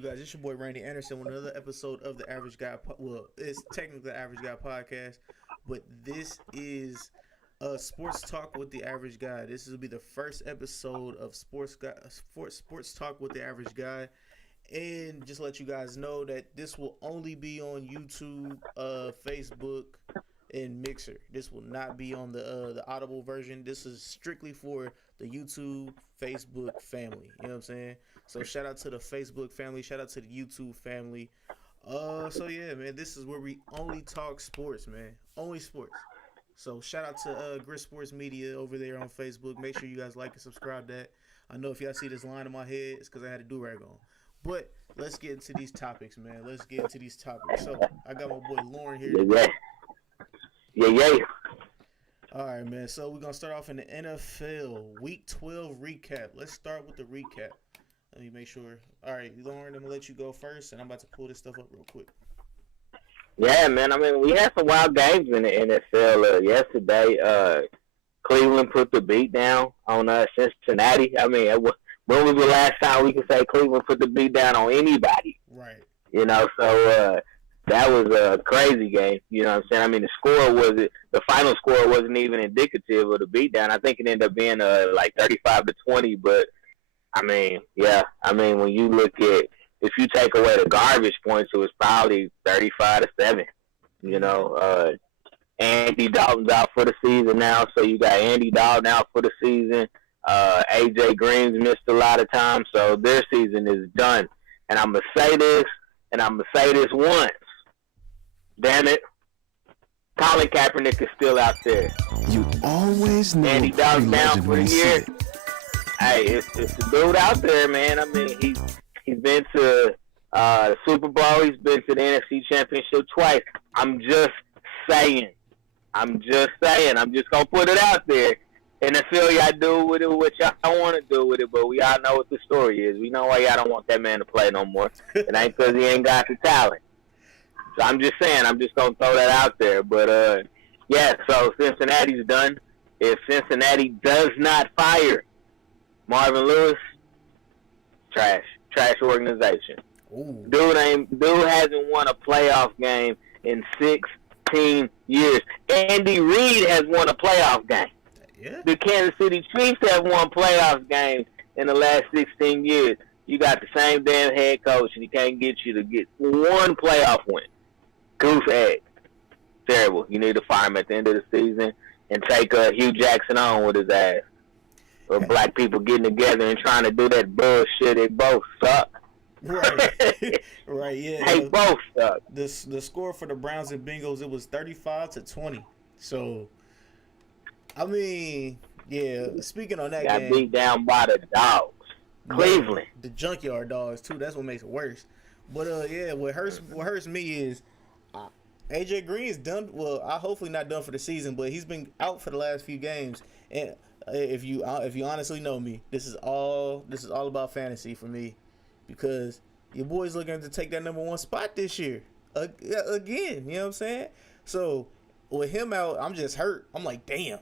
you guys? It's your boy Randy Anderson with another episode of the Average Guy. Well, it's technically the Average Guy podcast, but this is sports talk with the Average Guy. This will be the first episode of sports talk with the Average Guy, and just let you guys know that this will only be on YouTube, Facebook, and Mixer. This will not be on the Audible version. This is strictly for the YouTube, Facebook family. You know what I'm saying? So shout out to the Facebook family. Shout out to the YouTube family. So yeah, man, this is where we only talk sports, man. Only sports. So shout out to Grit Sports Media over there on Facebook. Make sure you guys like and subscribe to that. I know if y'all see this line in my head, it's because I had a do-rag on. But let's get into these topics, man. Let's get into these topics. So I got my boy Lauren here. Yeah. All right, man. So we're going to start off in the NFL Week 12 recap. Let's start with the recap. Let me make sure. All right, Lauren, I'm going to let you go first, and I'm about to pull this stuff up real quick. Yeah, man. I mean, we had some wild games in the NFL yesterday. Cleveland put the beat down on Cincinnati. I mean, when was the last time we could say Cleveland put the beat down on anybody? Right. You know, so that was a crazy game. You know what I'm saying? I mean, the final score wasn't even indicative of the beatdown. I think it ended up being like 35-20. But I mean, yeah. I mean, when you look at, if you take away the garbage points, it was probably 35-7. You know, Andy Dalton's out for the season now, so you got Andy Dalton out for the season. AJ Green's missed a lot of time, so their season is done. And I'm gonna say this, and I'm gonna say this once. Damn it, Colin Kaepernick is still out there. You always know. Andy Dalton's down for the year. Hey, it's the dude out there, man. I mean, he's been to the Super Bowl. He's been to the NFC Championship twice. I'm just saying. I'm just gonna put it out there. NFL, y'all do with it what y'all want to do with it, but we all know what the story is. We know why y'all don't want that man to play no more. It ain't because he ain't got the talent. So I'm just saying, I'm just going to throw that out there. But, yeah, so Cincinnati's done. If Cincinnati does not fire Marvin Lewis, trash organization. Ooh. Dude hasn't won a playoff game in 16 years. Andy Reid has won a playoff game. Yeah. The Kansas City Chiefs have won playoff games in the last 16 years. You got the same damn head coach, and he can't get you to get one playoff win. Goof egg. Terrible. You need to fire him at the end of the season and take Hugh Jackson on with his ass. Or black people getting together and trying to do that bullshit. They both suck. Right. Right, yeah. They both suck. The score for the Browns and Bengals, it was 35-20. So, I mean, yeah, speaking on that game. Got beat down by the dogs. Cleveland. The junkyard dogs, too. That's what makes it worse. But, yeah, what hurts me is AJ Green is done. Well, hopefully not done for the season, but he's been out for the last few games. And if you honestly know me, this is all about fantasy for me, because your boy's looking to take that number one spot this year again. You know what I'm saying? So with him out, I'm just hurt. I'm like, damn.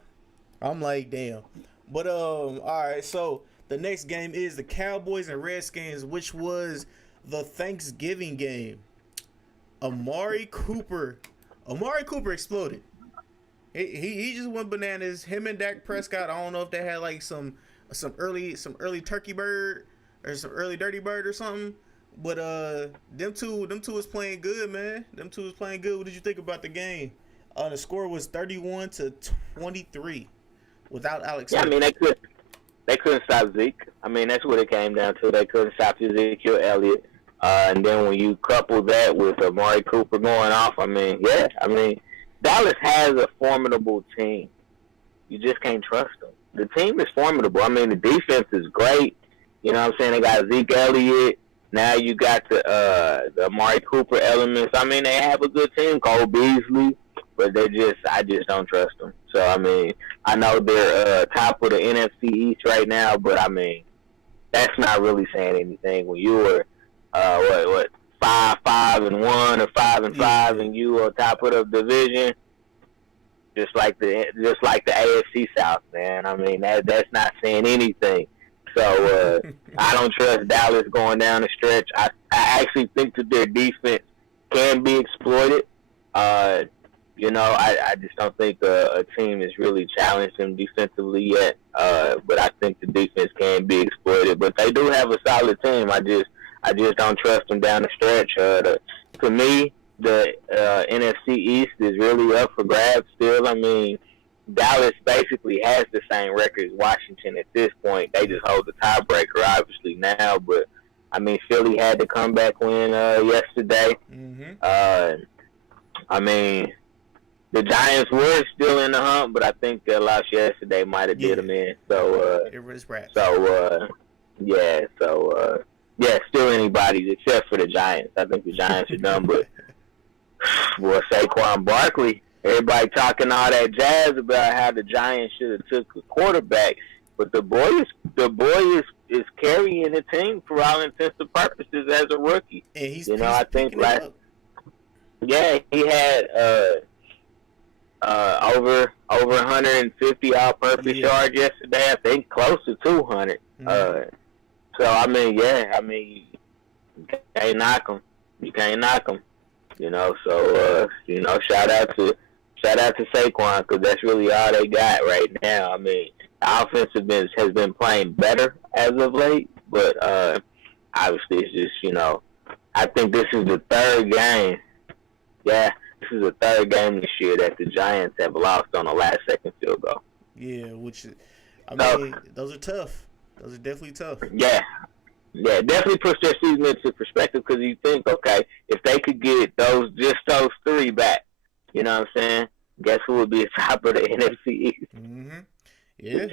But all right. So the next game is the Cowboys and Redskins, which was the Thanksgiving game. Amari Cooper exploded. He just went bananas. Him and Dak Prescott. I don't know if they had like some early turkey bird or some early dirty bird or something. But them two was playing good, man. Them two was playing good. What did you think about the game? The score was 31-23 without Alex. Yeah, I mean they couldn't stop Zeke. I mean, that's what it came down to. They couldn't stop Ezekiel Elliott. And then when you couple that with Amari Cooper going off, I mean, Dallas has a formidable team. You just can't trust them. The team is formidable. I mean, the defense is great. You know what I'm saying? They got Zeke Elliott. Now you got the Amari Cooper elements. I mean, they have a good team, Cole Beasley, but I just don't trust them. So, I mean, I know they're top of the NFC East right now, but, I mean, that's not really saying anything. When you were, 5-1 or 5-5, and you are top of the division, just like the AFC South, man. I mean, that's not saying anything. I don't trust Dallas going down the stretch. I actually think that their defense can be exploited. I just don't think a team has really challenged them defensively yet. But I think the defense can be exploited. But they do have a solid team. I just don't trust them down the stretch. To me, the NFC East is really up for grabs still. I mean, Dallas basically has the same record as Washington at this point. They just hold the tiebreaker, obviously, now. But, I mean, Philly had the comeback win yesterday. Mm-hmm. I mean, the Giants were still in the hunt, but I think their loss yesterday might have did them in. So, it was rats. Still anybody except for the Giants. I think the Giants are done, but boy, Saquon Barkley, everybody talking all that jazz about how the Giants should have took a quarterback, but the boy is carrying the team for all intents and purposes as a rookie. And he's I think he had over 150 all-purpose yards yesterday. I think close to 200. Mm-hmm. So I mean, you can't knock him. You can't knock him. So shout out to Saquon, because that's really all they got right now. I mean, the offense has been playing better as of late, but obviously it's just I think this is the third game. Yeah, this is the third game this year that the Giants have lost on the last second field goal. Yeah, those are tough. Those are definitely tough. Yeah, definitely puts their season into perspective, because you think, okay, if they could get those three back, you know what I'm saying? Guess who would be top of the NFC East? Mm-hmm. Yeah.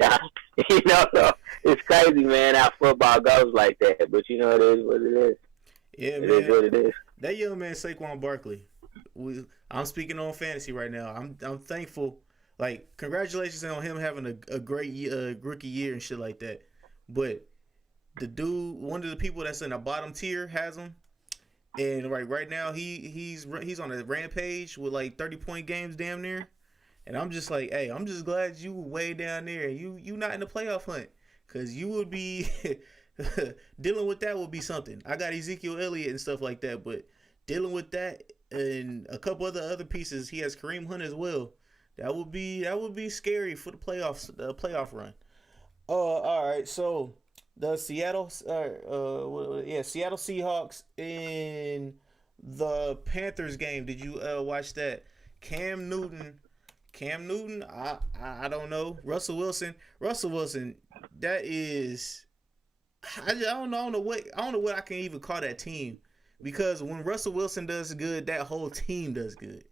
So it's crazy, man, how football goes like that. But it is what it is. Yeah, it man. Is what it is. That young man, Saquon Barkley. I'm speaking on fantasy right now. I'm thankful. Like, congratulations on him having a great rookie year and shit like that. But the dude, one of the people that's in the bottom tier, has him, and right now he's on a rampage with like 30-point games damn near, and I'm just like, hey, I'm just glad you way down there, you not in the playoff hunt, because you would be dealing with that would be something. I got Ezekiel Elliott and stuff like that, but dealing with that and a couple other pieces, he has Kareem Hunt as well. That would be scary for the playoff run. All right, so the Seattle Seahawks in the Panthers game. Did you watch that? Cam Newton. I don't know. Russell Wilson. That is, I don't know what I can even call that team, because when Russell Wilson does good, that whole team does good.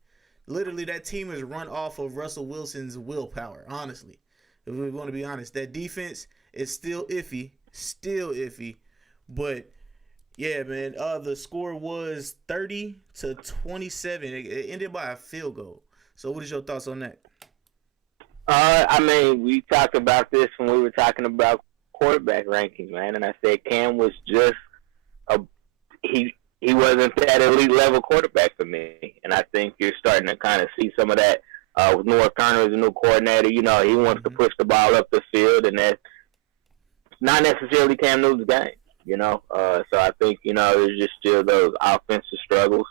Literally, that team is run off of Russell Wilson's willpower. Honestly, if we want to be honest, that defense is still iffy. But yeah, man, the score was 30-27. It ended by a field goal. So what is your thoughts on that? I mean, we talked about this when we were talking about quarterback rankings, man, and I said Cam was just he wasn't that elite level quarterback for me, and I think you're starting to kind of see some of that with North Turner as a new coordinator. He wants to push the ball up the field, and that's not necessarily Cam Newton's game, So I think, there's just still those offensive struggles.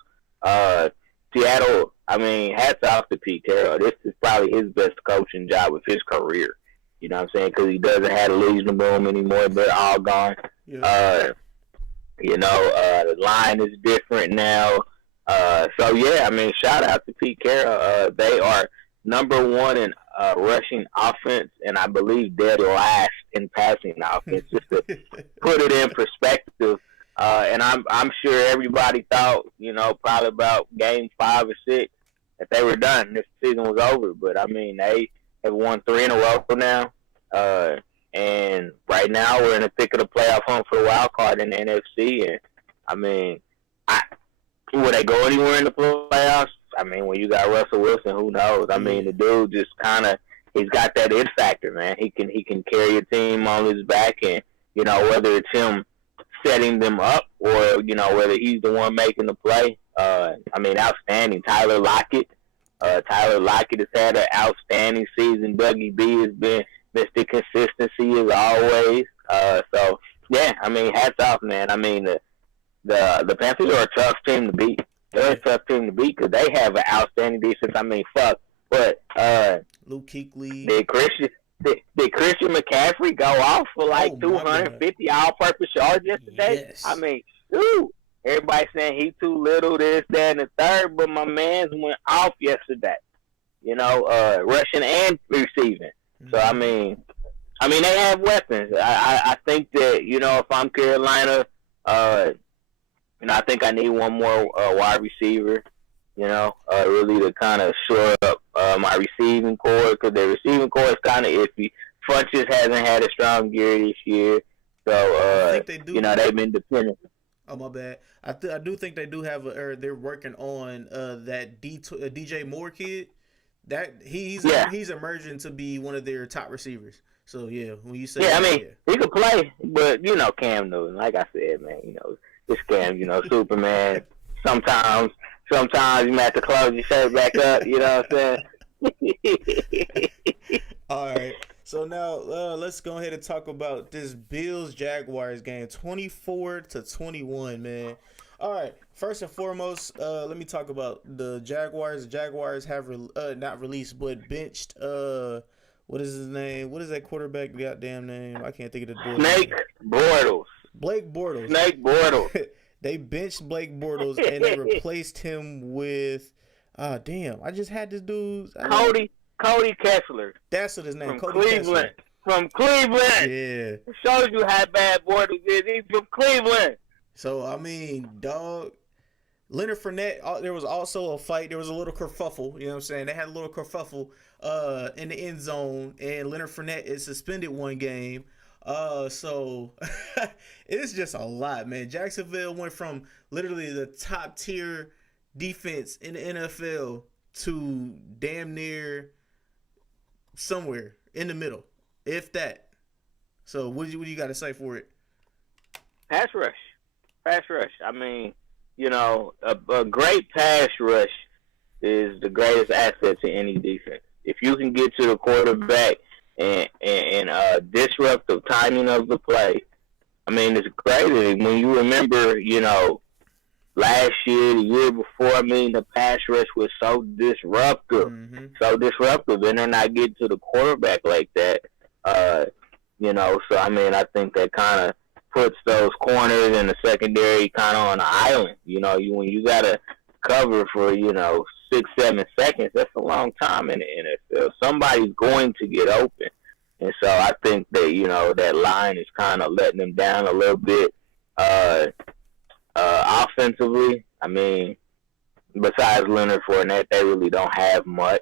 Seattle, I mean, hats off to Pete Carroll. This is probably his best coaching job of his career. You know what I'm saying? Because he doesn't have the Legion of Boom anymore. They're all gone. Yeah. The line is different now. So, yeah, I mean, shout out to Pete Carroll. They are number one in rushing offense, and I believe dead last in passing offense, just to put it in perspective. And I'm sure everybody thought, probably about game 5 or 6 that they were done. This season was over. But, I mean, they have won 3 in a row now. And right now we're in the thick of the playoff hunt for the wild card in the NFC. And, I mean, will they go anywhere in the playoffs? I mean, when you got Russell Wilson, who knows? I mean, the dude just kind of, he's got that it factor, man. He can carry a team on his back, and, whether it's him setting them up or, whether he's the one making the play. I mean, outstanding. Tyler Lockett has had an outstanding season. Dougie B has been Mr. Consistency as always. So yeah, I mean, hats off, man. I mean, the Panthers are a tough team to beat. They're a tough team to beat because they have an outstanding defense. I mean, fuck. But Luke Kuechly. Did Christian McCaffrey go off for like 250 all-purpose yards yesterday? Yes. I mean, dude, everybody saying he too little, this, that, and the third, but my man's went off yesterday. You know, rushing and receiving. So I mean, they have weapons. I think that, you know, if I'm Carolina, you know, I think I need one more wide receiver. You know, really to kind of shore up my receiving core, because the receiving core is kind of iffy. Funches hasn't had a strong year this year, so I think they do. You know, they've been dependent. Oh, my bad. I do think they do have they're working on that DJ Moore kid. That he's emerging to be one of their top receivers. So yeah, when you say I mean, he could play, but you know, Cam Newton, like I said, man, you know, this Cam, you know, Superman. Sometimes you might have to close your shirt back up. You know what I'm saying? All right. So now let's go ahead and talk about this Bills-Jaguars game, 24-21, man. All right. First and foremost, let me talk about the Jaguars. The Jaguars have not released, but benched. What is his name? What is that quarterback goddamn name? I can't think of the Snake Bortles. Blake Bortles. Snake Bortles. They benched Blake Bortles and they replaced him with. Damn! I just had this dude. Cody Kessler. That's what his name. From Cody Cleveland. Kessler. From Cleveland. Yeah. It shows you how bad Bortles is. He's from Cleveland. So I mean, dog. Leonard Fournette. There was also a fight. There was a little kerfuffle. You know what I'm saying? They had a little kerfuffle in the end zone, and Leonard Fournette is suspended one game. So it's just a lot, man. Jacksonville went from literally the top tier defense in the NFL to damn near somewhere in the middle, if that. So what do you got to say for it? Pass rush. I mean, you know, a great pass rush is the greatest asset to any defense. If you can get to the quarterback and disrupt the timing of the play, I mean, it's great. When you remember, you know, last year, the year before, I mean, the pass rush was so disruptive. And they're not getting to the quarterback like that. You know, so, I mean, I think that kind of puts those corners and the secondary kind of on an island. You know, when you got to cover for, you know, 6-7 seconds, that's a long time in the NFL. Somebody's going to get open. And so I think that, you know, that line is kind of letting them down a little bit. Offensively, I mean, besides Leonard Fournette, they really don't have much.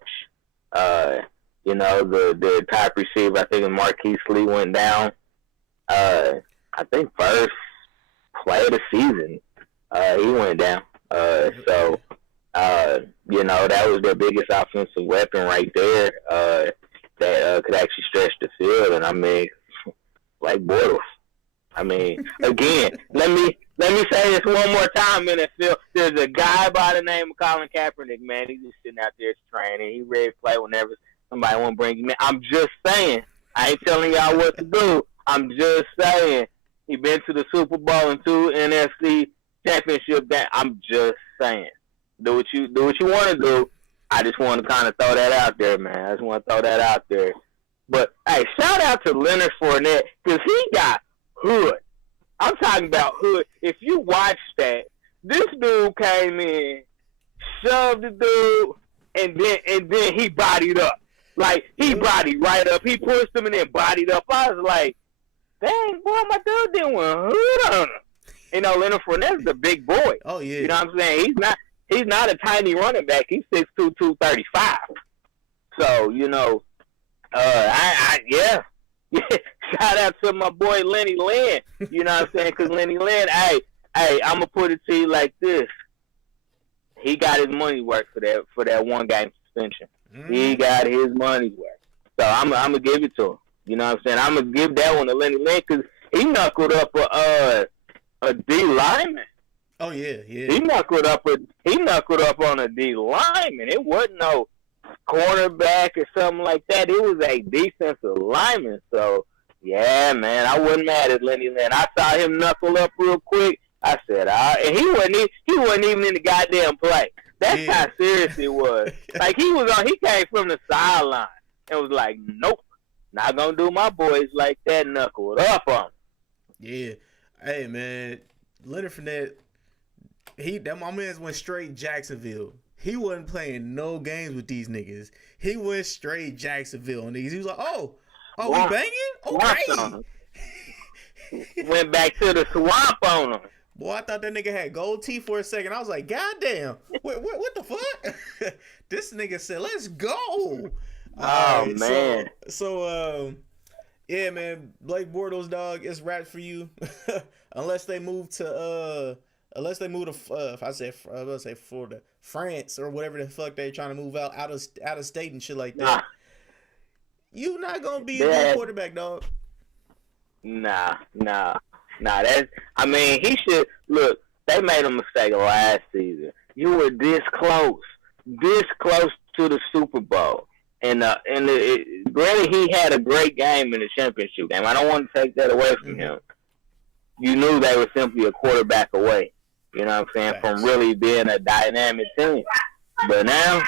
You know, the top receiver, I think Marquise Lee went down. I think first play of the season, he went down. So, you know, that was their biggest offensive weapon right there. That could actually stretch the field, and I mean, like Bortles. I mean, again, let me say this one more time, NFL. There's a guy by the name of Colin Kaepernick, man. He's just sitting out there training. He's ready to play whenever somebody want to bring him in. I'm just saying. I ain't telling y'all what to do. I'm just saying. He been to the Super Bowl and 2 NFC championship games. I'm just saying. Do what you want to do. I just want to kind of throw that out there, man. I just want to throw that out there. But, hey, shout out to Leonard Fournette because he got hood. I'm talking about hood. If you watch that, this dude came in, shoved the dude, and then he bodied up. Like, he bodied right up. He pushed him and then bodied up. I was like, dang, boy, my dude didn't want hood on him. You know, Leonard Fournette's a big boy. Oh, yeah. You know what I'm saying? He's not a tiny running back. He's 6'2", 235. So, you know, yeah. Shout out to my boy Lenny Lynn. You know what I'm saying? Because Lenny Lynn, hey, I'm going to put it to you like this. He got his money worth for that one-game suspension. He got his money worth. So I'm going to give it to him. You know what I'm saying? I'm going to give that one to Lenny Lynn because he knuckled up a D lineman. Oh yeah. He knuckled up on a D lineman. It wasn't no cornerback or something like that. It was a defensive lineman. So, Yeah, man, I wasn't mad at Lenny Lynn. I saw him knuckle up real quick. I said, and he wasn't even in the goddamn play. That's how serious it was. Like he came from the sideline and was like, nope, not gonna do my boys like that. Knuckled up on him. Yeah, hey man, Leonard Fournette, my man's went straight Jacksonville. He wasn't playing no games with these niggas. He went straight Jacksonville niggas. He was like, oh, we banging? Okay. Went back to the swamp on him. Boy, I thought that nigga had gold teeth for a second. I was like, God damn. What the fuck? This nigga said, let's go. Oh, right, man. So, yeah, man. Blake Bortles, dog, it's wrapped for you. Unless they move to, if I say Florida, France, or whatever the fuck they trying to move out of state and shit like that. You not going to be a good quarterback, dog. Nah. He should look. They made a mistake last season. You were this close to the Super Bowl, and granted, he had a great game in the championship game. I don't want to take that away from him. You knew they were simply a quarterback away. You know what I'm saying, from really being a dynamic team. But now,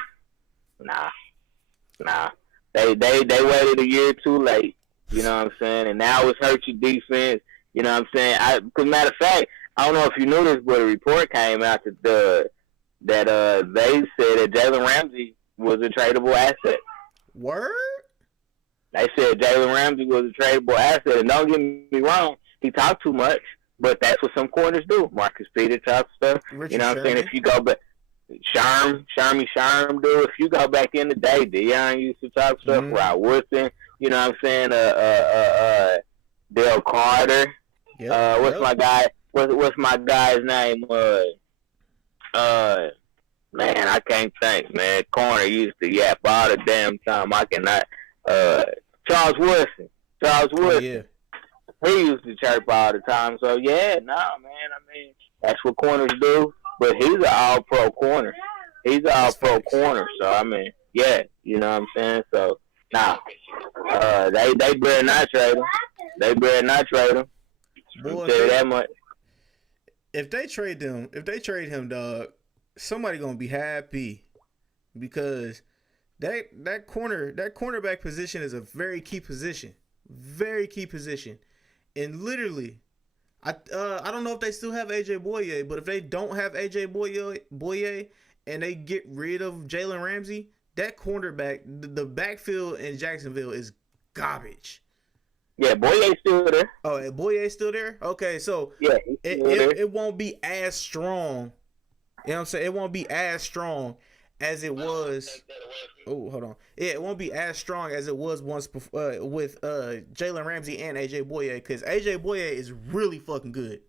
nah. They waited a year too late. You know what I'm saying, and now it's hurt your defense. You know what I'm saying? Cause matter of fact, I don't know if you knew this, but a report came out that they said that Jalen Ramsey was a tradable asset. Word? They said Jalen Ramsey was a tradable asset, and don't get me wrong, he talked too much, but that's what some corners do. Marcus Peters talks stuff. Richard you know what I'm saying? If you go back, Sharmy do. If you go back in the day, Deion used to talk stuff. Rod Woodson. You know what I'm saying? Dale Carter. What's my guy? What's my guy's name? Man, I can't think, man. Corner used to yap all the damn time. I cannot. Charles Woodson. Yeah. He used to chirp all the time. So, yeah, man. That's what corners do. But he's an all-pro corner. So, yeah, you know what I'm saying? So, they better not trade him. Boy, tell you that much. If they trade him, dog, somebody gonna be happy because that cornerback position is a very key position, and literally, I don't know if they still have AJ Boye, but if they don't have AJ Boye and they get rid of Jalen Ramsey, that cornerback, the backfield in Jacksonville is garbage. Yeah, Boye's still there. Oh, Boye's still there? Okay, so yeah, it won't be as strong. You know what I'm saying? It won't be as strong as it was. Oh, hold on. Yeah, it won't be as strong as it was once before, with Jalen Ramsey and AJ Boye, because AJ Boye is really fucking good.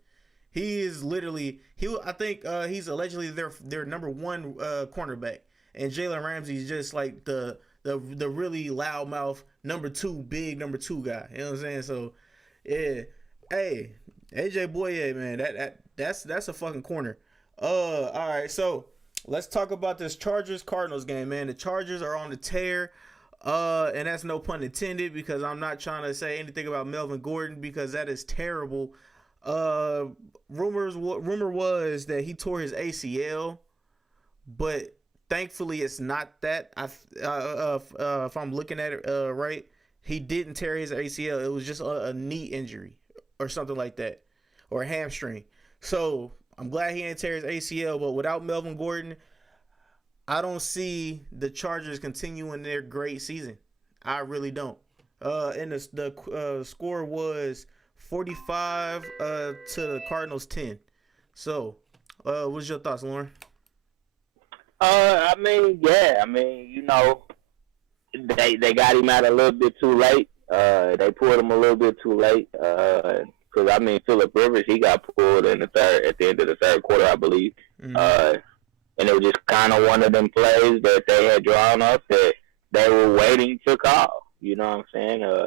He is literally I think he's allegedly their number one cornerback, and Jalen Ramsey is just like the really loudmouth number two guy. You know what I'm saying? So, yeah. Hey, AJ Boye, man, that's a fucking corner. All right, so let's talk about this Chargers-Cardinals game, man. The Chargers are on the tear, and that's no pun intended because I'm not trying to say anything about Melvin Gordon because that is terrible. Rumor was that he tore his ACL, but thankfully it's not that. If I'm looking at it right, he didn't tear his ACL. It was just a knee injury or something like that, or a hamstring. So I'm glad he didn't tear his ACL, but without Melvin Gordon, I don't see the Chargers continuing their great season. I really don't. And the score was 45 to the Cardinals 10. So, what's your thoughts, Lauren? You know, they got him out a little bit too late. They pulled him a little bit too late. Because Phillip Rivers, he got pulled at the end of the third quarter, I believe. Mm-hmm. And it was just kind of one of them plays that they had drawn up that they were waiting to call. You know what I'm saying? And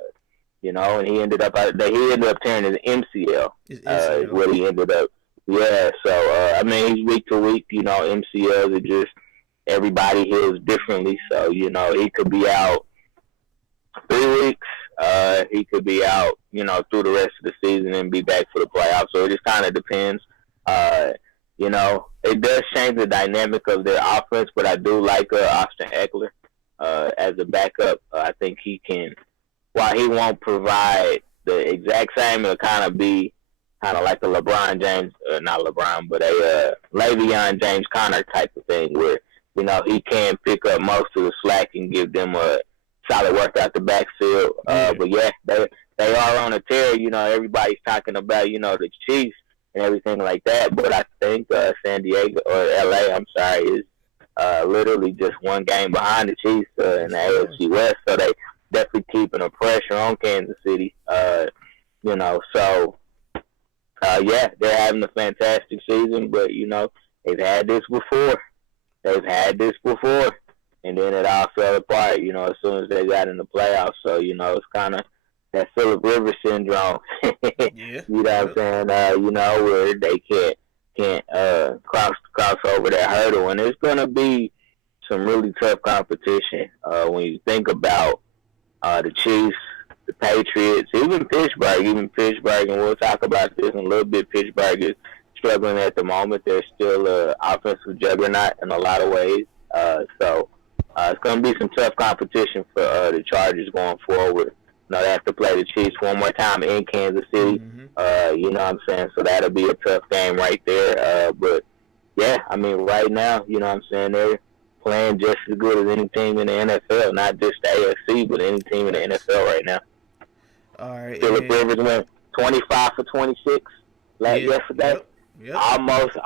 he ended up tearing his MCL. Is what he ended up. Yeah. So he's week to week. You know, MCLs are just everybody heals differently. So he could be out 3 weeks. he could be out, through the rest of the season and be back for the playoffs. So it just kind of depends. It does change the dynamic of their offense, but I do like Austin Eckler as a backup. I think he can, while he won't provide the exact same, it'll kind of be kind of like a LeBron James, not LeBron, but a Le'Veon James Conner type of thing where, he can pick up most of the slack and give them a solid work out the backfield. But, yeah, they are on a tear. Everybody's talking about, the Chiefs and everything like that. But I think San Diego, or L.A., I'm sorry, is literally just one game behind the Chiefs in the AFC West. So they definitely keeping a pressure on Kansas City. Yeah, they're having a fantastic season, but, they've had this before. And then it all fell apart, as soon as they got in the playoffs. So, it's kind of that Phillip Rivers syndrome. Yeah. You know what I'm saying? Where they can't cross over that hurdle. And it's going to be some really tough competition when you think about the Chiefs, the Patriots, even Pittsburgh, and we'll talk about this in a little bit. Pittsburgh is struggling at the moment. They're still an offensive juggernaut in a lot of ways. So it's going to be some tough competition for the Chargers going forward. They have to play the Chiefs one more time in Kansas City. Mm-hmm. You know what I'm saying? So that'll be a tough game right there. But, yeah, I mean, right now, you know what I'm saying, they're playing just as good as any team in the NFL, not just the AFC, but any team in the NFL right now. All right. Phillip Rivers went 25 for 26 yesterday. Yep. Almost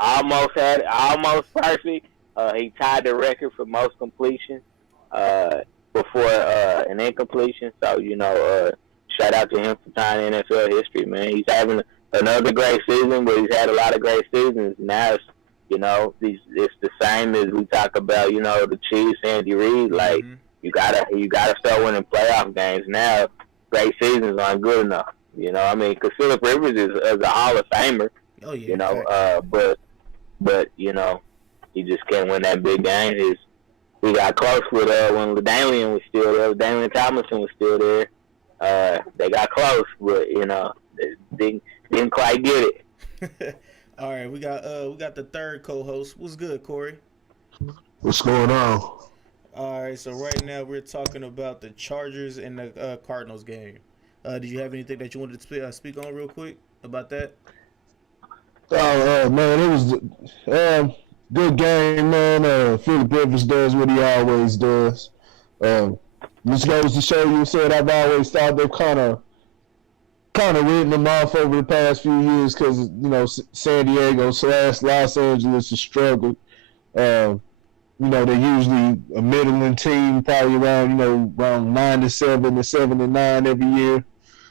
perfect. He tied the record for most completions before an incompletion. So, shout out to him for tying NFL history, man. He's having another great season, but he's had a lot of great seasons. Now it's, it's the same as we talk about, the Chiefs, Andy Reid. Like, you gotta start winning playoff games now. Great seasons aren't good enough. Because Phillip Rivers is a Hall of Famer. Oh yeah. But he just can't win that big game. We got close with when LaDainian was still there. LaDainian Tomlinson was still there. They got close, but didn't quite get it. All right, we got the third co-host. What's good, Corey? What's going on? All right, so right now we're talking about the Chargers and the Cardinals game. Did you have anything that you wanted to speak on real quick about that? Oh, man, it was good game, man. Phillip Rivers does what he always does. This goes to show you, said I've always thought they've kind of written them off over the past few years because, San Diego / Los Angeles has struggled. They're usually a middling team, probably around 9-7 to 7-9 every year.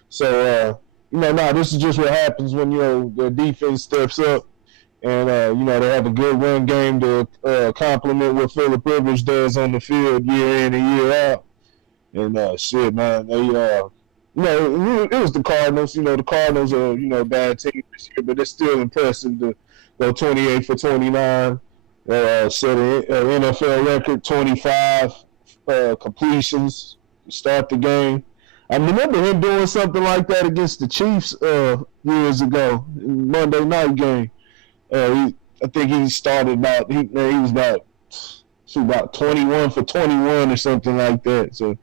So, this is just what happens when, the defense steps up and, they have a good run game to complement what Phillip Rivers does on the field year in and year out. And, shit, man, they, it was the Cardinals. The Cardinals are, a bad team this year, but it's still impressive to go 28 for 29. Set an NFL record, 25 completions to start the game. I remember him doing something like that against the Chiefs years ago, Monday night game. I think he started he was about 21 for 21 or something like that. So,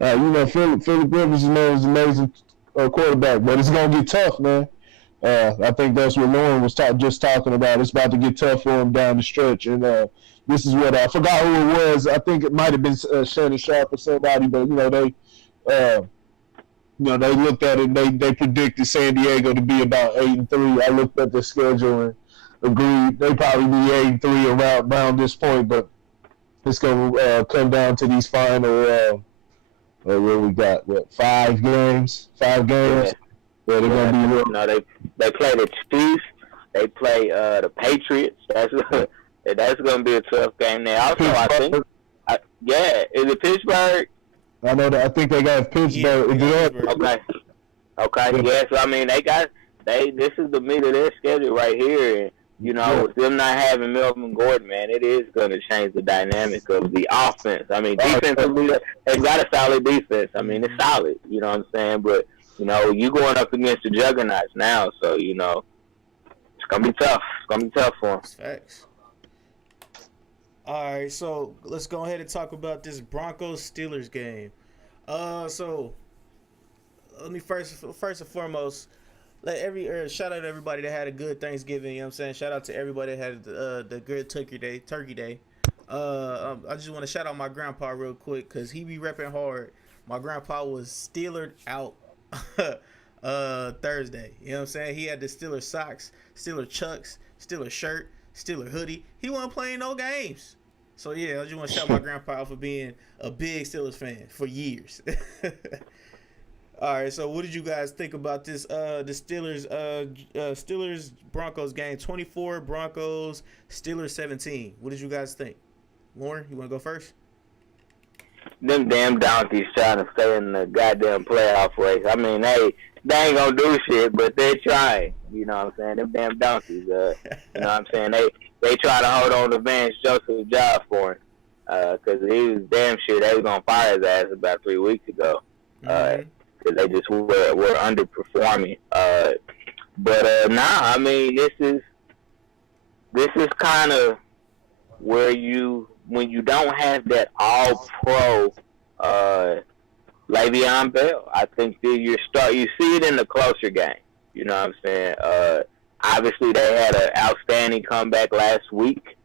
Phillip Rivers is an amazing quarterback, but it's going to get tough, man. I think that's what Lauren was just talking about. It's about to get tough for him down the stretch. And this is what I forgot who it was. I think it might have been Shannon Sharp or somebody, but, they looked at it and they predicted San Diego to be about 8-3. I looked at the schedule and agreed they probably be 8-3 around this point, but it's going to come down to these final what we got, 5 games? 5 games? Yeah, they're going to be real. No, they play the Chiefs. They play the Patriots. That's going to be a tough game there. Also, Pittsburgh. I think, is it Pittsburgh? I know that. I think they got Pittsburgh. Okay. Yeah. So I mean, this is the meat of their schedule right here. And You know, with them not having Melvin Gordon, man, it is going to change the dynamic of the offense. I mean, defensively, they've got a solid defense. I mean, it's solid. You know what I'm saying? But, you know, you going up against the juggernauts now, so, you know, it's going to be tough. It's going to be tough for them. Facts. All right, so let's go ahead and talk about this Broncos-Steelers game. So let me first and foremost, shout out to everybody that had a good Thanksgiving. You know what I'm saying? Shout out to everybody that had the good Turkey Day. I just want to shout out my grandpa real quick because he be repping hard. My grandpa was Steelered out Thursday. You know what I'm saying? He had the Steeler socks, Steeler chucks, Steeler shirt, Steeler hoodie. He wasn't playing no games. So, yeah, I just want to shout my grandpa out for being a big Steelers fan for years. All right, so what did you guys think about this? The Steelers Broncos game, 24 Broncos, Steelers 17. What did you guys think? Lauren, you want to go first? Them damn donkeys trying to stay in the goddamn playoff race. I mean, they ain't gonna do shit, but they're trying. You know what I'm saying? Them damn donkeys. You know what I'm saying? They try to hold on to Vance Joseph's job for him because he was damn sure they was gonna fire his ass about 3 weeks ago. Because they just were underperforming. But I mean, this is kind of where when you don't have that all-pro Le'Veon Bell, I think that you see it in the closer game. You know what I'm saying? Obviously, they had an outstanding comeback last week.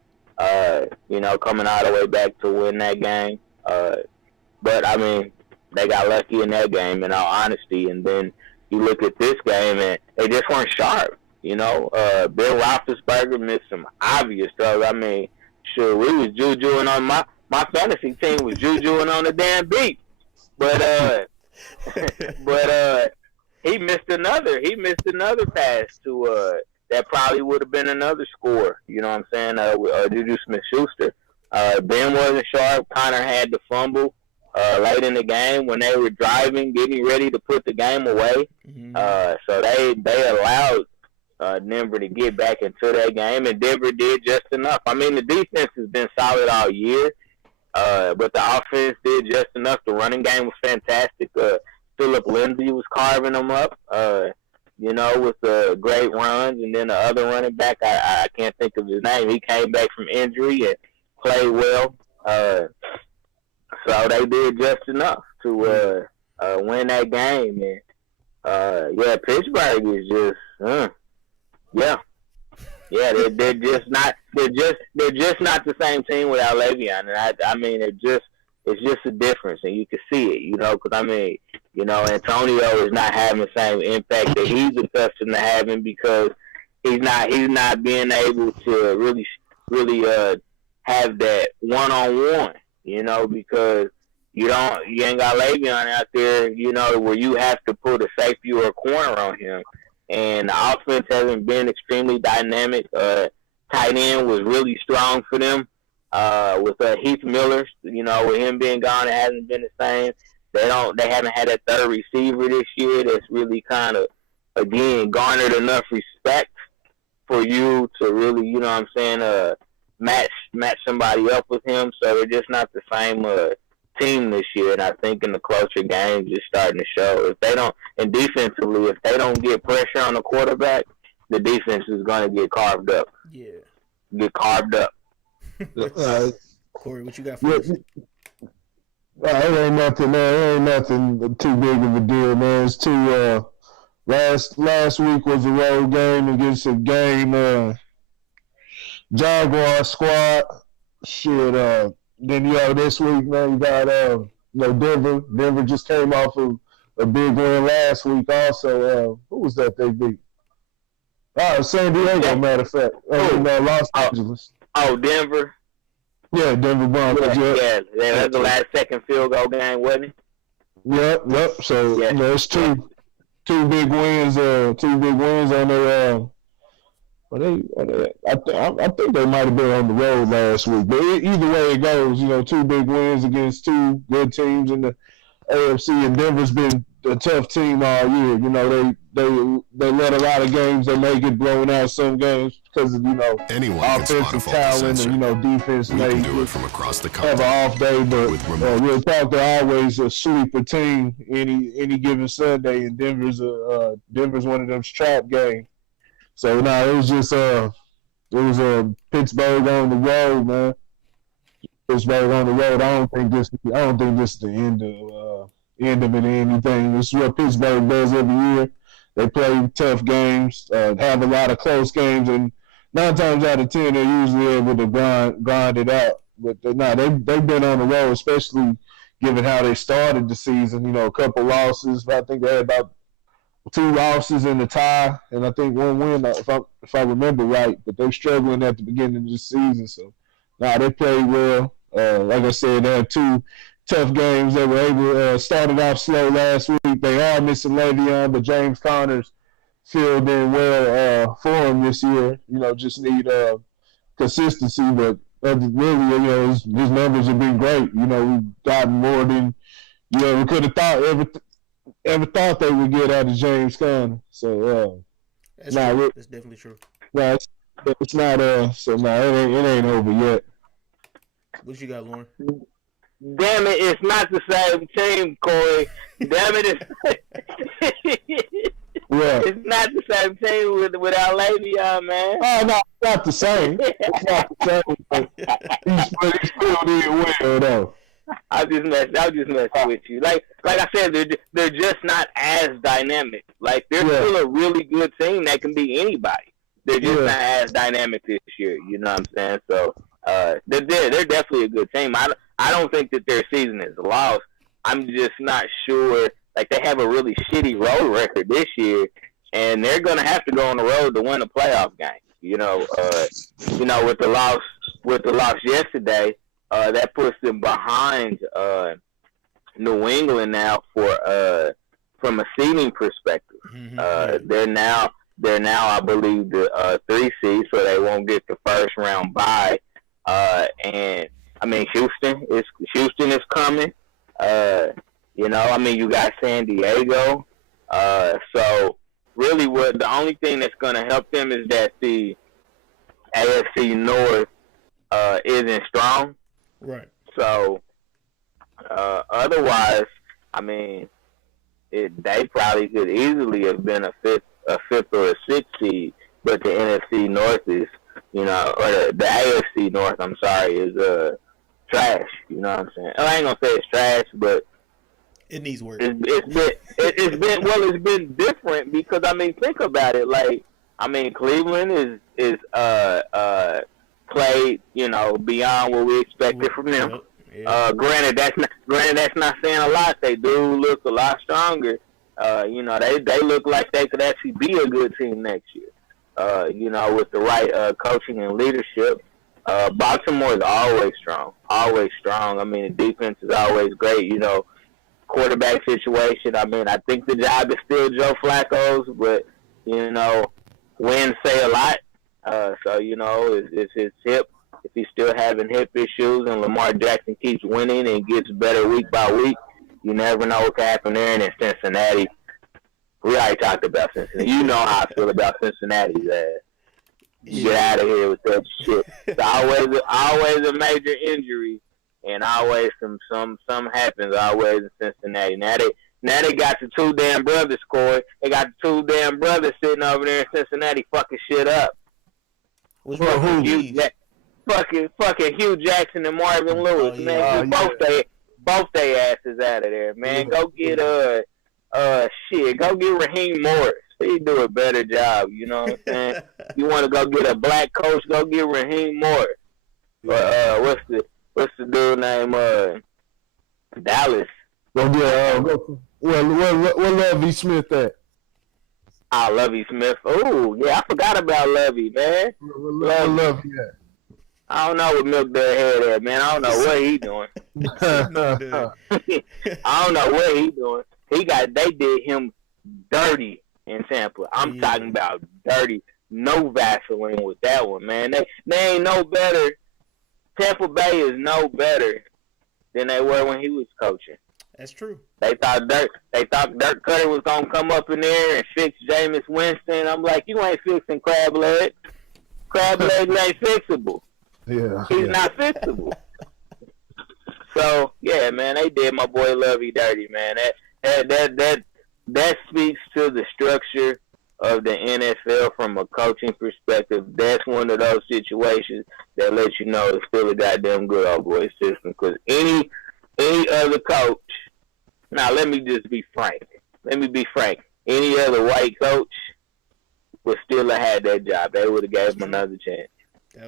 You know, coming all the way back to win that game. But I mean, they got lucky in that game, in all honesty. And then you look at this game, and they just weren't sharp. You know, Bill Roethlisberger missed some obvious throws. I mean, sure, we was jujuing on my fantasy team was jujuing on the damn beat, but he missed another pass to that probably would have been another score. You know what I'm saying? Juju Smith-Schuster. Ben wasn't sharp. Connor had the fumble late in the game when they were driving, getting ready to put the game away. So they allowed Denver to get back into that game, and Denver did just enough. I mean, the defense has been solid all year, but the offense did just enough. The running game was fantastic. Philip Lindsay was carving them up, you know, with great runs. And then the other running back, I can't think of his name. He came back from injury and played well. So they did just enough to win that game. And Pittsburgh is just, they're just not the same team without Le'Veon. And I mean, it's just a difference, and you can see it, you know, because I mean, you know, Antonio is not having the same impact that he's accustomed to having because he's not being able to really have that one-on-one, you know, because you ain't got Le'Veon out there, you know, where you have to put a safety or a corner on him. And the offense hasn't been extremely dynamic. Tight end was really strong for them. With Heath Miller, you know, with him being gone, it hasn't been the same. They haven't had a third receiver this year that's really kind of, again, garnered enough respect for you to really, you know what I'm saying, match somebody up with him. So they're just not the same team this year. And I think in the closer games, it's starting to show. If they don't, and defensively, if they don't get pressure on the quarterback, the defense is going to get carved up. Yeah. Get carved up. Corey, what you got for us? It ain't nothing, man. It ain't nothing too big of a deal, man. It's too. Last week was a road game against a game Jaguar squad. Shit. Then this week, man, you got Denver. Denver just came off of a big win last week. Also, who was that they beat? San Diego, matter of fact. Los Angeles. Oh, Denver. Yeah, Denver Broncos. Yeah, that's the last second field goal game, wasn't it? Yep. So it's two big wins. Two big wins on their. I think they might have been on the road last week. But either way it goes, you know, two big wins against two good teams in the AFC. And Denver's been a tough team all year. You know, they let a lot of games. They may get blown out some games because of Anyone can offensive spot a talent and defense we may can do it from across the have country. an off day. But with remote. Real talk, they're always a sleeper team any given Sunday, and Denver's one of those trap games. So now it was just Pittsburgh on the road, man. Pittsburgh on the road. I don't think this is the end of it or anything. This is what Pittsburgh does every year. They play tough games, have a lot of close games, and 9 times out of 10 they're usually able to grind it out. But they've been on the road, especially given how they started the season. A couple losses. I think they had about 2 losses in the tie, and I think 1 win, if I remember right. But they're struggling at the beginning of the season, so they played well. Like I said, they had 2 tough games. They were able started off slow last week. They are missing Le'Veon, but James Conner's filled in well for him this year. Just need consistency, but really, his numbers have been great. We've gotten more than we could have ever thought they would get out of James Conner. So that's definitely true. It's not it ain't over yet. What you got, Lauren? Damn it, it's not the same team, Corey. Damn it, it's not the same team without Le'Veon, man. Oh, no, it's not the same. It's not the same. He's still doing well, though. I'll just mess with you. Like I said, they're just not as dynamic. Like, they're still a really good team that can be anybody. They're just not as dynamic this year. You know what I'm saying? So they're definitely a good team. I don't think that their season is lost. I'm just not sure. Like, they have a really shitty road record this year, and they're gonna have to go on the road to win a playoff game. With the loss yesterday, that puts them behind New England now from a seeding perspective. They're now, I believe, the 3 seed, so they won't get the first round bye. And I mean, Houston is coming. You got San Diego. So really, the only thing that's going to help them is that the AFC North isn't strong. Right. So otherwise, I mean, they probably could easily have been a fifth or a 6th seed, but the NFC North is, or the AFC North, I'm sorry, is trash. You know what I'm saying? I ain't gonna say it's trash, but it needs work. It's been different because, I mean, think about it. Like, I mean, Cleveland is played, beyond what we expected from them. Granted, that's not saying a lot. They do look a lot stronger. They look like they could actually be a good team next year. With the right coaching and leadership. Baltimore is always strong. I mean, the defense is always great. Quarterback situation. I mean, I think the job is still Joe Flacco's, but wins say a lot. So it's his hip. If he's still having hip issues and Lamar Jackson keeps winning and gets better week by week, you never know what can happen there. And in Cincinnati, we already talked about Cincinnati. You know how I feel about Cincinnati's ass. Get out of here with that shit. It's always a major injury, and always some happens. Always in Cincinnati. Now they got the 2 damn brothers, Corey. They got the 2 damn brothers sitting over there in Cincinnati fucking shit up. What's wrong with you? Fucking Hugh Jackson and Marvin Lewis, man. Both they asses out of there, man. Go get Go get Raheem Morris. He do a better job. You know what I'm saying? You want to go get a black coach? Go get Raheem Morris. What's the dude name? Dallas. Go get where Lovie Smith at? Lovie Smith. Oh yeah, I forgot about Lovie, man. Where Lovie at? I don't know what Milk Dud had at, man. I don't know what he doing. I don't know what he doing. They did him dirty in Tampa. I'm talking about dirty. No Vaseline with that one, man. They ain't no better. Tampa Bay is no better than they were when he was coaching. That's true. They thought Dirk Cutter was gonna come up in there and fix Jameis Winston. I'm like, you ain't fixing Crab Leg. Crab Leg ain't fixable. Yeah, he's not fixable. So yeah, man, they did my boy Lovey dirty, man. That speaks to the structure of the NFL from a coaching perspective. That's one of those situations that lets you know it's still a goddamn good old boy system. Because any other coach, now let me just be frank. Any other white coach would still have had that job. They would have gave him another chance.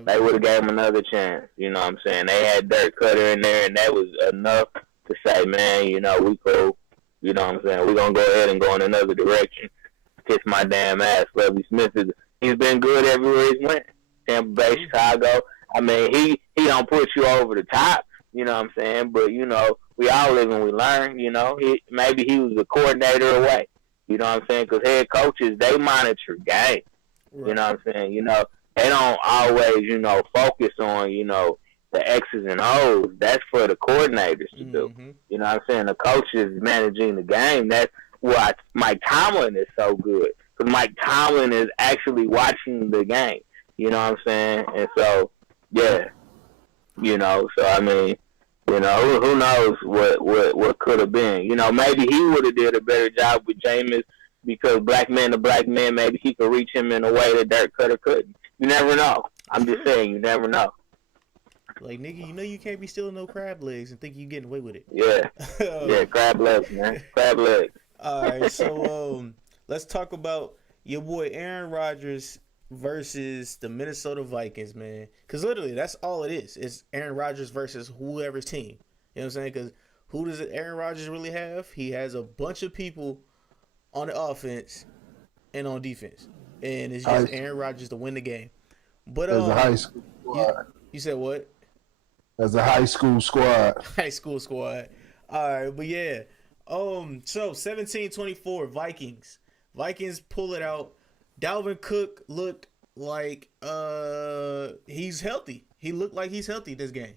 They would have gave him another chance. You know what I'm saying? They had Dirk Cutter in there, and that was enough to say, man, you know, we cool. You know what I'm saying? We're going to go ahead and go in another direction. Kiss my damn ass. Lovie Smith, he's been good everywhere he's went. Tampa Bay, Chicago. I mean, he don't put you over the top. You know what I'm saying? But, you know, we all live and we learn. You know, maybe he was a coordinator away. You know what I'm saying? Because head coaches, they monitor game. Right. You know what I'm saying? You know, they don't always, you know, focus on, you know, the X's and O's. That's for the coordinators to do. You know what I'm saying? The coach is managing the game. That's why Mike Tomlin is so good. Because Mike Tomlin is actually watching the game. You know what I'm saying? And so, yeah. You know, so I mean, you know, who knows what could have been. You know, maybe he would have did a better job with Jameis because black man to black man, maybe he could reach him in a way that Dirk Cutter couldn't. You never know. I'm just saying, you never know. Like, nigga, you know you can't be stealing no crab legs and think you getting away with it. Yeah. Yeah, crab legs, man. Crab legs. All right, so let's talk about your boy Aaron Rodgers versus the Minnesota Vikings, man. Because literally, that's all it is. It's Aaron Rodgers versus whoever's team. You know what I'm saying? Because who does Aaron Rodgers really have? He has a bunch of people on the offense and on defense. And it's just Aaron Rodgers to win the game. But as a high school squad. You said what? As a high school squad. High school squad. All right, but yeah. So 17-24 Vikings. Vikings pull it out. Dalvin Cook looked like he's healthy. He looked like he's healthy this game.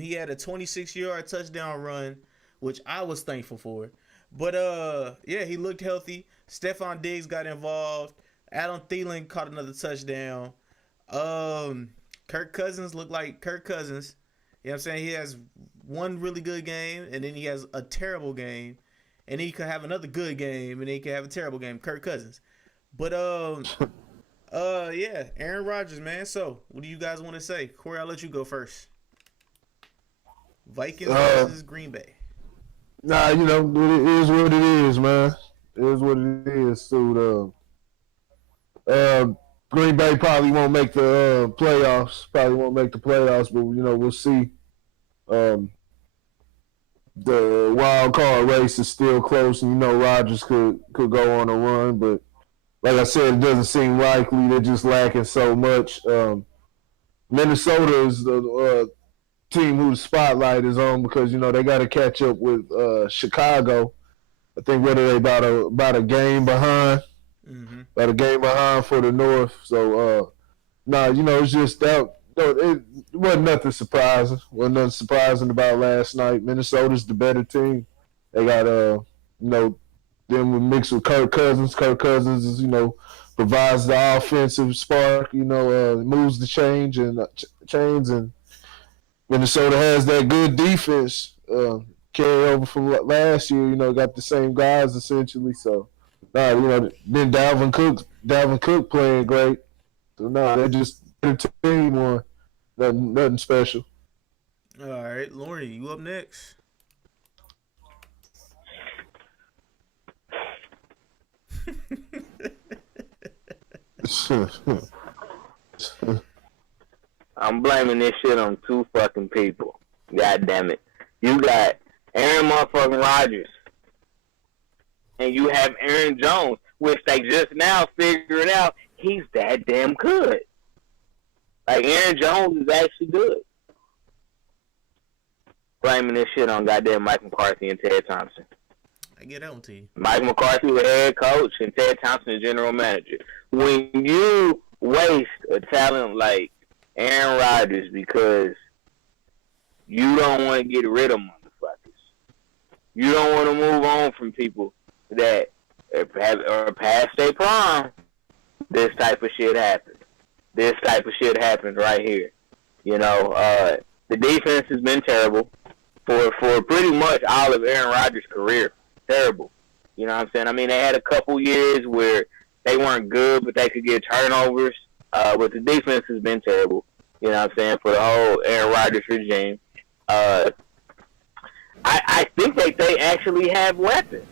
He had a 26-yard touchdown run, which I was thankful for. But yeah, he looked healthy. Stephon Diggs got involved. Adam Thielen caught another touchdown. Kirk Cousins looked like Kirk Cousins. You know what I'm saying? He has one really good game, and then he has a terrible game. And he could have another good game, and then he could have a terrible game. Kirk Cousins. But yeah, Aaron Rodgers, man. So, what do you guys want to say? Corey, I'll let you go first. Vikings versus Green Bay. Nah, you know, it is what it is, man. It is what it is. So, Green Bay probably won't make the playoffs. Probably won't make the playoffs, but you know, we'll see. The wild card race is still close, and you know Rodgers could go on a run, but like I said, it doesn't seem likely. They're just lacking so much. Minnesota is the team whose spotlight is on because you know they got to catch up with Chicago. I think what are they about a game behind? About a game behind for the North. So you know it's just that. It wasn't nothing surprising. Wasn't nothing surprising about last night. Minnesota's the better team. They got you know, them mixed with Kirk Cousins. Kirk Cousins is, you know, provides the offensive spark. You know, moves the chains, and Minnesota has that good defense. Carry over from last year. You know, got the same guys essentially. So, you know, then Dalvin Cook playing great. So they're just. Team one, nothing special. All right, Lauren, you up next? I'm blaming this shit on two fucking people. God damn it. You got Aaron motherfucking Rodgers. And you have Aaron Jones, which they just now figured out he's that damn good. Like, Aaron Jones is actually good. Blaming this shit on goddamn Mike McCarthy and Ted Thompson. I get that one to you. Mike McCarthy, the head coach, and Ted Thompson, the general manager. When you waste a talent like Aaron Rodgers because you don't want to get rid of motherfuckers, You don't want to move on from people that are past their prime. This type of shit happens. This type of shit happens right here. You know, the defense has been terrible for pretty much all of Aaron Rodgers' career. Terrible. You know what I'm saying? I mean, they had a couple years where they weren't good, but they could get turnovers. But the defense has been terrible. You know what I'm saying? For the whole Aaron Rodgers regime. I think that they actually have weapons.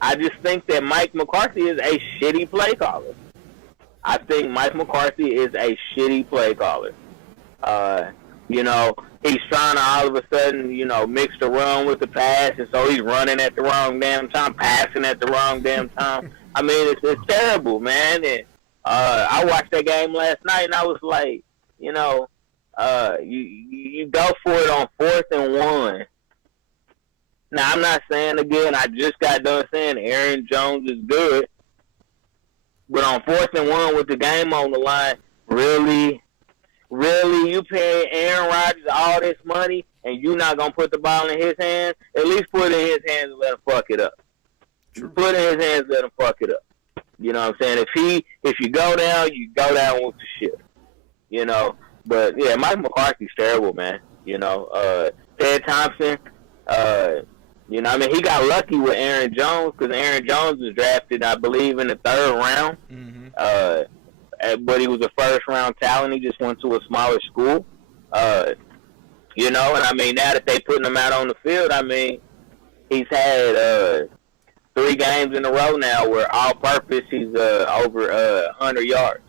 I just think that Mike McCarthy is a shitty play caller. I think Mike McCarthy is a shitty play caller. You know, he's trying to all of a sudden, you know, mix the run with the pass, and so he's running at the wrong damn time, passing at the wrong damn time. I mean, it's terrible, man. And I watched that game last night, and I was like, you know, you go for it on 4th and 1. Now, I'm not saying, again, I just got done saying Aaron Jones is good. But on 4th and 1 with the game on the line, really, you pay Aaron Rodgers all this money and you not going to put the ball in his hands? At least put it in his hands and let him fuck it up. True. Put it in his hands and let him fuck it up. You know what I'm saying? If you go down, you go down with the shit. You know? But, yeah, Mike McCarthy's terrible, man. You know? Ted Thompson, you know, I mean, he got lucky with Aaron Jones because Aaron Jones was drafted, I believe, in the 3rd round. Mm-hmm. But he was a first-round talent. He just went to a smaller school. You know, and I mean, now that they putting him out on the field, I mean, he's had 3 games in a row now where all-purpose he's over 100 yards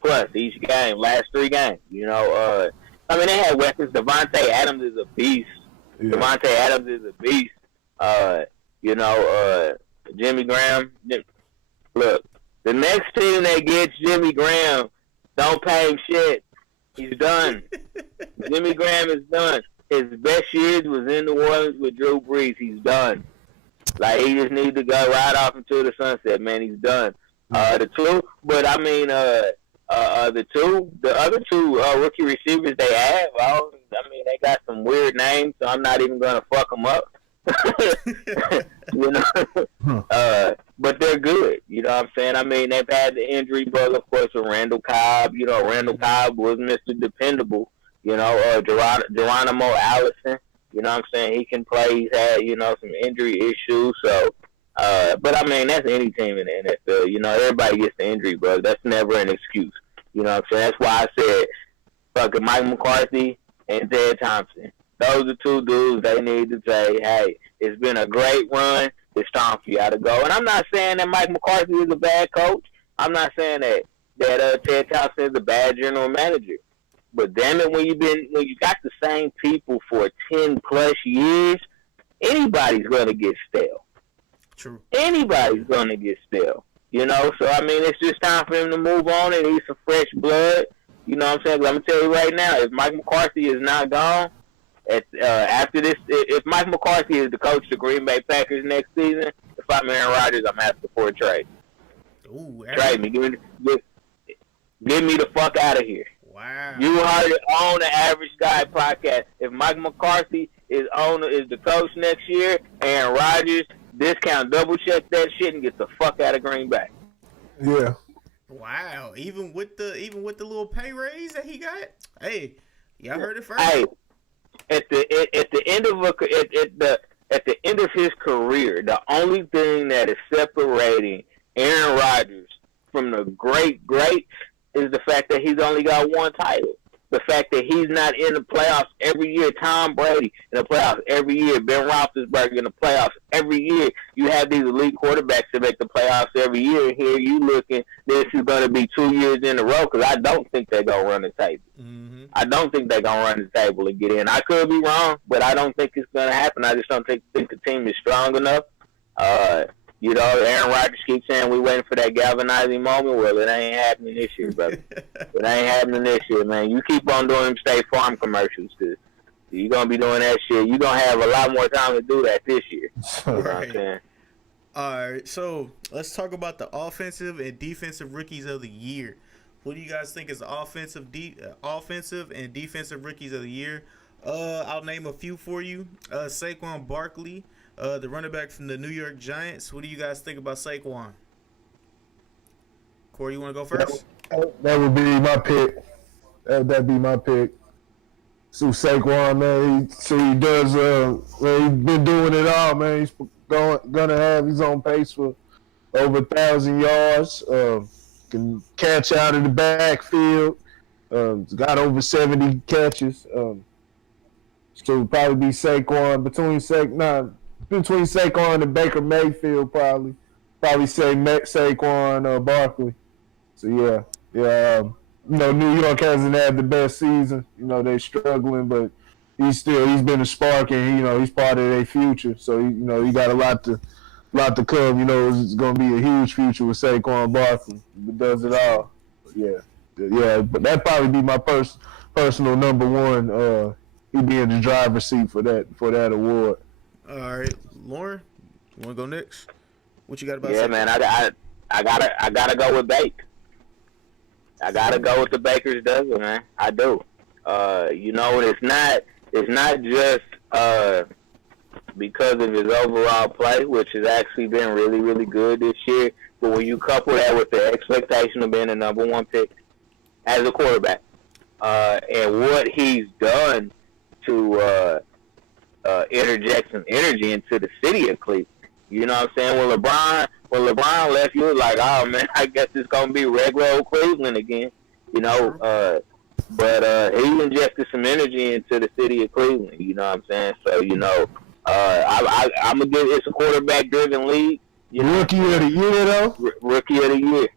plus each game, last 3 games. You know, I mean, they had weapons. Devontae Adams is a beast. Yeah. Devontae Adams is a beast. You know, Jimmy Graham. Look, the next team that gets Jimmy Graham, don't pay him shit. He's done. Jimmy Graham is done. His best years was in New Orleans with Drew Brees. He's done. Like, he just needs to go right off into the sunset, man. He's done. The other two rookie receivers they have, I mean, they got some weird names, so I'm not even going to fuck them up. You know, but they're good. You know what I'm saying? I mean, they've had the injury bug, of course, with Randall Cobb. You know, Randall Cobb was Mr. Dependable. You know, Geronimo Allison. You know what I'm saying? He can play. He's had, you know, some injury issues. So, but I mean, that's any team in the NFL. You know, everybody gets the injury bug. That's never an excuse. You know what I'm saying? That's why I said fucking Mike McCarthy and Ted Thompson. Those are 2 dudes they need to say, hey, it's been a great run. It's time for y'all to go. And I'm not saying that Mike McCarthy is a bad coach. I'm not saying that Ted Thompson is a bad general manager. But damn it, when you got the same people for 10+ years, anybody's gonna get stale. True. Anybody's gonna get stale. You know, so I mean, it's just time for him to move on and need some fresh blood. You know what I'm saying? But I'm gonna tell you right now, if Mike McCarthy is not gone. After this, if Mike McCarthy is the coach of the Green Bay Packers next season, if I'm Aaron Rodgers, I'm asking for a trade. Ooh, trade me. Get me the fuck out of here. Wow. You heard it on the Average Guy podcast. If Mike McCarthy is the coach next year, Aaron Rodgers, discount, double check that shit and get the fuck out of Green Bay. Yeah. Wow. Even with the little pay raise that he got, hey, y'all heard it first. Hey. At the end of his career, the only thing that is separating Aaron Rodgers from the greats is the fact that he's only got 1 title. The fact that he's not in the playoffs every year. Tom Brady in the playoffs every year. Ben Roethlisberger in the playoffs every year. You have these elite quarterbacks that make the playoffs every year. And here you looking, this is going to be 2 years in a row because I don't think they're going to run the table. Mm-hmm. I don't think they're going to run the table and get in. I could be wrong, but I don't think it's going to happen. I just don't think the team is strong enough. You know, Aaron Rodgers keeps saying we waiting for that galvanizing moment. Well, it ain't happening this year, brother. It ain't happening this year, man. You keep on doing them State Farm commercials because you're going to be doing that shit. You're going to have a lot more time to do that this year. You know what I'm saying? All right, so let's talk about the offensive and defensive rookies of the year. What do you guys think is offensive and defensive rookies of the year? I'll name a few for you. Saquon Barkley, the running back from the New York Giants. What do you guys think about Saquon? Corey, you want to go first? That would be my pick. That'd be my pick. So Saquon, man, he does. He's been doing it all, man. He's gonna have his own pace for over 1,000 yards. Can catch out of the backfield. Got over 70 catches. So probably be Saquon between Saquon and Baker Mayfield. Probably say Saquon Barkley. So yeah. New York hasn't had the best season. They're struggling, but he's been a spark, and he's part of their future. So he got a lot to come. It's going to be a huge future with Saquon Barkley. He does it all. Yeah. But that'd probably be my personal number one. He'd be in the driver's seat for that award. All right, Lauren, you want to go next? What you got about? Yeah, man, I gotta go with Bake. I gotta go with the Baker's dozen, man. I do. It's not just because of his overall play, which has actually been really, really good this year. But when you couple that with the expectation of being the number one pick as a quarterback, and what he's done to interject some energy into the city of Cleveland. You know what I'm saying? When LeBron left, you was like, oh, man, I guess it's going to be regular old Cleveland again. But he injected some energy into the city of Cleveland. You know what I'm saying? So, I'm going to give it's a quarterback-driven league. Rookie of the year, though? Rookie of the year.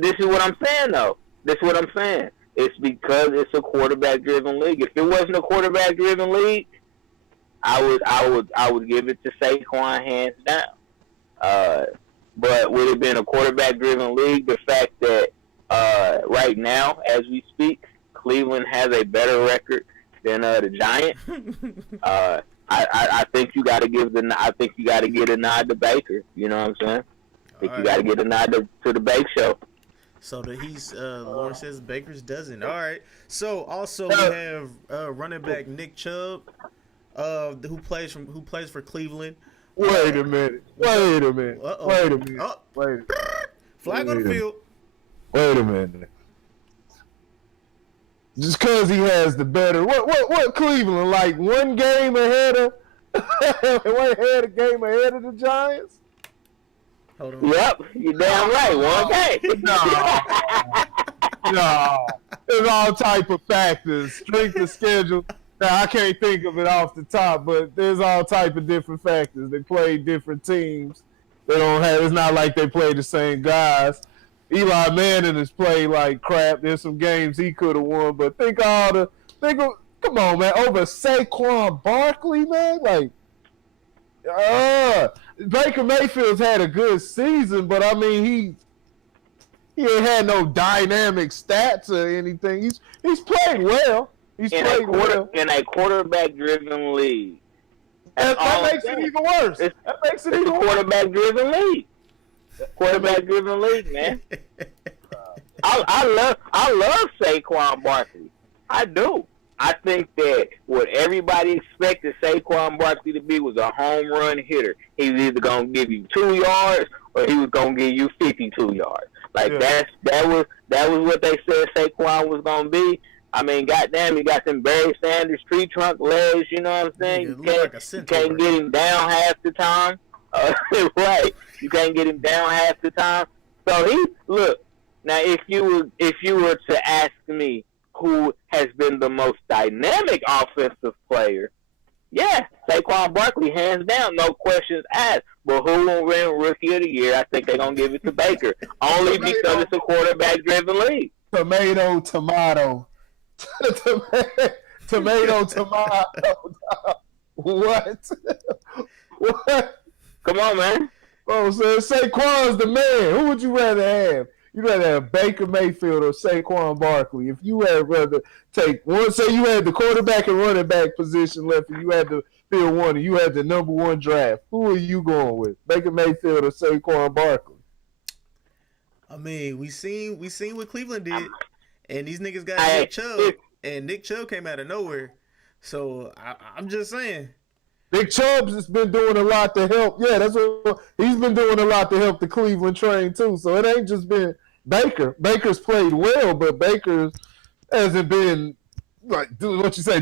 This is what I'm saying, though. This is what I'm saying. It's because it's a quarterback-driven league. If it wasn't a quarterback-driven league, I would give it to Saquon hands down. But with it being a quarterback-driven league, the fact that right now, as we speak, Cleveland has a better record than the Giants. I think you got to get a nod to Baker. You know what I'm saying? I think you got to get a nod to the Bake Show. So Lauren says Baker's dozen. All right. So also we have running back Nick Chubb, who plays for Cleveland. Wait a minute. Oh. Flag on the field. Wait a minute. Just because he has the better, what Cleveland like one game ahead of the Giants? Hold on. Yep, you're damn right. One game. No. There's all type of factors. Strength of schedule. Now I can't think of it off the top, but there's all type of different factors. They play different teams. It's not like they play the same guys. Eli Manning has played like crap. There's some games he could have won, but come on, man, over Saquon Barkley, man, Baker Mayfield's had a good season, but I mean he ain't had no dynamic stats or anything. He's played well. In a quarterback-driven league. That makes it even worse. It's a quarterback-driven league. Quarterback-driven league, man. I love Saquon Barkley. I do. I think that what everybody expected Saquon Barkley to be was a home run hitter. He was either going to give you 2 yards or he was going to give you 52 yards. That was what they said Saquon was going to be. I mean, goddamn, he got them Barry Sanders tree trunk legs, you know what I'm saying? You can't get him down half the time. Right. You can't get him down half the time. So now if you were to ask me who has been the most dynamic offensive player, yeah, Saquon Barkley, hands down, no questions asked. But who will win Rookie of the Year? I think they're going to give it to Baker. Only because it's a quarterback-driven league. Tomato. Tomato. What? Come on, man. Oh, so Saquon's the man. Who would you rather have? You'd rather have Baker Mayfield or Saquon Barkley. If you had rather take one, say you had the quarterback and running back position left, and you had to field one, and you had the number one draft, who are you going with? Baker Mayfield or Saquon Barkley? I mean, we seen what Cleveland did, and these niggas got Nick Chubb, and Nick Chubb came out of nowhere. So I'm just saying. Big Chubbs has been doing a lot to help. Yeah, that's what he's been doing a lot to help the Cleveland train too. So it ain't just been Baker. Baker's played well, but Baker hasn't been like what you say,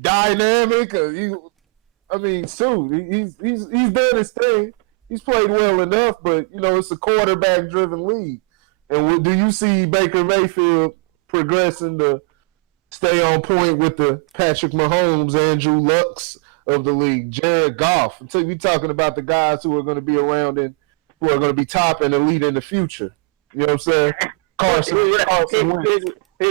dynamic. I mean, he's done his thing. He's played well enough, but it's a quarterback-driven league. And do you see Baker Mayfield progressing to stay on point with the Patrick Mahomes, Andrew Lucks of the league, Jared Goff? Until we talking about the guys who are going to be around and who are going to be top and elite in the future. You know what I'm saying? Here's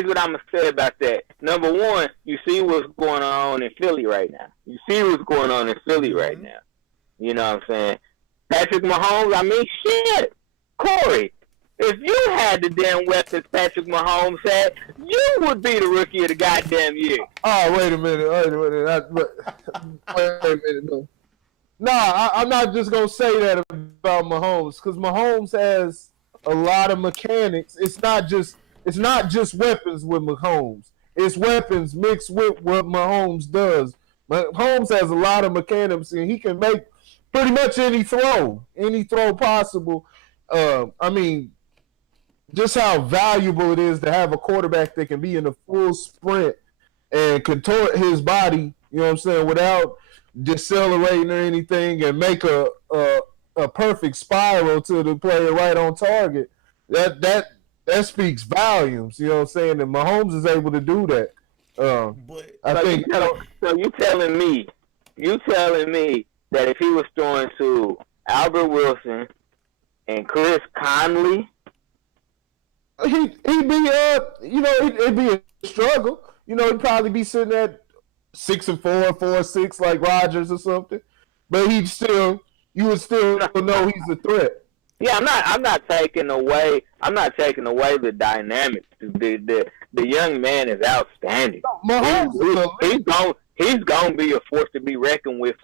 what I'm going to say about that. Number one, you see what's going on in Philly right now. You know what I'm saying? Patrick Mahomes, I mean, shit. Corey, if you had the damn weapons Patrick Mahomes had, you would be the rookie of the goddamn year. Oh, wait a minute. Wait a minute. No, I'm not just going to say that about Mahomes, because Mahomes has a lot of mechanics. It's not just weapons with Mahomes. It's weapons mixed with what Mahomes does. Mahomes has a lot of mechanics, and he can make pretty much any throw possible. I mean, just how valuable it is to have a quarterback that can be in a full sprint and contort his body, you know what I'm saying, without decelerating or anything, and make a perfect spiral to the player right on target. That speaks volumes, you know what I'm saying? And Mahomes is able to do that. So you telling me that if he was throwing to Albert Wilson and Chris Conley, he'd be it'd be a struggle. He'd probably be sitting at 6-4, 4-6 like Rodgers or something. But you would still know he's a threat. Yeah, I'm not taking away the dynamics. The young man is outstanding. Mahomes, he's gonna be a force to be reckoned with.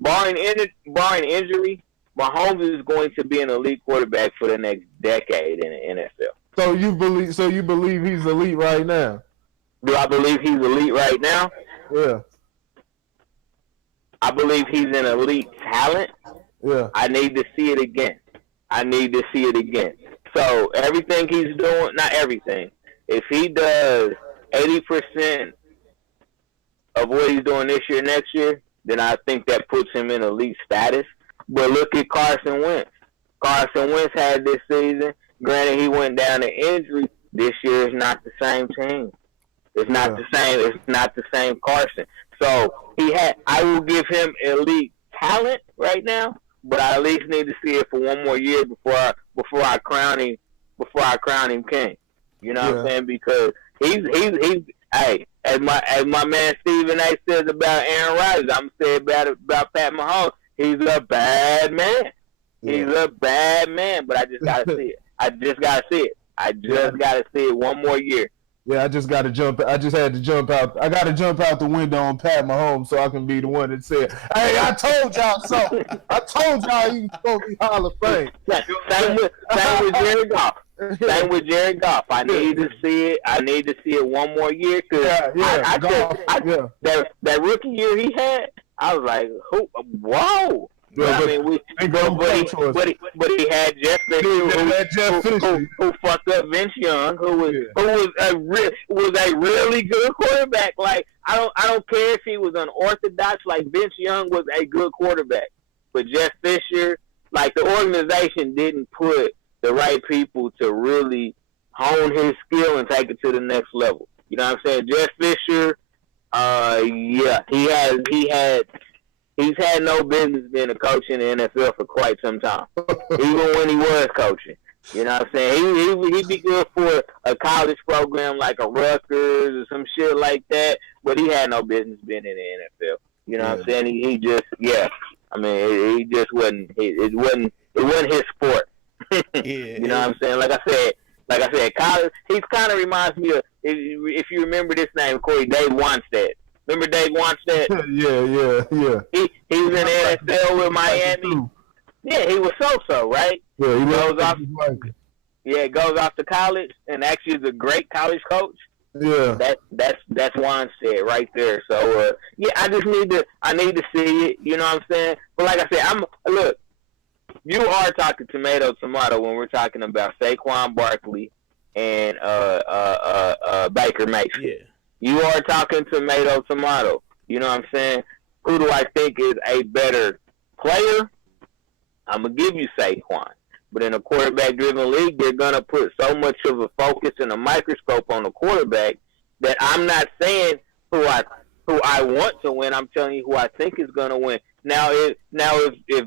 Barring injury, Mahomes is going to be an elite quarterback for the next decade in the NFL. So you believe he's elite right now? Do I believe he's elite right now? Yeah. I believe he's an elite talent. Yeah. I need to see it again. So everything he's doing, not everything. If he does 80% of what he's doing this year, next year, then I think that puts him in elite status. But look at Carson Wentz. Carson Wentz had this season. Granted, he went down to injury. This year is not the same team. It's not the same. It's not the same Carson. So I will give him elite talent right now, but I at least need to see it for one more year before I crown him king. You know what I'm saying? Because he's hey, as my man Stephen A says about Aaron Rodgers, I'm saying about Pat Mahomes. He's a bad man. He's a bad man, but I just gotta see it. I just gotta see it one more year. Yeah, I just had to jump out. I got to jump out the window on Pat Mahomes so I can be the one that said, "Hey, I told y'all so. I told y'all he's supposed to be Hall of Fame." Same with Jared Goff. Same with Jared Goff. I need to see it. I need to see it one more year because that rookie year he had, I was like, whoa. Yeah, I mean, but he had Jeff Fisher, who fucked up Vince Young, who was a really good quarterback. Like I don't care if he was unorthodox. Like Vince Young was a good quarterback, but Jeff Fisher, like the organization didn't put the right people to really hone his skill and take it to the next level. You know what I'm saying? Jeff Fisher, he's had no business being a coach in the NFL for quite some time, even when he was coaching. You know what I'm saying? He'd be good for a college program like a Rutgers or some shit like that, but he had no business being in the NFL. You know what I'm saying? He just, I mean, he just wasn't. It wasn't his sport. You know what I'm saying? Like I said, college. He kind of reminds me of, if you remember this name, Corey, Dave Wanstead. Remember Dave Wanstead? Yeah. He was in the NFL with Miami. Yeah, he was so, right? Yeah, he goes off to college and actually is a great college coach. Yeah. That's Juan said right there. So yeah, I need to see it. You know what I'm saying? But like I said, look. You are talking tomato when we're talking about Saquon Barkley and Baker Mayfield. Yeah. You are talking tomato. You know what I'm saying? Who do I think is a better player? I'm gonna give you Saquon. But in a quarterback-driven league, they're gonna put so much of a focus and a microscope on the quarterback that I'm not saying who I want to win. I'm telling you who I think is gonna win. Now if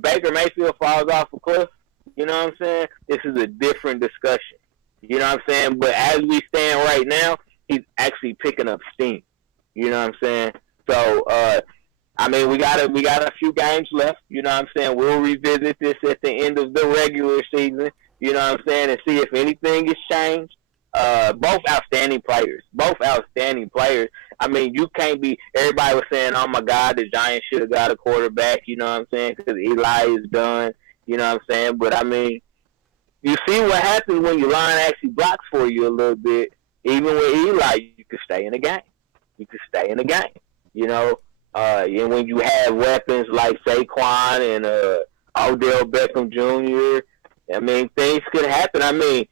Baker Mayfield falls off a cliff, you know what I'm saying? This is a different discussion. You know what I'm saying? But as we stand right now, he's actually picking up steam. You know what I'm saying? So, I mean, we got a few games left. You know what I'm saying? We'll revisit this at the end of the regular season. You know what I'm saying? And see if anything has changed. Both outstanding players. I mean, you can't be. Everybody was saying, "Oh my God, the Giants should have got a quarterback." You know what I'm saying? Because Eli is done. You know what I'm saying? But I mean, you see what happens when your line actually blocks for you a little bit. Even with Eli, you can stay in the game. You know, and when you have weapons like Saquon and Odell Beckham Jr., I mean, things could happen. I mean,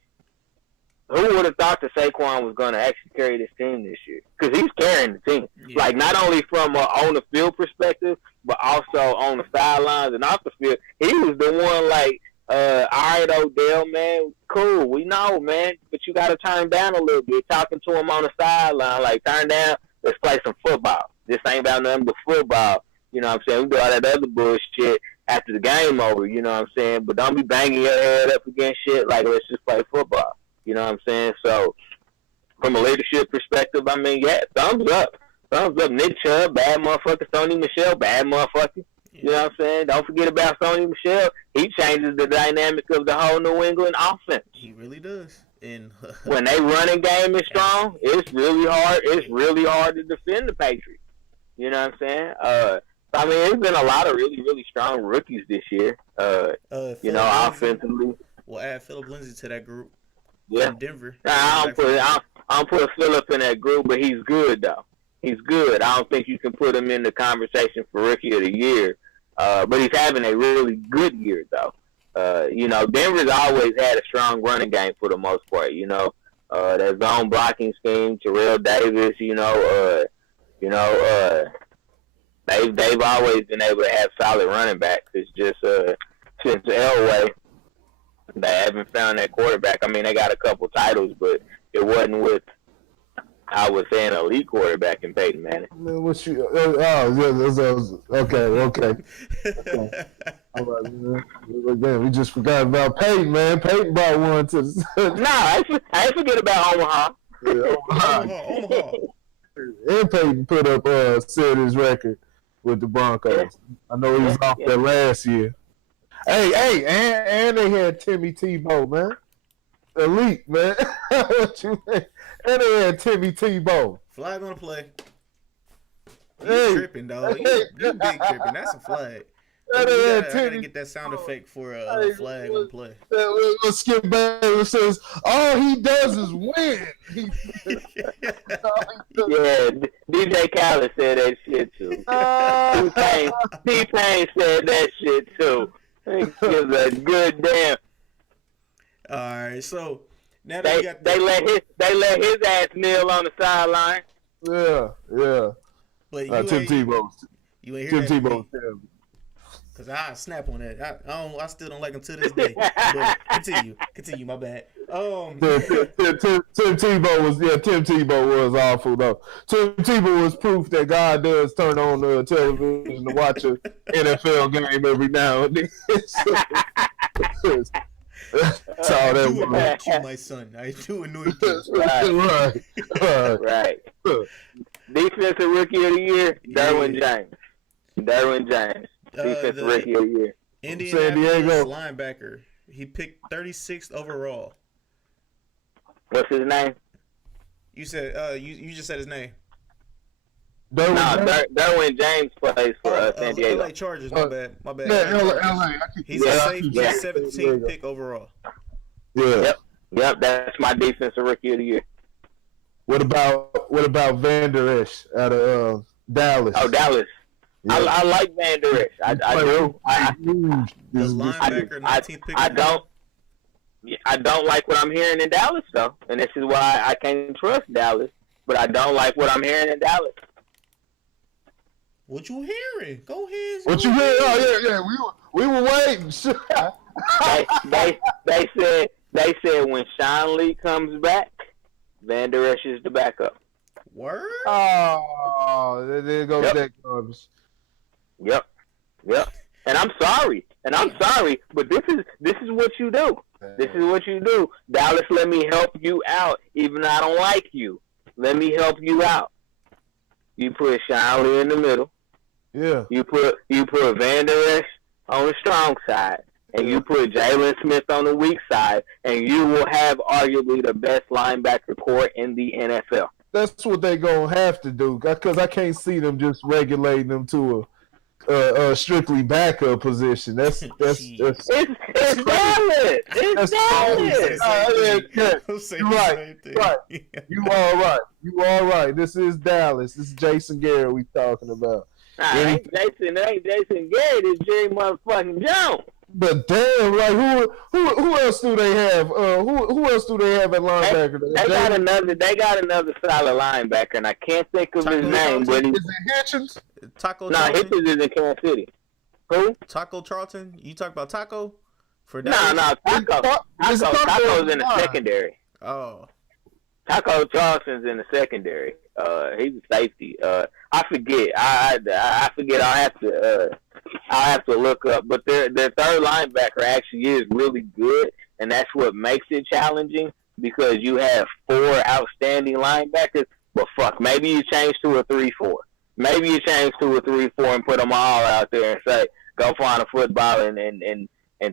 who would have thought that Saquon was going to actually carry this team this year? Because he's carrying the team. Yeah. Like, not only from an on-the-field perspective, but also on the sidelines and off the field. He was the one like, all right, Odell, man, cool. We know, man, but you got to turn down a little bit. Talking to him on the sideline, like, turn down, let's play some football. This ain't about nothing but football. You know what I'm saying? We do all that other bullshit after the game over, you know what I'm saying? But don't be banging your head up against shit like, let's just play football. You know what I'm saying? So, from a leadership perspective, I mean, yeah, thumbs up. Nick Chubb, bad motherfucker. Sony Michel, bad motherfucker. You know what I'm saying? Don't forget about Sony Michel. He changes the dynamic of the whole New England offense. He really does. And when they running game is strong, it's really hard. It's really hard to defend the Patriots. You know what I'm saying? I mean, there's been a lot of really, really strong rookies this year. You know, offensively. We'll add Philip Lindsay to that group. Yeah, from Denver. I don't put Phillip in that group, but he's good though. He's good. I don't think you can put him in the conversation for Rookie of the Year, but he's having a really good year though. You know, Denver's always had a strong running game for the most part. You know, that zone blocking scheme, Terrell Davis. They've always been able to have solid running backs. It's just since Elway, they haven't found that quarterback. I mean, they got a couple titles, but it wasn't with, I would say, an elite quarterback in Peyton Manning. Okay. All right, man. We just forgot about Peyton, man. Peyton brought one to the... I ain't forget about Omaha. Yeah, Omaha. And Peyton put up set his record with the Broncos. I know he was off there last year. Hey, and they had Timmy Tebow, man. Elite, man. What you mean? And they had Timmy Tebow. Flag on the play. You tripping, dog. You big tripping. That's a flag. I gotta get that sound effect for a flag on the play. Let's skip back. It says, all he does is win. Yeah, DJ Khaled said that shit too. T-Pain said that shit too. He gives a good damn. All right, so now that they let his ass kneel on the sideline. Yeah. But Tim Tebow. You ain't hear Tim that Tebow. Cause I snap on that. I still don't like him to this day. But continue. My bad. Tim Tebow was awful though. Tim Tebow was proof that God does turn on the television to watch an NFL game every now and then. That's all that was. Anoint you, my son. I do anoint you. Right. Defensive Rookie of the Year, Derwin James. Defensive Rookie of the Year. Indianapolis linebacker. He picked 36th overall. What's his name? You said you just said his name. Derwin James plays for San Diego. LA Chargers. My bad. Yeah, LA. He's a safety, 17th pick overall. Yeah. Yep. That's my defensive Rookie of the Year. What about Van Der Esch out of Dallas? Oh, Dallas. Yeah. I like Van Der Esch. I do. The linebacker, 19th pick. I don't like what I'm hearing in Dallas, though, and this is why I can't trust Dallas. But I don't like what I'm hearing in Dallas. What you hearing? Go ahead. What you hearing? Oh yeah. We were waiting. they said when Sean Lee comes back, Van Der Esch is the backup. Word? Oh, there goes that garbage. Yep. And I'm sorry, but this is what you do. This is what you do. Dallas, let me help you out, even though I don't like you. Let me help you out. You put Sean Lee in the middle. Yeah. You put Van Der Esch on the strong side, and you put Jalen Smith on the weak side, and you will have arguably the best linebacker core in the NFL. That's what they're gonna have to do, because I can't see them just regulating them to a strictly backup position. That's Dallas. It's Dallas. You're right. You all right. This is Dallas. This is Jason Garrett we talking about. Ain't Jason Garrett. It's Jerry motherfucking Jones. But damn, like who else do they have? Who else do they have at linebacker? They got another solid linebacker, and I can't think of his name. But is it Hitchens? Taco. No, Hitchens is in Kansas City. Who? Taco Charlton. You talk about Taco? No, Taco's in the secondary. Oh. Taco Charleston's in the secondary. He's a safety. I forget. I forget. I'll have to look up. But their third linebacker actually is really good, and that's what makes it challenging because you have 4 outstanding linebackers. But fuck, maybe you change to a 3-4. Maybe you change to a 3-4 and put them all out there and say, go find a football and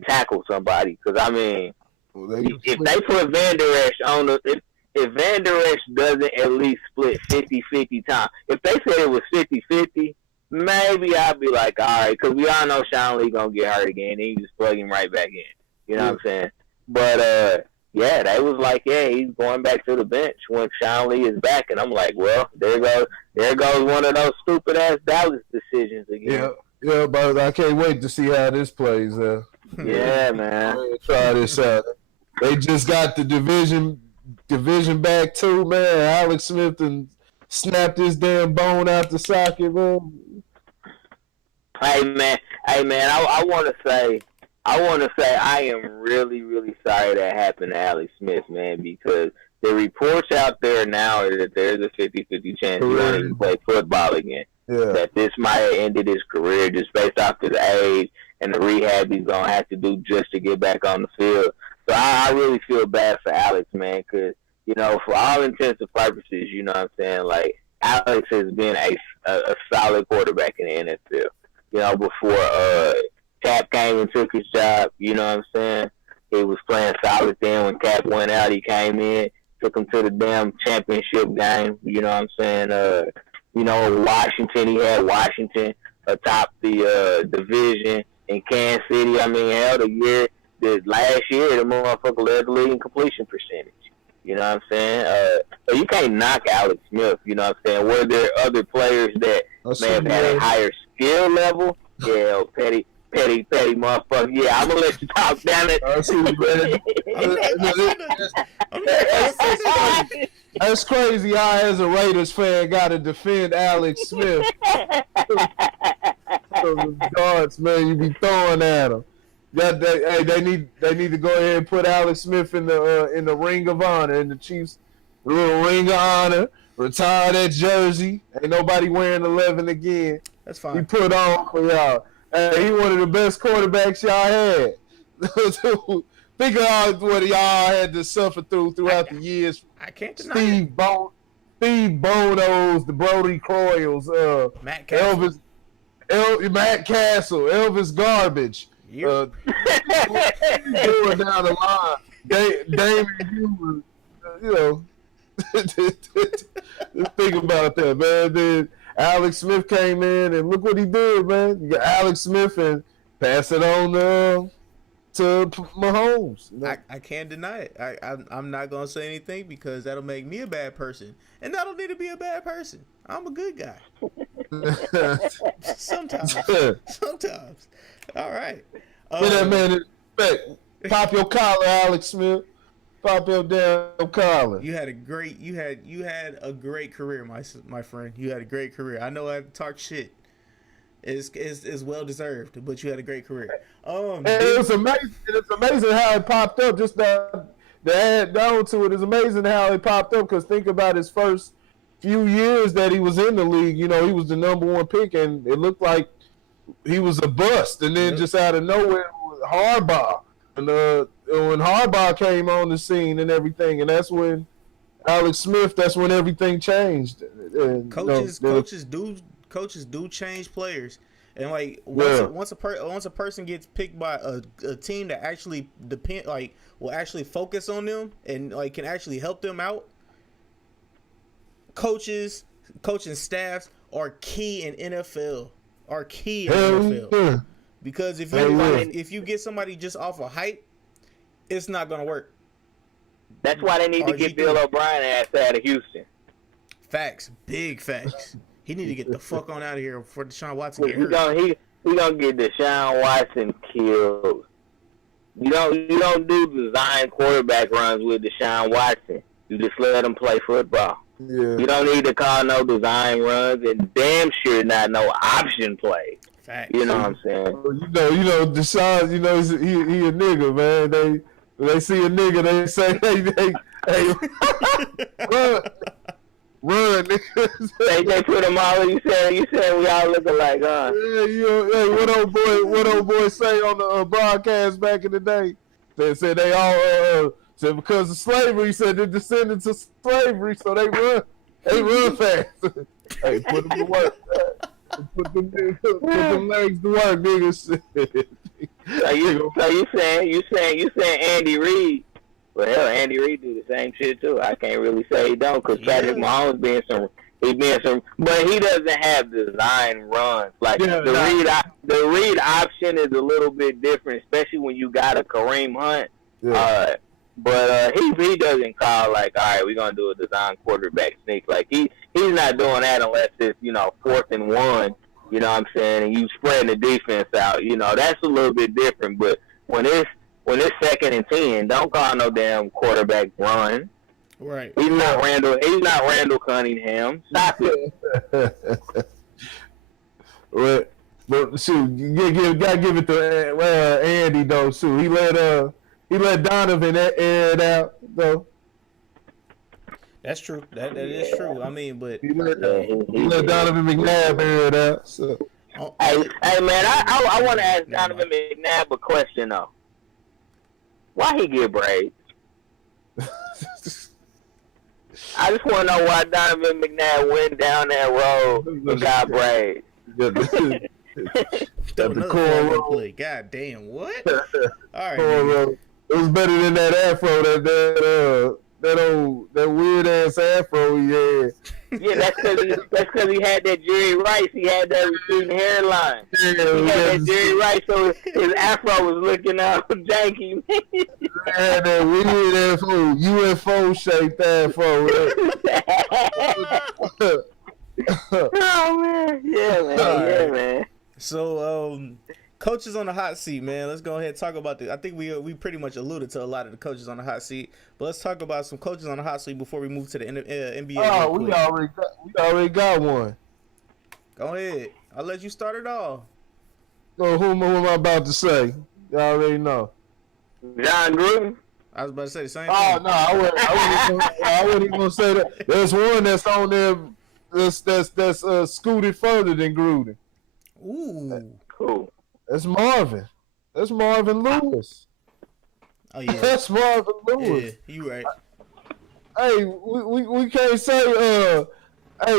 tackle somebody. Because I mean, if they put Van Der Esch on the if Van Der Esch doesn't at least split 50-50 time, if they said it was 50-50, maybe I'd be like, all right, because we all know Sean Lee going to get hurt again, and you just plug him right back in. You know what I'm saying? But, yeah, they was like, yeah, he's going back to the bench when Sean Lee is back. And I'm like, well, there goes one of those stupid-ass Dallas decisions again. Yeah, but I can't wait to see how this plays. Yeah, man. Try this out. They just got the division back too, man. Alex Smith and snapped his damn bone out the socket, man. Hey man, I want to say I am really, really sorry that happened to Alex Smith, man, because the reports out there now are that there's a 50-50 chance he won't even play football again. Yeah. That this might have ended his career just based off his age and the rehab he's going to have to do just to get back on the field. So I really feel bad for Alex, man, because, you know, for all intents and purposes, you know what I'm saying, like, Alex has been a solid quarterback in the NFL. You know, before Cap came and took his job, you know what I'm saying? He was playing solid then. When Cap went out, he came in, took him to the damn championship game, you know what I'm saying? You know, Washington, he had Washington atop the division in Kansas City. I mean, hell, last year, the motherfucker led the league in completion percentage. You know what I'm saying? So you can't knock Alex Smith, you know what I'm saying? Were there other players that may have had a higher skill level? Yeah, petty motherfucker. Yeah, I'm going to let you talk, damn it. That's crazy how, as a Raiders fan, got to defend Alex Smith. Those guards, man, you be throwing at him. They need to go ahead and put Alex Smith in the Ring of Honor, in the Chiefs' little Ring of Honor. Retire that jersey. Ain't nobody wearing 11 again. That's fine. He put on for y'all. Hey, he one of the best quarterbacks y'all had. Think of what y'all had to suffer throughout the years. I can't deny Steve Bonos, the Brody Croyles, Matt Castle. Matt Castle, Elvis Garbage. Going down the line, Damon Hughes, you know. Just think about that, man. Then Alex Smith came in, and look what he did, man. You got Alex Smith and pass it on to Mahomes. You know? I can't deny it. I'm not gonna say anything because that'll make me a bad person, and I don't need to be a bad person. I'm a good guy. Sometimes. All right. Get that man respect. Pop your collar, Alex Smith. Pop your damn collar. You had a great career, my friend. You had a great career. I know I talk shit. It's well deserved, but you had a great career. And it was amazing. It's amazing how it popped up. Just to add down to it, it's amazing how it popped up. Because think about his first few years that he was in the league. You know, he was the number one pick, and it looked like he was a bust. And then just out of nowhere, Harbaugh. And when Harbaugh came on the scene and everything, and that's when Alex Smith. That's when everything changed. And, coaches do change players, and like once a person gets picked by a team that actually will actually focus on them and like can actually help them out. Coaching staffs are key in NFL. Because if you get somebody just off of hype, it's not gonna work. That's why they need to get Bill O'Brien ass out of Houston. Facts, big facts. He need to get the fuck on out of here before Deshaun Watson get hurt. He gonna get Deshaun Watson killed. You don't do design quarterback runs with Deshaun Watson. You just let him play football. Yeah. You don't need to call no design runs, and damn sure not no option play. Facts. You know what I'm saying? You know, Deshaun. You know, he a nigga, man. They see a nigga, they say, hey, run, nigga. They put them all. You said we all look alike, huh? Yeah, hey, what old boy say on the broadcast back in the day? They said they all said because of slavery. Said they're descendants of slavery, so they run fast. Hey, put them to work. Put them legs to work, niggas. So you saying Andy Reid? Well, hell, Andy Reid do the same shit too. I can't really say he don't, because Patrick Mahomes being some, but he doesn't have design runs. Like the read option is a little bit different, especially when you got a Kareem Hunt. Yeah. But he doesn't call like, all right, we're gonna do a design quarterback sneak. Like he's not doing that unless it's 4th and 1. You know what I'm saying? And you spreading the defense out. You know, that's a little bit different. But when it's 2nd and 10, don't call no damn quarterback run. Right. He's not Randall Cunningham. Stop it. But shoot, you gotta give it to Andy though. Shoot, he let Donovan air it out though. That's true. That is true. I mean, but he let Donovan McNabb air it out. So. Hey man, I want to ask Donovan McNabb a question though. Why he get braids? I just want to know why Donovan McNabb went down that road and got braids. Play. God damn, what? All right. It was better than that afro, that weird ass afro he had. Yeah, that's because he had that Jerry Rice. He had that receding hairline. Yeah, he had that Jerry Rice, so his afro was looking janky. He had that weird afro, UFO shaped afro. Oh man, yeah, man. So, coaches on the hot seat, man. Let's go ahead and talk about I think we pretty much alluded to a lot of the coaches on the hot seat, but let's talk about some coaches on the hot seat before we move to the NBA. Oh, we already got one. Go ahead. I'll let you start it off. So who am I about to say? You already know. John Gruden. I was about to say the same thing. Oh no, I wouldn't even gonna say that. There's one that's on there that's scooted further than Gruden. Ooh, cool. That's Marvin. That's Marvin Lewis. Oh yeah, that's Marvin Lewis. Yeah, you right. Hey, we can't say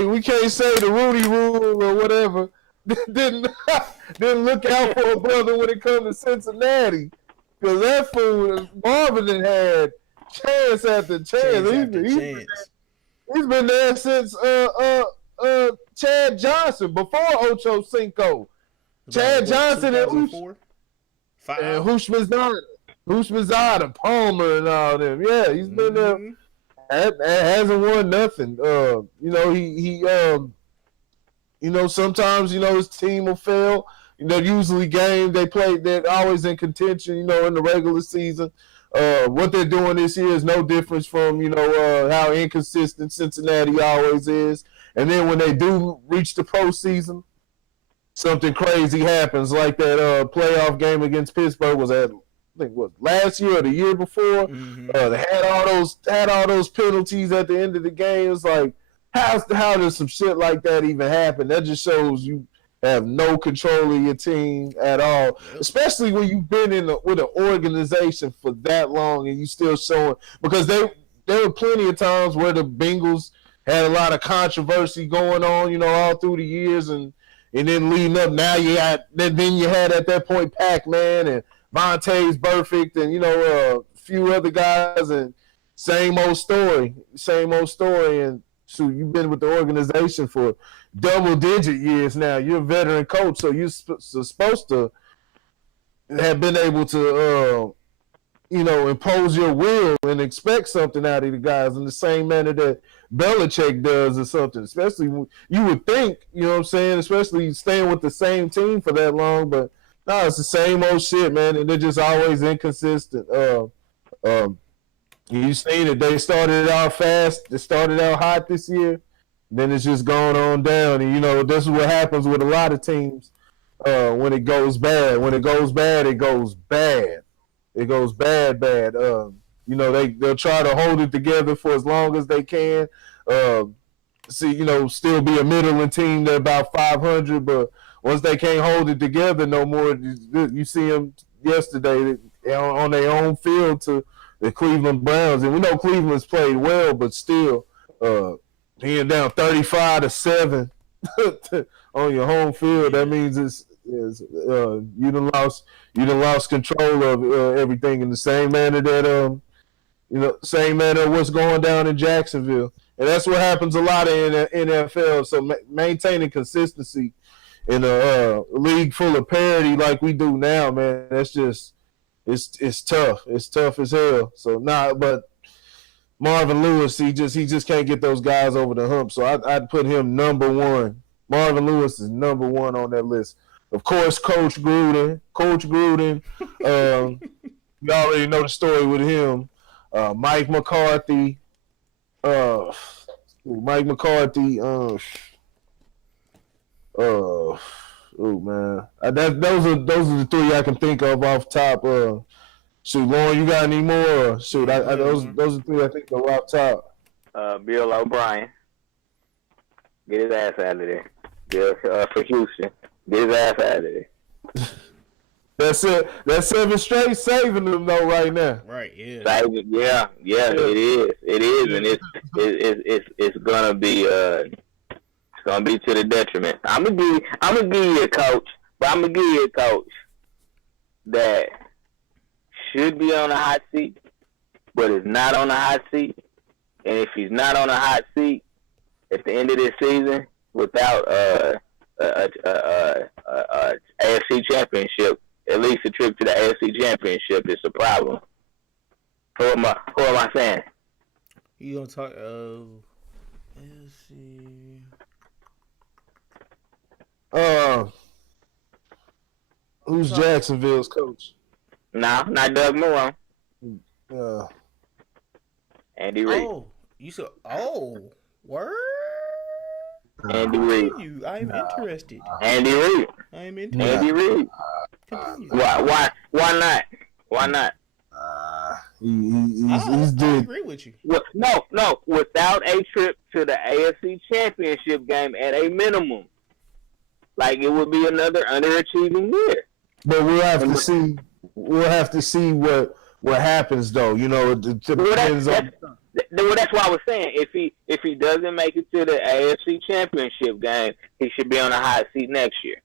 we can't say the Rudy Rule or whatever. didn't look out for a brother when it comes to Cincinnati, because that fool Marvin had chance after chance. He's been there since Chad Johnson before Ocho Cinco. Chad Johnson and and Hushmanzada, Palmer, and all them. Yeah, he's been there. Hasn't won nothing. Sometimes his team will fail. Usually games they play, they're always in contention. In the regular season. What they're doing this year is no difference from how inconsistent Cincinnati always is. And then when they do reach the postseason, something crazy happens, like that playoff game against Pittsburgh was at, I think, last year or the year before. They had all those penalties at the end of the game. It's like, how does some shit like that even happen? That just shows you have no control of your team at all, especially when you've been with an organization for that long and you still showing, because there were plenty of times where the Bengals had a lot of controversy going on, all through the years, and then leading up. Now you had at that point Pac-Man and Vontae's Perfect and a few other guys, and same old story. And so you've been with the organization for double-digit years now. You're a veteran coach, so you're supposed to have been able to, impose your will and expect something out of the guys in the same manner that Belichick does or something. Especially, you would think, especially staying with the same team for that long. But no, it's the same old shit, man, and they're just always inconsistent. You've seen it. They started out fast. They started out hot this year. Then it's just going on down. And, this is what happens with a lot of teams when it goes bad. When it goes bad, it goes bad. It goes bad. They'll try to hold it together for as long as they can. Still be a middling team. They're about 500, but once they can't hold it together no more, you see them yesterday on their own field to the Cleveland Browns. And we know Cleveland's played well, but still, being down 35-7 on your home field, that means you done lost control of everything in the same manner that same manner what's going down in Jacksonville. And that's what happens a lot in the NFL. So maintaining consistency in a league full of parity like we do now, man, that's just it's tough. It's tough as hell. So but Marvin Lewis, he just can't get those guys over the hump. So I'd put him number one. Marvin Lewis is number one on that list. Of course, Coach Gruden. You already know the story with him. Mike McCarthy. Oh man, those are the three I can think of off top. Lauren, you got any more? Those are three I think are off top. Bill O'Brien, get his ass out of there. For Houston, get his ass out of there. That's it. That's 7 straight saving them though right now. Right. Yeah. Yeah. It is, and it's gonna be to the detriment. I'm gonna give you a coach, but I'm gonna give you a coach that should be on a hot seat, but is not on a hot seat. And if he's not on a hot seat at the end of this season without AFC championship, at least a trip to the AFC championship is a problem. Who am I saying? You gonna talk AFC? Who's Jacksonville's coach? No, not Doug Marrone. Andy Reid. Oh, you said word? Andy Reid. I'm interested. Andy Reid. I'm interested. Andy Reid. Why not? Why not? He's I agree with you. No. Without a trip to the AFC Championship game at a minimum, like it would be another underachieving year. But we'll have to see. We'll have to see what happens though. It depends on. That's why I was saying if he doesn't make it to the AFC Championship game, he should be on a hot seat next year.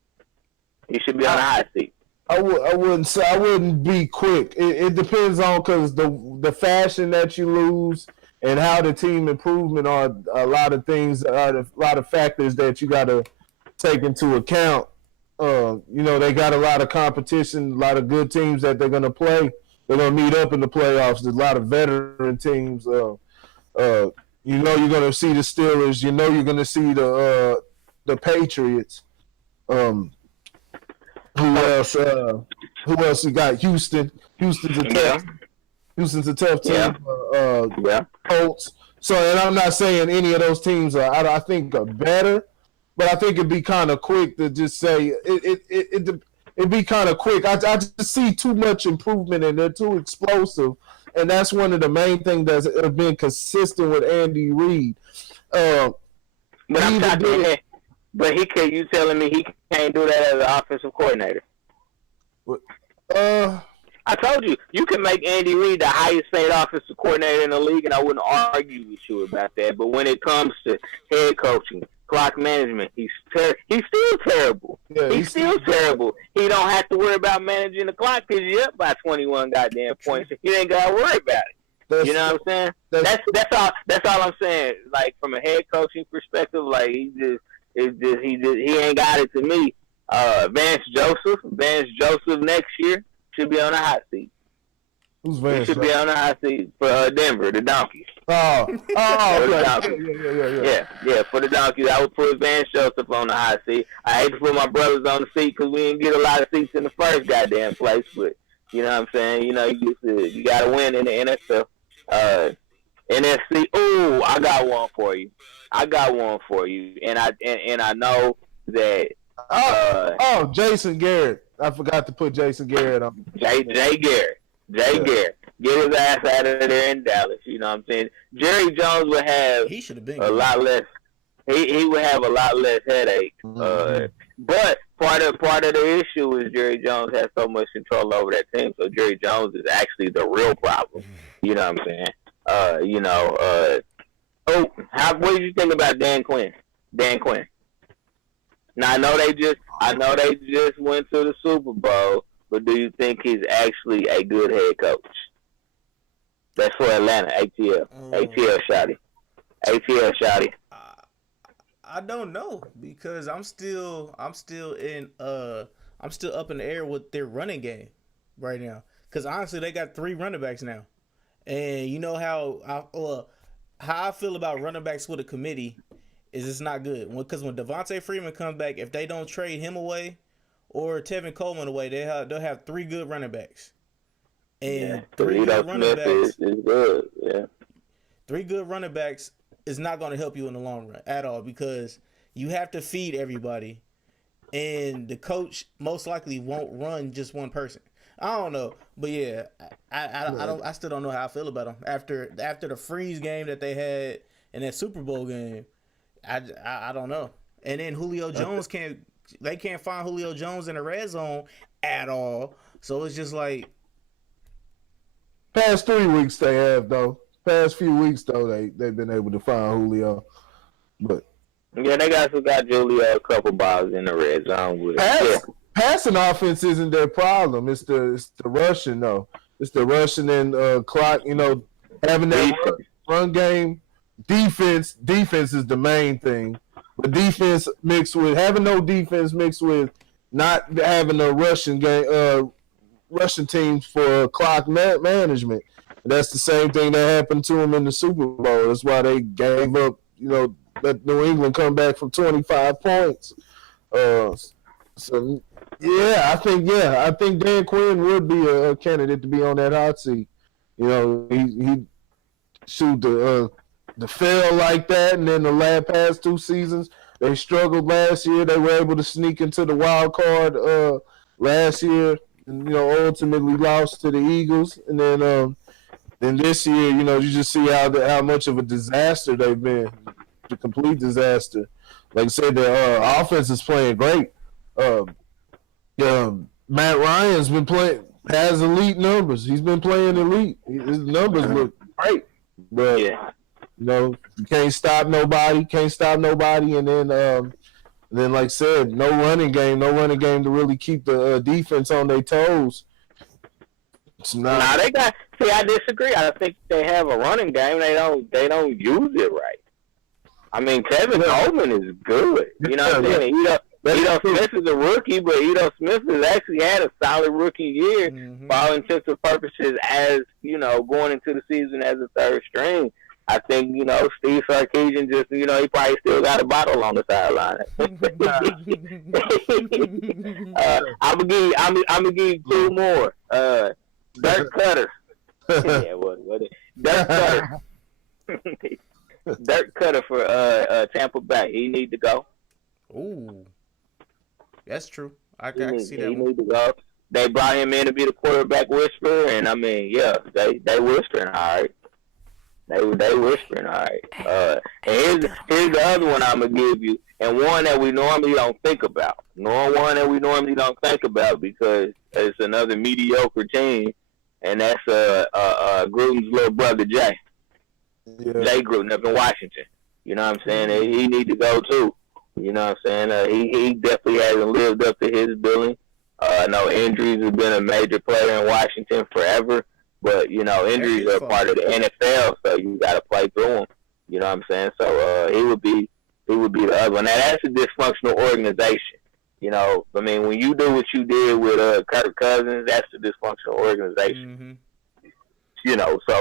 He should be on a hot seat. I wouldn't be quick. It depends on, because the fashion that you lose and how the team improvement are a lot of things, a lot of factors that you got to take into account. They got a lot of competition, a lot of good teams that they're going to play. They're going to meet up in the playoffs. There's a lot of veteran teams. You're going to see the Steelers. You're going to see the Patriots. Who else? Who else? You got Houston. Houston's a tough team. Colts. So, and I'm not saying any of those teams I think are better, but I think it'd be kind of quick to just say it'd be kind of quick. I just see too much improvement and they're too explosive, and that's one of the main things that's been consistent with Andy Reid. But you telling me he can't do that as an offensive coordinator? I told you, you can make Andy Reid the highest paid offensive coordinator in the league, and I wouldn't argue with you about that. But when it comes to head coaching, clock management, he's still terrible. Yeah, he's still terrible. He don't have to worry about managing the clock because you're up by 21 goddamn points. He ain't got to worry about it. You know what I'm saying? That's all I'm saying. Like, from a head coaching perspective, like, he ain't got it to me. Vance Joseph next year should be on the hot seat. Who's Vance? He should be on the hot seat for Denver, the Donkeys. For the Donkeys. Yeah, for the Donkeys. I would put Vance Joseph on the hot seat. I hate to put my brothers on the seat because we didn't get a lot of seats in the first goddamn place, but you know what I'm saying? You got to win in the NFL. NFC, ooh, I got one for you. And I know that Jason Garrett. I forgot to put Jason Garrett on. Jay Garrett. Garrett. Get his ass out of there in Dallas. You know what I'm saying? Jerry Jones would have a lot less. He would have a lot less headache. Mm-hmm. But part of the issue is Jerry Jones has so much control over that team. So Jerry Jones is actually the real problem. You know what I'm saying? What did you think about Dan Quinn? Now I know they just went to the Super Bowl, but do you think he's actually a good head coach? That's for Atlanta, ATL Shotty. I don't know because I'm still up in the air with their running game right now. Because honestly, they got 3 running backs now, and you know how I feel about running backs with a committee is it's not good. Because when Devontae Freeman comes back, if they don't trade him away or Tevin Coleman away, they'll have 3 good running backs. And 3 good running backs is good. Yeah, 3 good running backs is not going to help you in the long run at all because you have to feed everybody, and the coach most likely won't run just one person. I don't know, but yeah, I still don't know how I feel about them after the freeze game that they had in that Super Bowl game. I don't know. And then Julio Jones can't find Julio Jones in the red zone at all. So it's just like past 3 weeks they have though. Past few weeks though they've been able to find Julio, but yeah, they got Julio a couple balls in the red zone. Passing offense isn't their problem. It's the rushing though. It's the rushing and clock. Having that run game. Defense is the main thing. But defense mixed with having no defense mixed with not having a rushing game, rushing teams for clock management. And that's the same thing that happened to them in the Super Bowl. That's why they gave up. Let New England come back from 25 points. So yeah, I think Dan Quinn would be a candidate to be on that hot seat. He shoot the fail like that, and then the past 2 seasons they struggled last year. They were able to sneak into the wild card last year, and ultimately lost to the Eagles. And then this year, you just see how much of a disaster they've been, a complete disaster. Like I said, the offense is playing great. Matt Ryan's has elite numbers. He's been playing elite. His numbers look great, but you can't stop nobody. And then like I said, no running game to really keep the defense on their toes. They got. See, I disagree. I think they have a running game. They don't use it right. I mean, Tevin Coleman is good. You know what I'm saying? Ito Smith is a rookie, but Ito Smith has actually had a solid rookie year for all intents and purposes as, going into the season as a third string. I think, Steve Sarkisian just, he probably still got a bottle on the sideline. I'm gonna give you two more. Dirk Cutter. Yeah, what? Dirk Cutter. Dirk Cutter for Tampa Bay. He need to go. Ooh, that's true. I can see that. He need to go. They brought him in to be the quarterback whisperer, and I mean, yeah, they whispering all right. They whispering all right. And here's the other one I'm gonna give you, and one that we normally don't think about. Because it's another mediocre team, and that's Gruden's little brother Jay. Yeah. Jay Gruden up in Washington. You know what I'm saying? He need to go too. You know what I'm saying? He definitely hasn't lived up to his billing. I know injuries have been a major player in Washington forever, but injuries are part of the NFL, so you got to play through them. You know what I'm saying? So he would be the other one. Now that's a dysfunctional organization. I mean, when you do what you did with Kirk Cousins, that's a dysfunctional organization. So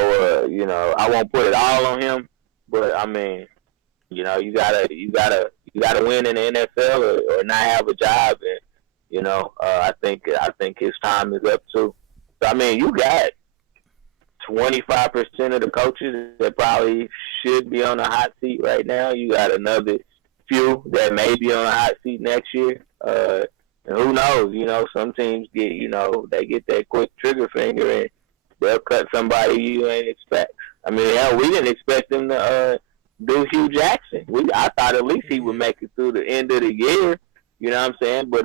I won't put it all on him, but I mean, you gotta win in the NFL or not have a job, and I think his time is up too. So I mean, you got 25% of the coaches that probably should be on the hot seat right now. You got another few that may be on the hot seat next year. And who knows? Some teams get they get that quick trigger finger and they'll cut somebody you ain't expect. I mean, hell, we didn't expect them to do Hugh Jackson. I thought at least he would make it through the end of the year. You know what I'm saying? But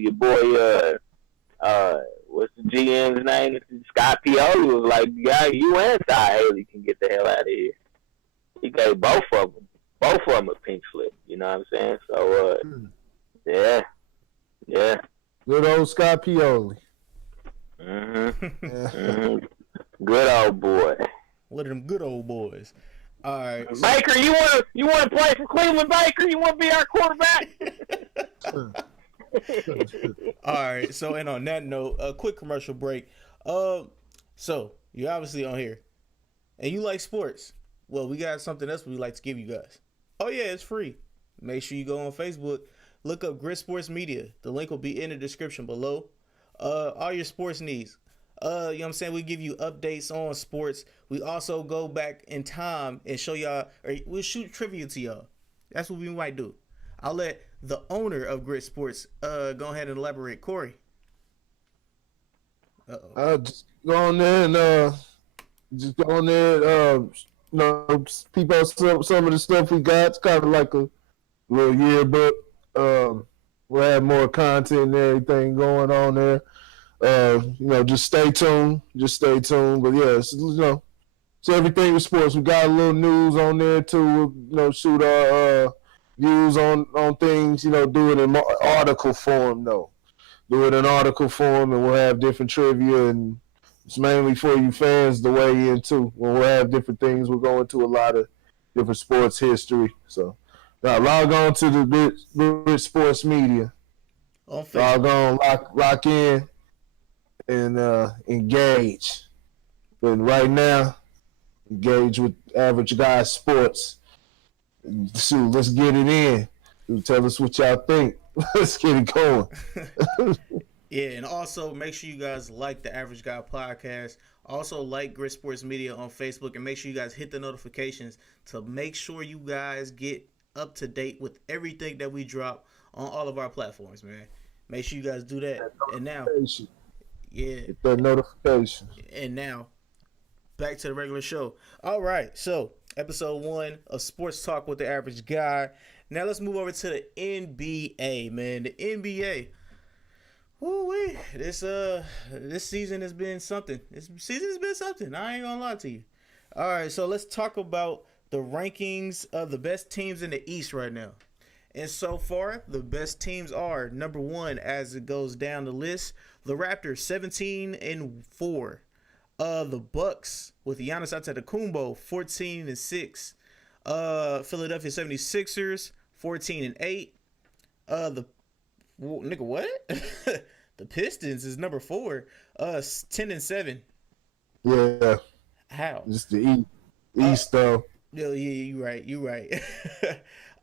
your boy, what's the GM's name? Scott Pioli was like, yeah, you and Ty Haley can get the hell out of here. He gave both of them a pink slip. You know what I'm saying? So, yeah. Good old Scott Pioli. Good old boy. One of them good old boys. All right, Baker, you want to play for Cleveland, Baker? You want to be our quarterback? All right. So, and on that note, a quick commercial break. So you're obviously on here, and you like sports. Well, we got something else we'd like to give you guys. Oh yeah, it's free. Make sure you go on Facebook, look up Grit Sports Media. The link will be in the description below. All your sports needs. You know what I'm saying? We give you updates on sports. We also go back in time and show y'all, or we'll shoot trivia to y'all. That's what we might do. I'll let the owner of Grit Sports go ahead and elaborate. Corey. I'll just go on there and peep out some of the stuff we got. It's kind of like a little yearbook. We'll have more content and everything going on there. Just stay tuned. But yeah, so everything with sports. We got a little news on there too. We'll, shoot our views on things. Do it in article form though. Do it in article form, and we'll have different trivia, and it's mainly for you fans to weigh in too. When we'll have different things, we'll go into a lot of different sports history. So now log on to the Grit Sports Media. Log on, lock in, and engage. But right now, engage with Average Guy Sports. Shoot, let's get it in. Tell us what y'all think. Let's get it going. Yeah, and also make sure you guys like the Average Guy podcast. Also like Grit Sports Media on Facebook, and make sure you guys hit the notifications to make sure you guys get up to date with everything that we drop on all of our platforms, man. Make sure you guys do that. And now, hit that notification. And now, back to the regular show. All right, so episode 1 of Sports Talk with the Average Guy. Now let's move over to the NBA, man. The NBA. Woo-wee. This season has been something. I ain't gonna lie to you. All right, so let's talk about the rankings of the best teams in the East right now. And so far, the best teams are number 1 as it goes down the list. The Raptors 17-4. The Bucks with Giannis Antetokounmpo 14-6. Philadelphia 76ers 14-8. The Whoa, nigga, what? The Pistons is number 4. 10-7. Yeah, How? just the East though. Yeah, you right. You right.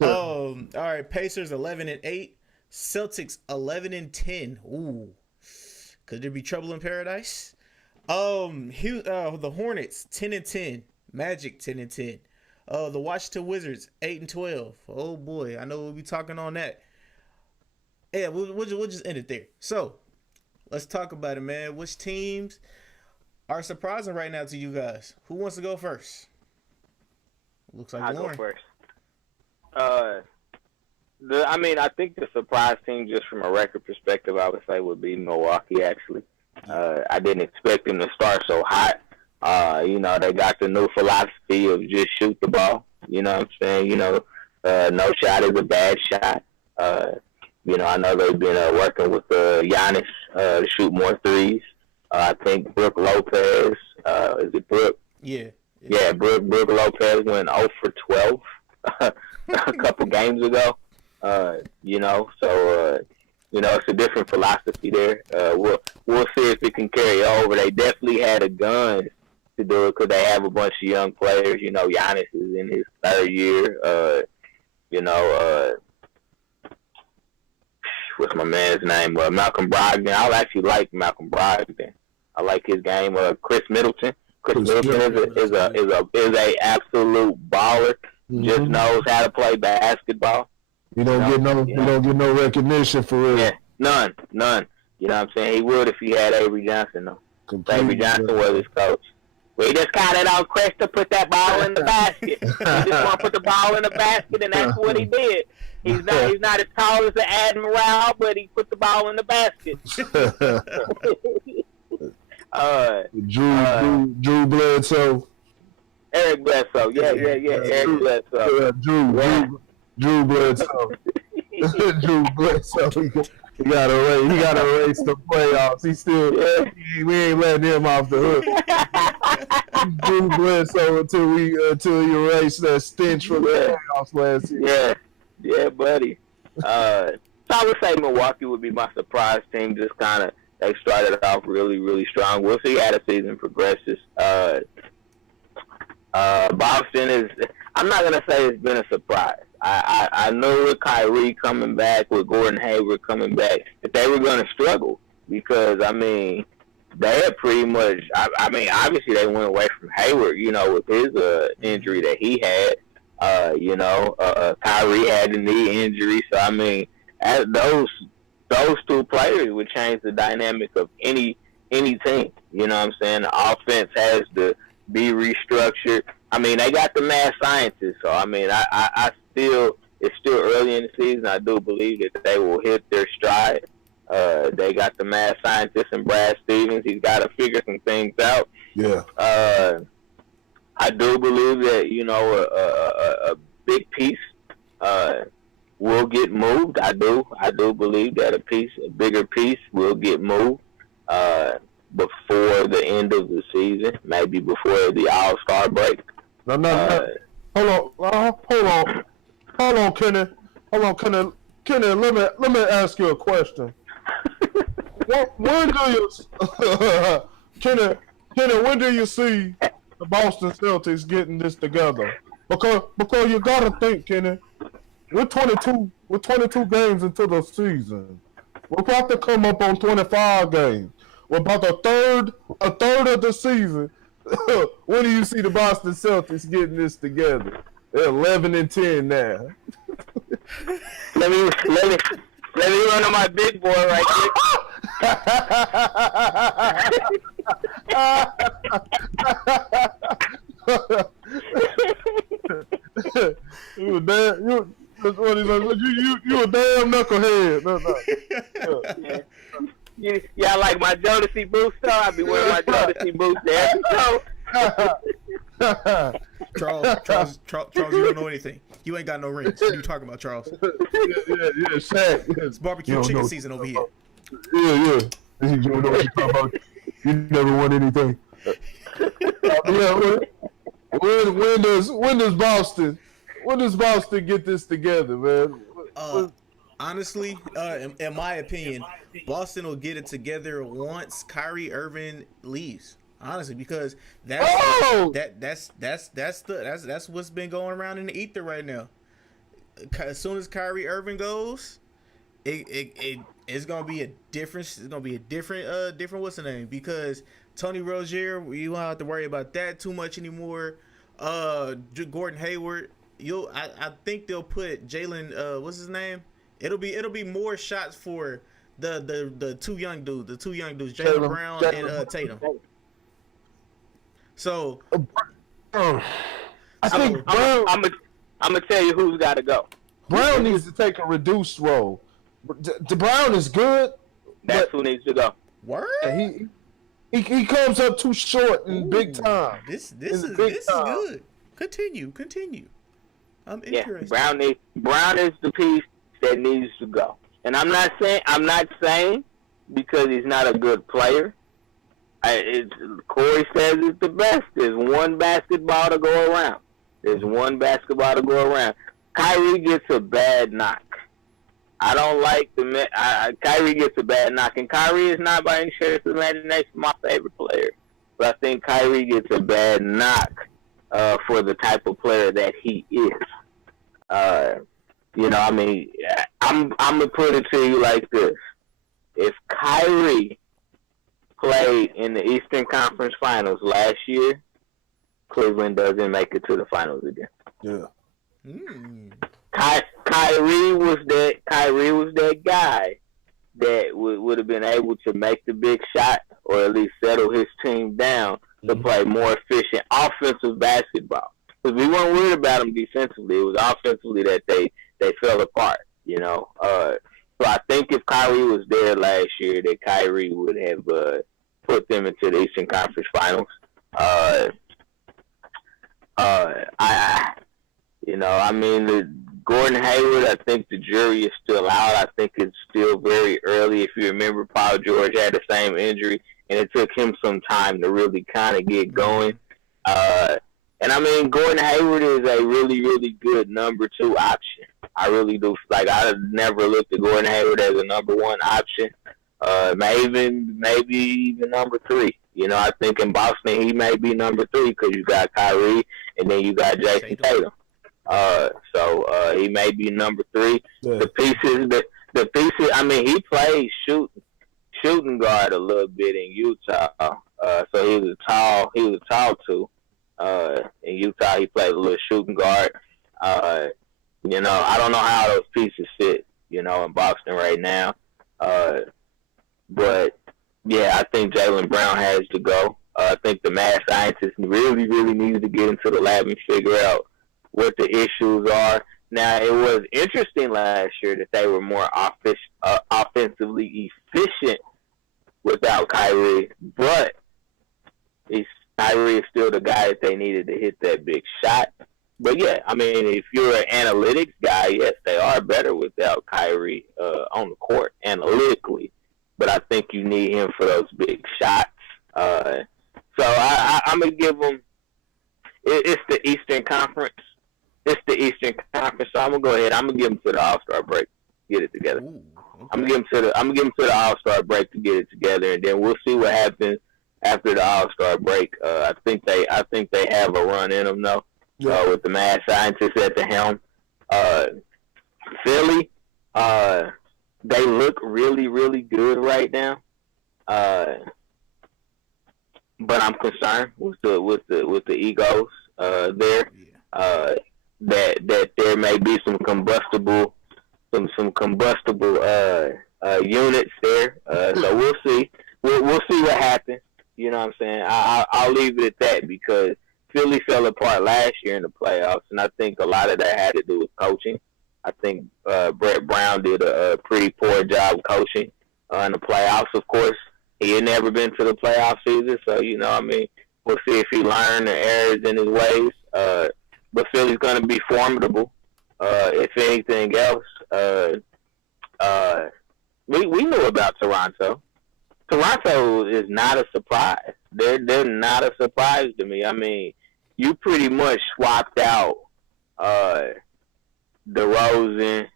All right. Pacers 11-8. Celtics 11-10. Ooh, could there be trouble in paradise? The Hornets 10-10. Magic 10-10. The Washington Wizards 8-12. Oh boy, I know we'll be talking on that. Yeah, we'll just end it there. So let's talk about it, man. Which teams are surprising right now to you guys? Who wants to go first? Looks like I'll Lauren. go first. I think the surprise team, just from a record perspective, I would say would be Milwaukee. Actually, I didn't expect them to start so hot. They got the new philosophy of just shoot the ball. You know what I'm saying? No shot is a bad shot. I know they've been working with Giannis to shoot more threes. I think Brook Lopez, is it Brook? Yeah. Yeah, Brook Lopez went 0 for 12 a couple games ago. It's a different philosophy there. We'll see if it can carry over. They definitely had a gun to do it because they have a bunch of young players. Giannis is in his 3rd year. What's my man's name? Malcolm Brogdon. I actually like Malcolm Brogdon. I like his game. Chris Middleton. Chris Middleton is a absolute baller. Mm-hmm. Just knows how to play basketball. You don't get no recognition for real. Yeah, none. You know what I'm saying? He would if he had Avery Johnson though. Avery Johnson was his coach. We just counted on Chris to put that ball in the basket. He just want to put the ball in the basket, and that's what he did. He's not as tall as the Admiral, but he put the ball in the basket. Drew Bledsoe. Eric Bledsoe. Yeah. Eric Bledsoe. Drew Bledsoe. Drew Bledsoe. He got to race the playoffs. We ain't letting him off the hook. Drew Bledsoe until he erased that stench from the playoffs last year. Yeah, buddy. So I would say Milwaukee would be my surprise team. Just kind of, they started off really, really strong. We'll see how the season progresses. Boston is, I'm not going to say it's been a surprise. I know with Kyrie coming back, with Gordon Hayward coming back, that they were going to struggle because, they had pretty much, obviously they went away from Hayward, with his injury that he had. Kyrie had a knee injury, so those two players would change the dynamic of any team. You know what I'm saying? The offense has to be restructured. They got the mad scientists, so I still, it's still early in the season. I do believe that they will hit their stride. They got the mad scientist and Brad Stevens. He's got to figure some things out. Yeah. I do believe that a big piece will get moved. I do believe that a bigger piece will get moved before the end of the season, maybe before the All-Star break. No. Hold on, Kenny. Kenny, let me ask you a question. When do you, Kenny, when do you see the Boston Celtics getting this together? Because you gotta think, Kenny, we're 22 games into the season. We're about to come up on 25 games. We're about a third of the season. When do you see the Boston Celtics getting this together? They're 11-10 now. Let me run on my big boy right You a damn knucklehead. No. Y'all like my Jodeci boots though? I be wearing my Jodeci boots there. Charles, you don't know anything. You ain't got no rings. What are you talking about, Charles? Yeah, Shaq. It's barbecue chicken season over here. Yeah. You don't know what you're talking about. You never won anything. When does Boston get this together, man? honestly, in my opinion, Boston will get it together once Kyrie Irving leaves. Honestly, because that's what's been going around in the ether right now. As soon as Kyrie Irving goes, it's gonna be a different. It's gonna be a different. What's the name? Because Tony Rozier, you don't have to worry about that too much anymore. Gordon Hayward, I think they'll put Jalen. What's his name? It'll be more shots for the two young dudes. The two young dudes, Jalen Brown and Tatum. So, I think Brown. I'm gonna tell you who's got to go. Brown needs to take a reduced role. Brown is good. That's who needs to go. Word. He comes up too short in big time. This is good. Continue. I'm interested. Brown is the piece that needs to go. And I'm not saying because he's not a good player. Corey says it's the best. There's one basketball to go around. Kyrie gets a bad knock. I don't like Kyrie gets a bad knock, and Kyrie is not by any stretch of imagination my favorite player. But I think Kyrie gets a bad knock for the type of player that he is. I'm gonna put it to you like this: if Kyrie played in the Eastern Conference Finals last year, Cleveland doesn't make it to the finals again. Yeah. Kyrie was that guy that would have been able to make the big shot or at least settle his team down to play more efficient offensive basketball. Because we weren't worried about them defensively. It was offensively that they fell apart, you know. So I think if Kyrie was there last year, that Kyrie would have put them into the Eastern Conference Finals. Gordon Hayward, I think the jury is still out. I think it's still very early. If you remember, Paul George had the same injury, and it took him some time to really kind of get going. Gordon Hayward is a really, really good number 2 option. I really do. Like, I never looked at Gordon Hayward as a number 1 option. Maybe even number 3. You know, I think in Boston he may be number 3 because you got Kyrie and then you got Jason Tatum. So he may be number 3. Yeah. The pieces. I mean, he played shooting guard a little bit in Utah. So he was a tall 2. In Utah, he played a little shooting guard. I don't know how those pieces fit, in Boston right now. But yeah, I think Jaylen Brown has to go. I think the mad scientists really, really need to get into the lab and figure out what the issues are. Now, it was interesting last year that they were more offensively efficient without Kyrie, but Kyrie is still the guy that they needed to hit that big shot. But yeah, I mean, if you're an analytics guy, yes, they are better without Kyrie on the court analytically. But I think you need him for those big shots. So I'm going to give them – it's the Eastern Conference. So I'm going to go ahead. I'm going to give them to the All-Star break to get it together. Ooh, okay. I'm going to give them to the All-Star break to get it together, and then we'll see what happens after the All-Star break. I think they have a run in them, though, with the mad scientists at the helm. Philly, they look really, really good right now. But I'm concerned with the egos there. That there may be some combustible units there. So we'll see. We'll see what happens. You know what I'm saying? I'll leave it at that because Philly fell apart last year in the playoffs, and I think a lot of that had to do with coaching. I think Brett Brown did a pretty poor job coaching in the playoffs, of course. He had never been to the playoffs either, so, we'll see if he learned the errors in his ways. But Philly's going to be formidable. If anything else, we knew about Toronto. Toronto is not a surprise. They're not a surprise to me. I mean, you pretty much swapped out DeRozan,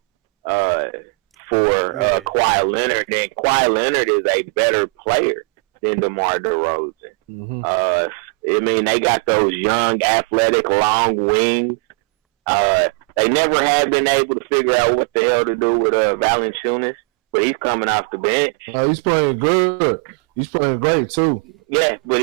for Kawhi Leonard, and Kawhi Leonard is a better player than DeMar DeRozan. Mm-hmm. I mean, they got those young, athletic, long wings. They never have been able to figure out what the hell to do with Valanciunas, but he's coming off the bench. He's playing good. He's playing great too. Yeah, but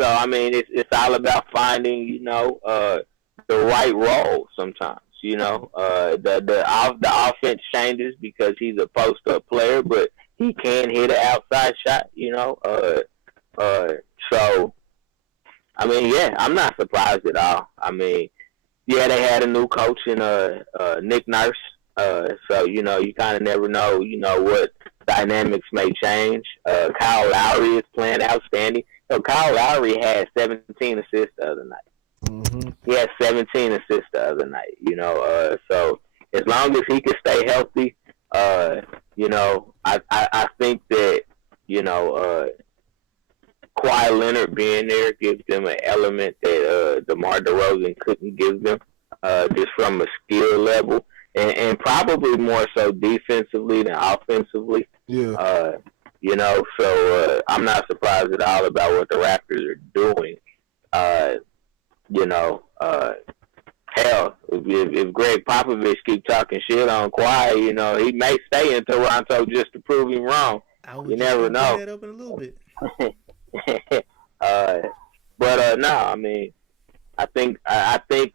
I mean, it's all about finding, the right role sometimes. The offense changes because he's a post-up player, but he can hit an outside shot. So I mean, yeah, I'm not surprised at all. I mean, yeah, they had a new coach in Nick Nurse, so you kind of never know, what dynamics may change. Kyle Lowry is playing outstanding. So Kyle Lowry had 17 assists the other night. Mm-hmm. He had 17 assists the other night. So as long as he can stay healthy, I think that Kawhi Leonard being there gives them an element that DeMar DeRozan couldn't give them, just from a skill level, and probably more so defensively than offensively. Yeah. So I'm not surprised at all about what the Raptors are doing. Hell, if Greg Popovich keep talking shit on Kawhi, he may stay in Toronto just to prove him wrong. You never know. That up in a little bit. No, I mean, I think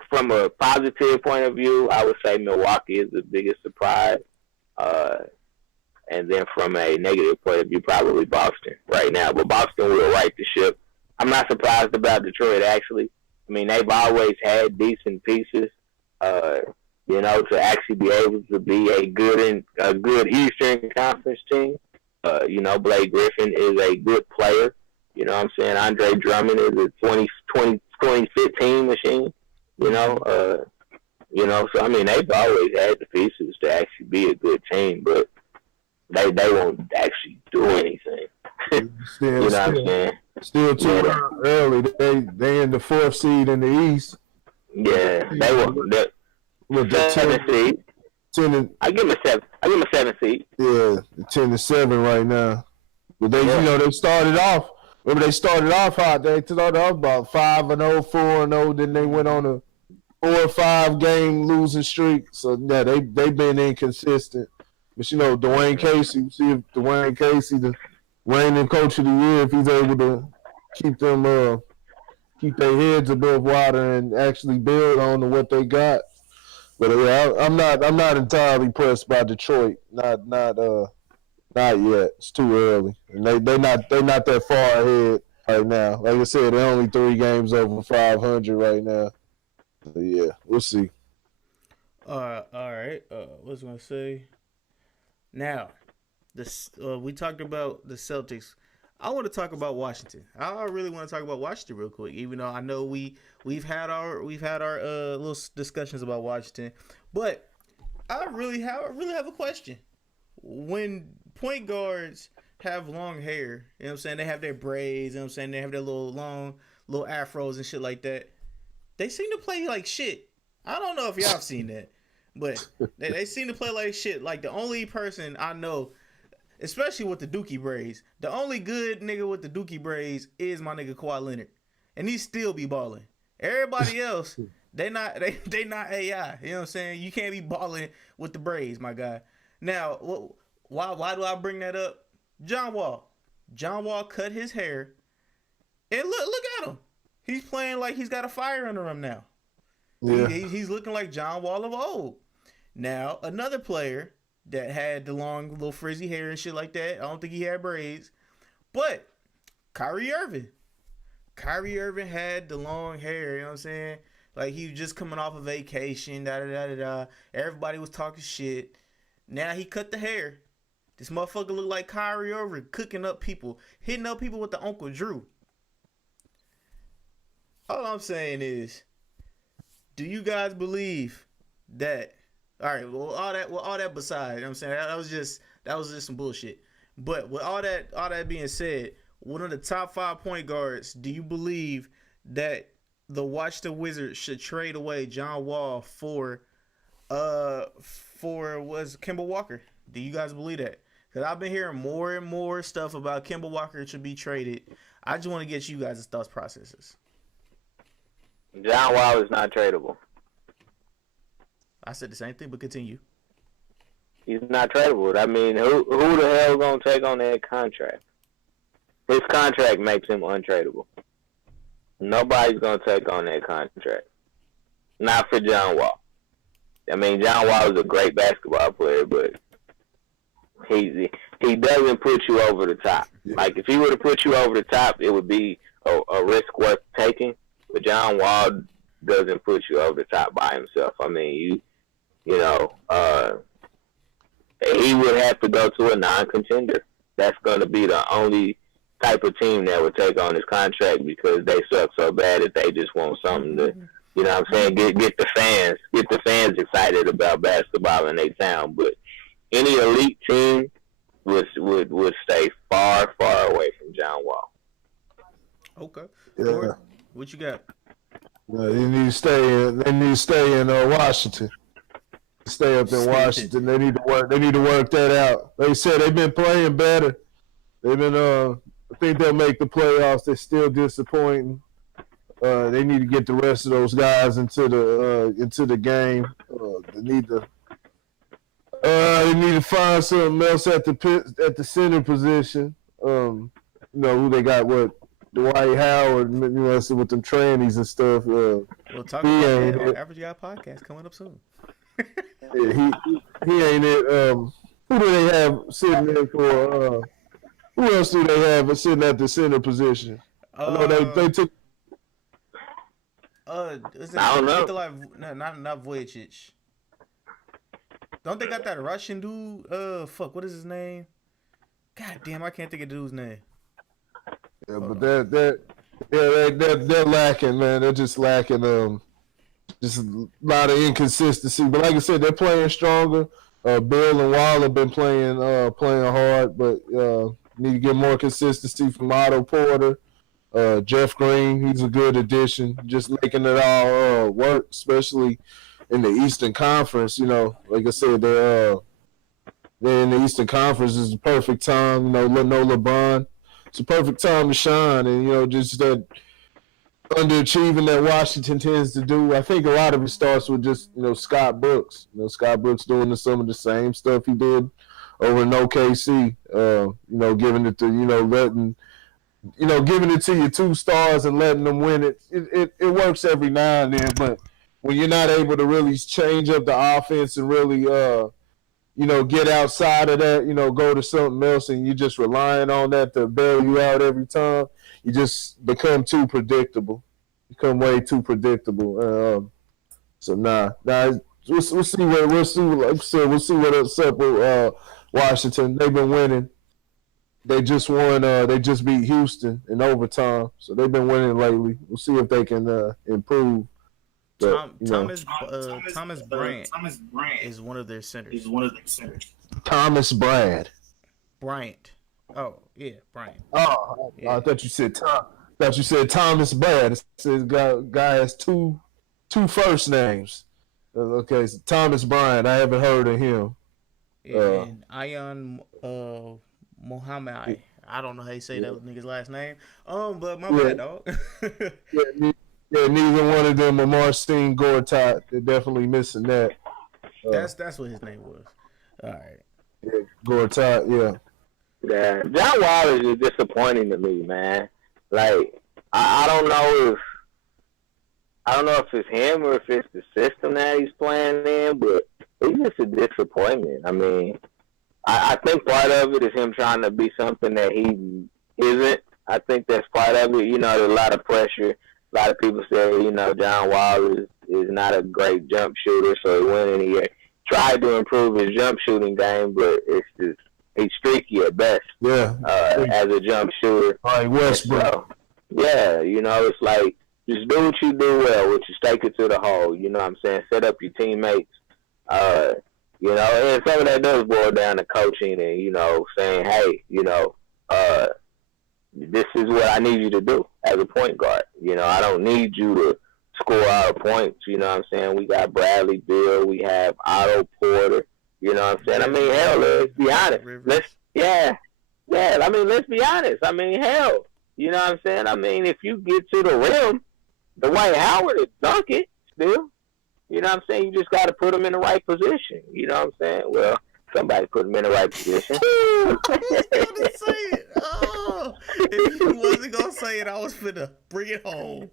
from a positive point of view, I would say Milwaukee is the biggest surprise, and then from a negative point of view, probably Boston right now. But Boston will right the ship. I'm not surprised about Detroit, actually. I mean, they've always had decent pieces, to actually be able to be a good Eastern Conference team. Blake Griffin is a good player. You know what I'm saying? Andre Drummond is a 2015 machine. So I mean, they've always had the pieces to actually be a good team, but they won't actually do anything. You know what I'm saying? Still too early. They in the 4th seed in the East. Yeah, they were with the 7th seed. 10 I give them a 7th seed. Yeah, 10-7 right now. But they started off. Remember, they started off hot. They started off about 5-0, 4-0. Then they went on a 4 or 5 game losing streak. So yeah, they've been inconsistent. But Dwayne Casey. See if Dwayne Casey, the reigning coach of the year, if he's able to keep them keep their heads above water and actually build on what they got. But yeah, I'm not entirely impressed by Detroit. Not yet. It's too early, and they're not that far ahead right now. Like I said, they're only 3 games over 500 right now. So yeah, we'll see. All right. What was I gonna say? Now, we talked about the Celtics. I want to talk about Washington. I really want to talk about Washington real quick, even though I know we've had our little discussions about Washington, but I really have a question. When point guards have long hair, you know what I'm saying, they have their braids, you know what I'm saying, they have their little afros and shit like that, they seem to play like shit. I don't know if y'all have seen that, but they seem to play like shit. Like, the only person I know, especially with the dookie braids, the only good nigga with the dookie braids is my nigga Kawhi Leonard, and he still be balling. Everybody else, they not AI. You know what I'm saying? You can't be balling with the braids, my guy. Now, why do I bring that up? John Wall cut his hair, and look at him. He's playing like he's got a fire under him now. Yeah. He's looking like John Wall of old. Now, another player that had the long little frizzy hair and shit like that, I don't think he had braids, but Kyrie Irving. Kyrie Irving had the long hair, you know what I'm saying? Like, he was just coming off a vacation, da-da-da-da-da. Everybody was talking shit. Now he cut the hair. This motherfucker look like Kyrie Irving, cooking up people, hitting up people with the Uncle Drew. All I'm saying is, do you guys believe that? All right, well, all that beside, you know what I'm saying, that was just some bullshit. But with all that being said, one of the top 5 point guards, do you believe that the Washington Wizards should trade away John Wall for For was Kemba Walker. Do you guys believe that? Because I've been hearing more and more stuff about Kemba Walker should be traded. I just want to get you guys' thoughts processes. John Wall is not tradable. I said the same thing, but continue. He's not tradable. I mean, who the hell gonna take on that contract? His contract makes him untradeable. Nobody's gonna take on that contract. Not for John Wall. I mean, John Wall is a great basketball player, but he doesn't put you over the top. Like, if he were to put you over the top, it would be a risk worth taking. But John Wall doesn't put you over the top by himself. I mean, you know, he would have to go to a non-contender. That's going to be the only type of team that would take on his contract because they suck so bad that they just want something to, you know what I'm saying, get the fans excited about basketball in their town. But any elite team would stay far, far away from John Wall. Okay. Yeah. What you got? They need to stay in Washington. Stay up in Washington. They need to work that out. They said they've been playing better. They've been I think they'll make the playoffs. They're still disappointing. They need to get the rest of those guys into the game. They need to find something else at the center position. You know who they got? What, Dwight Howard? You know, with them trannies and stuff. We'll talk about that on Average Guy podcast coming up soon. Yeah, he ain't it. Who do they have sitting there for? Who else do they have sitting at the center position? I know they took. I don't know. Not Vujicic. Don't they got that Russian dude? What is his name? God damn, I can't think of the dude's name. Yeah, but they're lacking, man. They're just lacking. Just a lot of inconsistency. But like I said, they're playing stronger. Bill and Wall have been playing hard, but need to get more consistency from Otto Porter. Jeff Green, he's a good addition. Just making it all work, especially in the Eastern Conference. You know, like I said, they're in the Eastern Conference is the perfect time. You know, no LeBron. It's a perfect time to shine, and you know, just that underachieving that Washington tends to do. I think a lot of it starts with just, you know, Scott Brooks. You know, Scott Brooks doing some of the same stuff he did over in OKC. You know, giving it to, you know, giving it to your two stars and letting them win it. It works every now and then, but when you're not able to really change up the offense and really, you know, get outside of that, you know, go to something else, and you're just relying on that to bail you out every time, you just become too predictable. Become way too predictable. So we'll see what's up with Washington. They've been winning. They just won. They just beat Houston in overtime, so they've been winning lately. We'll see if they can improve. But, Thomas Bryant is one of their centers. Thomas Bryant. Oh yeah, Bryant. Oh, yeah. I thought you said Thomas Bryant. It says guy has two first names. Okay, so Thomas Bryant. I haven't heard of him. Yeah, and Ayan Mohammed. I don't know how you say that nigga's last name. But my bad, dog. Neither one of them are Marcin Gortat. They're definitely missing that. That's what his name was. All right. Yeah, Gortat. Yeah. Yeah, John Wall is just disappointing to me, man. Like, I don't know if it's him or if it's the system that he's playing in, but he's just a disappointment. I mean, I think part of it is him trying to be something that he isn't. I think that's part of it. You know, there's a lot of pressure. A lot of people say, you know, John Wall is not a great jump shooter, so he went in here, tried to improve his jump shooting game, but it's just, he's streaky at best. Yeah. As a jump shooter. Like Westbrook. So, yeah, you know, it's like, just do what you do well, which is take it to the hole. You know what I'm saying? Set up your teammates. You know, and some of that does boil down to coaching and, you know, saying, hey, you know, this is what I need you to do as a point guard. You know, I don't need you to score our points. You know what I'm saying? We got Bradley Beal, we have Otto Porter. You know what I'm saying? I mean, hell, let's be honest. I mean, let's be honest. I mean, hell, you know what I'm saying? I mean, if you get to the rim, Dwight Howard is dunk it still. You know what I'm saying? You just got to put him in the right position. You know what I'm saying? Well, somebody put him in the right position. I was gonna say it. Oh, if you wasn't gonna say it, I was finna bring it home.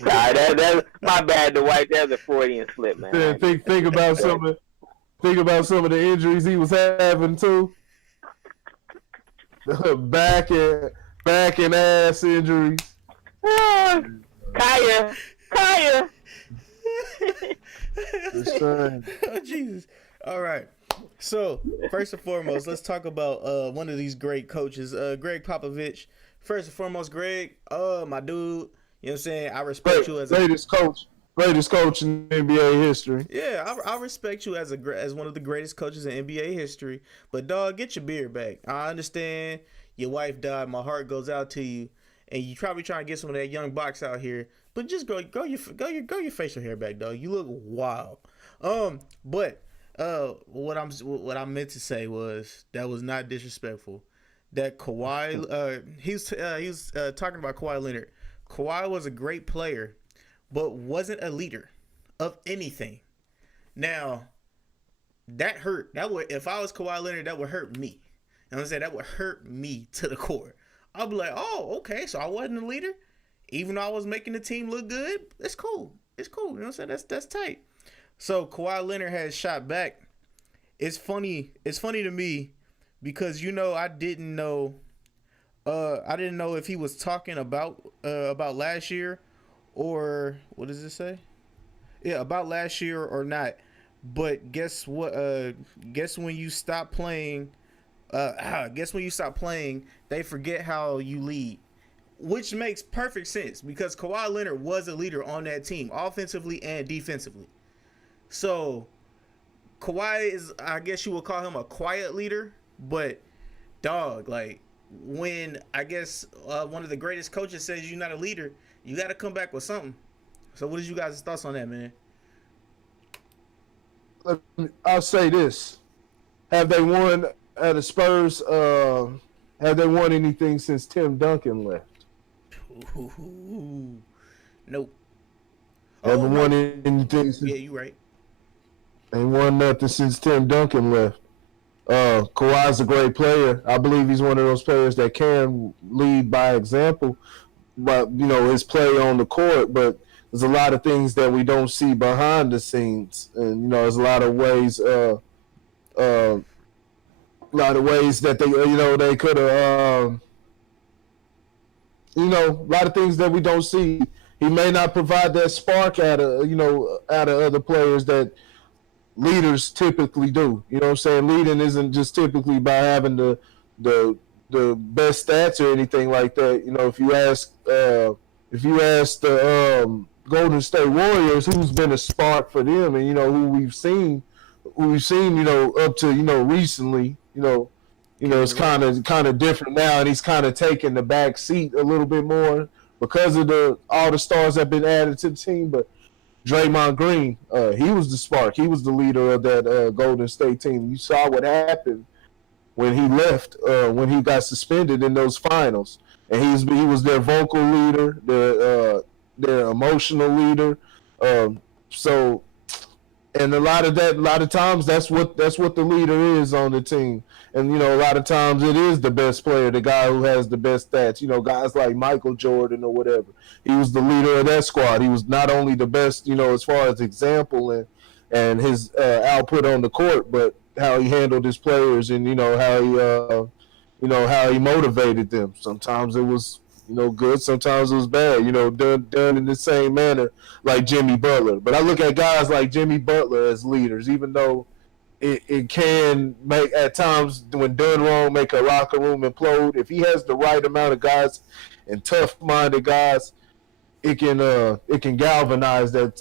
Nah, that's my bad, Dwight. That's a Freudian slip, man. Yeah, think about some of the injuries he was having too. back and ass injuries. Kaya. Oh, Jesus. All right. So, first and foremost, let's talk about one of these great coaches, Greg Popovich. First and foremost, Greg, my dude, you know what I'm saying? I respect you as greatest coach in NBA history. Yeah, I respect you as one of the greatest coaches in NBA history. But dog, get your beard back. I understand your wife died. My heart goes out to you, and you probably trying to get some of that young box out here. But just grow your facial hair back, dog. You look wild. But what I meant to say was that was not disrespectful. That Kawhi, he was talking about Kawhi Leonard. Kawhi was a great player, but wasn't a leader of anything. Now, that hurt. If I was Kawhi Leonard, that would hurt me. And I'm saying that would hurt me to the core. I'll be like, oh, okay, so I wasn't a leader, even though I was making the team look good. It's cool. You know what I'm saying? That's tight. So Kawhi Leonard has shot back. It's funny to me because I didn't know if he was talking about last year or what does it say? Yeah, about last year or not. But guess what? Guess when you stop playing, they forget how you lead. Which makes perfect sense because Kawhi Leonard was a leader on that team, offensively and defensively. So Kawhi is, I guess you would call him a quiet leader, but dog, like when I guess one of the greatest coaches says you're not a leader, you got to come back with something. So what is you guys' thoughts on that, man? I'll say this: have they won at the Spurs? Have they won anything since Tim Duncan left? Ooh, nope. Haven't won anything since. Yeah, you're right. Ain't won nothing since Tim Duncan left. Kawhi's a great player. I believe he's one of those players that can lead by example, but his play on the court. But there's a lot of things that we don't see behind the scenes, and there's a lot of ways. A lot of ways that they could have. A lot of things that we don't see. He may not provide that spark out of other players that leaders typically do. You know what I'm saying? Leading isn't just typically by having the best stats or anything like that. If you ask the Golden State Warriors who's been a spark for them, and who we've seen up to recently, it's kind of different now, and he's kind of taking the back seat a little bit more because of all the stars that have been added to the team. But Draymond Green, he was the spark. He was the leader of that Golden State team. You saw what happened when he left, when he got suspended in those finals, and he was their vocal leader, their emotional leader. And a lot of times that's what the leader is on the team. And a lot of times it is the best player, the guy who has the best stats. Guys like Michael Jordan or whatever. He was the leader of that squad. He was not only the best, as far as example and his output on the court, but how he handled his players and how he motivated them. Sometimes it was good, sometimes it was bad, done in the same manner like Jimmy Butler. But I look at guys like Jimmy Butler as leaders, even though it can make, at times when done wrong, make a locker room implode. If he has the right amount of guys and tough-minded guys, it can galvanize that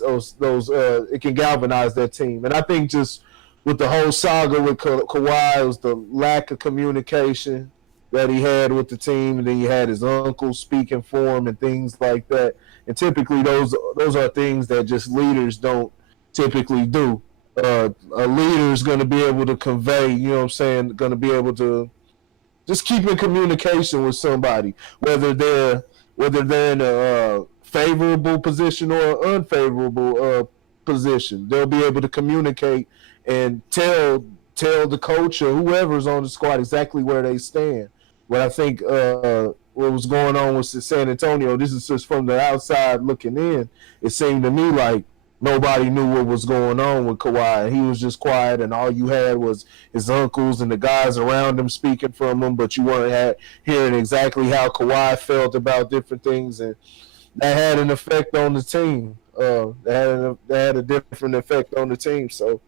team. And I think just with the whole saga with Kawhi, it was the lack of communication that he had with the team, and then you had his uncle speaking for him and things like that. and typically those are things that just leaders don't typically do. A leader is going to be able to convey, you know what I'm saying, going to be able to just keep in communication with somebody, whether they're in a favorable position or unfavorable position. They'll be able to communicate and tell the coach or whoever's on the squad exactly where they stand. What I think what was going on with San Antonio, this is just from the outside looking in, it seemed to me like nobody knew what was going on with Kawhi. He was just quiet, and all you had was his uncles and the guys around him speaking from him, but you weren't hearing exactly how Kawhi felt about different things, and that had an effect on the team. That had a different effect on the team. So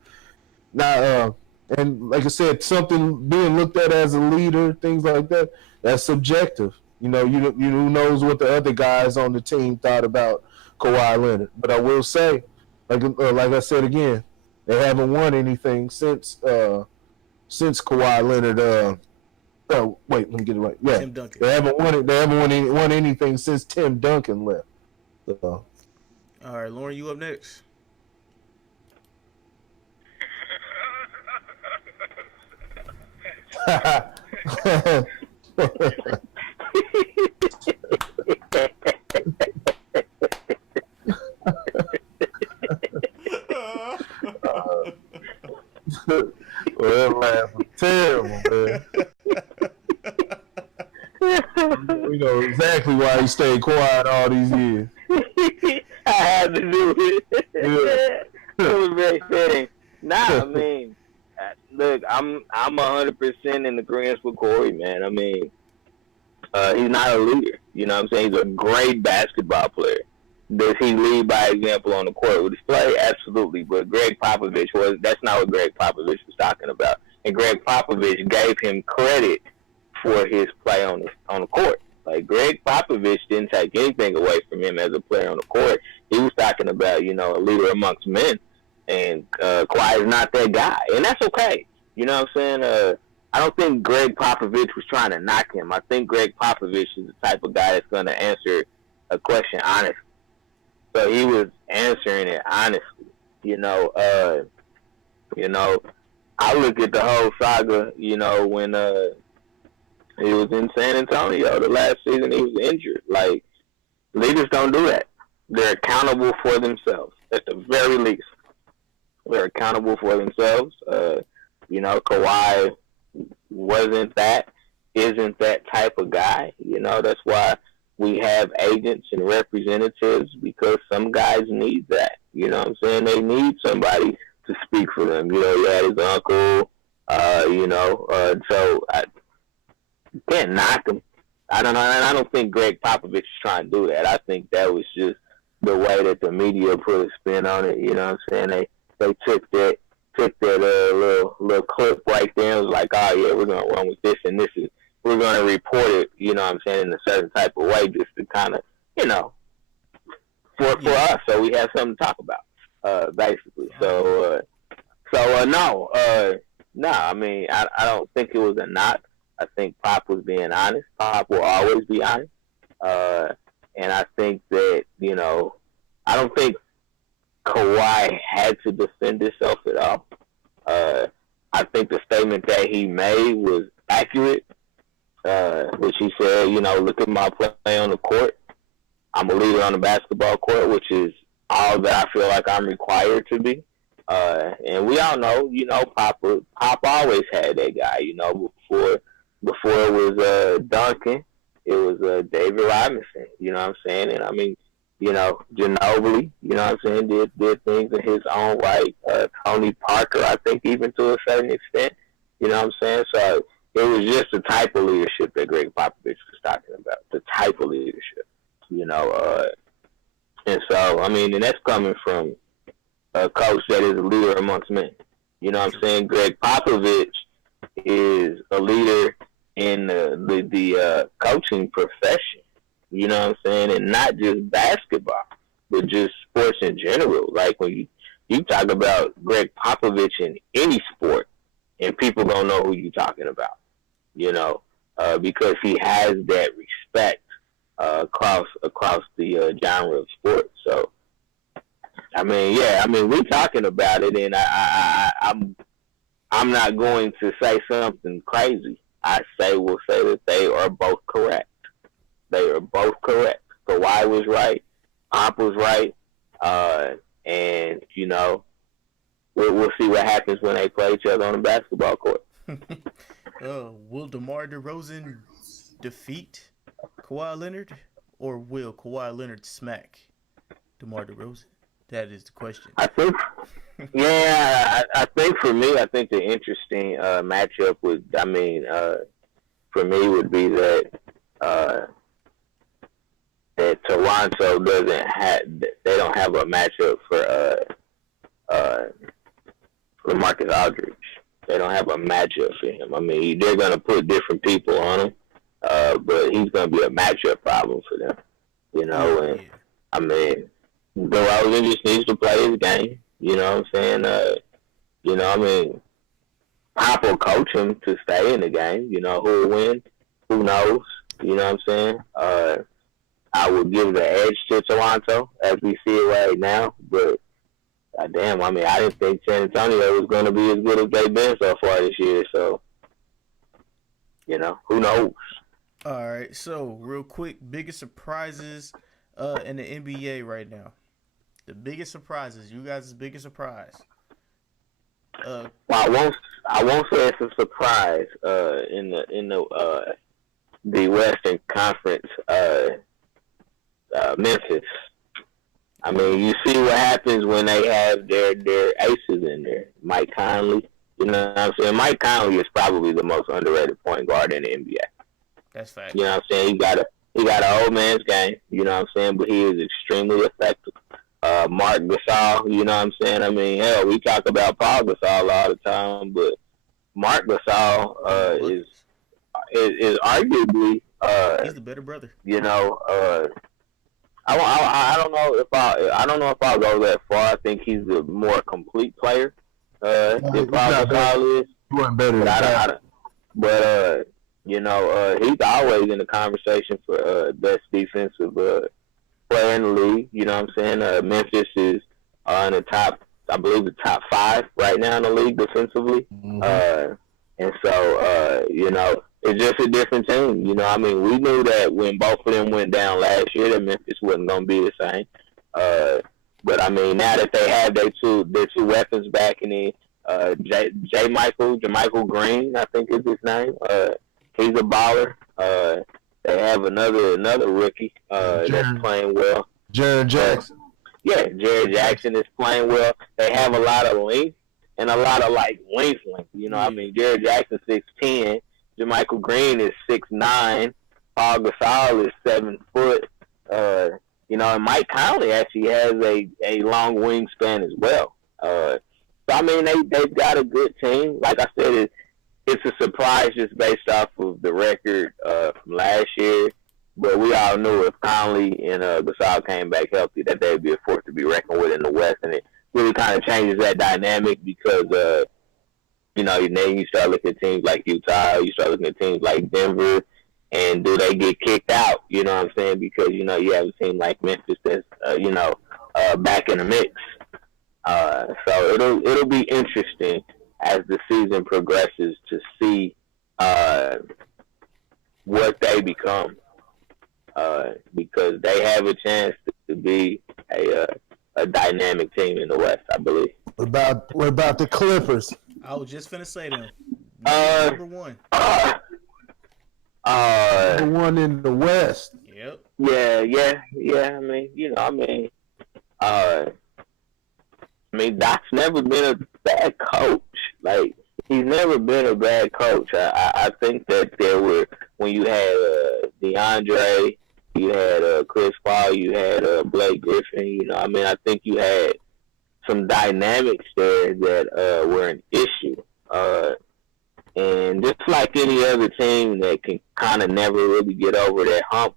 now, and like I said, something being looked at as a leader, things like that, that's subjective. You know, who knows what the other guys on the team thought about Kawhi Leonard. But I will say, like I said again, they haven't won anything since Kawhi Leonard. Oh wait, let me get it right. Yeah, Tim Duncan. They haven't won anything since Tim Duncan left. So. All right, Lauren, you up next. Well, that laugh was terrible, man. We know exactly why he stayed quiet all these years. I had to do it. It was very fitting. Nah, I mean, look, I'm 100% in agreement with Corey, man. I mean, he's not a leader. You know what I'm saying? He's a great basketball player. Does he lead by example on the court with his play? Absolutely. But Greg Popovich that's not what Greg Popovich was talking about. And Greg Popovich gave him credit for his play on the court. Like, Greg Popovich didn't take anything away from him as a player on the court. He was talking about, you know, a leader amongst men. And Kawhi is not that guy. And that's okay. You know what I'm saying? I don't think Greg Popovich was trying to knock him. I think Greg Popovich is the type of guy that's going to answer a question honestly. So he was answering it honestly. I look at the whole saga, you know, when he was in San Antonio the last season, he was injured. Like, leaders don't do that. They're accountable for themselves, at the very least. They're accountable for themselves. Kawhi isn't that type of guy. You know, that's why we have agents and representatives, because some guys need that. You know what I'm saying? They need somebody to speak for them. You know, he had his uncle, so you can't knock him. I don't know, and I don't think Greg Popovich is trying to do that. I think that was just the way that the media put a spin on it. You know what I'm saying? They took that little clip right there and was like, oh yeah, we're gonna run with this, and we're gonna report it. You know what I'm saying, in a certain type of way, just to kind of, you know, for us, so we have something to talk about, basically. No. I mean, I don't think it was a knock. I think Pop was being honest. Pop will always be honest. And I think that, you know, I don't think Kawhi had to defend himself at all. I think the statement that he made was accurate, which he said, you know, look at my play on the court. I'm a leader on the basketball court, which is all that I feel like I'm required to be. And we all know, you know, Pop always had that guy, you know, before it was Duncan, it was David Robinson, you know what I'm saying? And I mean, you know, Ginobili, you know what I'm saying, did things in his own right. Tony Parker, I think, even to a certain extent, you know what I'm saying? So it was just the type of leadership that Greg Popovich was talking about, the type of leadership, you know. And so, I mean, and that's coming from a coach that is a leader amongst men. You know what I'm saying? Greg Popovich is a leader in the coaching profession. You know what I'm saying? And not just basketball, but just sports in general. Like, when you talk about Greg Popovich in any sport, and people don't know who you're talking about, you know, because he has that respect across the genre of sports. So, I mean, yeah, I mean, we're talking about it, and I'm not going to say something crazy. Will say that they are both correct. They are both correct. Kawhi was right. Omp was right. And, you know, we'll see what happens when they play each other on the basketball court. Will DeMar DeRozan defeat Kawhi Leonard, or will Kawhi Leonard smack DeMar DeRozan? That is the question. I think, I think for me, I think the interesting matchup would, for me would be that that Toronto they don't have a matchup for Marcus Aldridge. They don't have a matchup for him. I mean, they're going to put different people on him, but he's going to be a matchup problem for them. You know, and I mean, DeRozan just needs to play his game. You know what I'm saying? You know, I mean, Pop will coach him to stay in the game. You know, who will win? Who knows? You know what I'm saying? I would give the edge to Toronto as we see it right now, but damn, I mean, I didn't think San Antonio was going to be as good as they've been so far this year. So, you know, who knows? All right. So, real quick, biggest surprises in the NBA right now. The biggest surprises. You guys' biggest surprise. Well, I won't say it's a surprise in the Western Conference. Memphis. I mean, you see what happens when they have their aces in there. Mike Conley, you know what I'm saying? Mike Conley is probably the most underrated point guard in the NBA. That's fact. You know what I'm saying? He got an old man's game, you know what I'm saying? But he is extremely effective. Mark Gasol, you know what I'm saying? I mean, hell, we talk about Paul Gasol all the time, but Mark Gasol is arguably he's the better brother. You know, I don't know if I'll go that far. I think he's the more complete player than Paul Gasol is. You weren't better than that. But you know, he's always in the conversation for best defensive player in the league. You know what I'm saying? Memphis is in the top, I believe, the top 5 right now in the league defensively. Mm-hmm. And so, you know, it's just a different team. You know, I mean, we knew that when both of them went down last year, that Memphis wasn't going to be the same. But I mean, now that they have their two weapons back in the Jermichael Green, I think is his name. He's a baller. They have another rookie that's playing well. Jared Jackson. Yeah, Jared Jackson is playing well. They have a lot of length and a lot of length. You know, I mean, Jared Jackson 6'10", Jermichael Green is 6'9", Paul Gasol is 7 foot. You know, and Mike Conley actually has a long wingspan as well. So I mean, they've got a good team. Like I said, it's a surprise just based off of the record from last year. But we all knew if Conley and Gasol came back healthy, that they'd be a force to be reckoned with in the West, and it really kind of changes that dynamic because, you know, then you start looking at teams like Utah, you start looking at teams like Denver, and do they get kicked out? You know what I'm saying? Because, you know, you have a team like Memphis that's, you know, back in the mix. So it'll be interesting as the season progresses to see what they become. Because they have a chance to be a dynamic team in the West, I believe. What about the Clippers? I was just finna say them. Number one. Number one in the West. Yep. Yeah. I mean, Doc's never been a bad coach. Like, he's never been a bad coach. I think that there were, when you had DeAndre, you had Chris Paul, you had Blake Griffin. You know, I mean, I think you had some dynamics there that were an issue. And just like any other team that can kind of never really get over that hump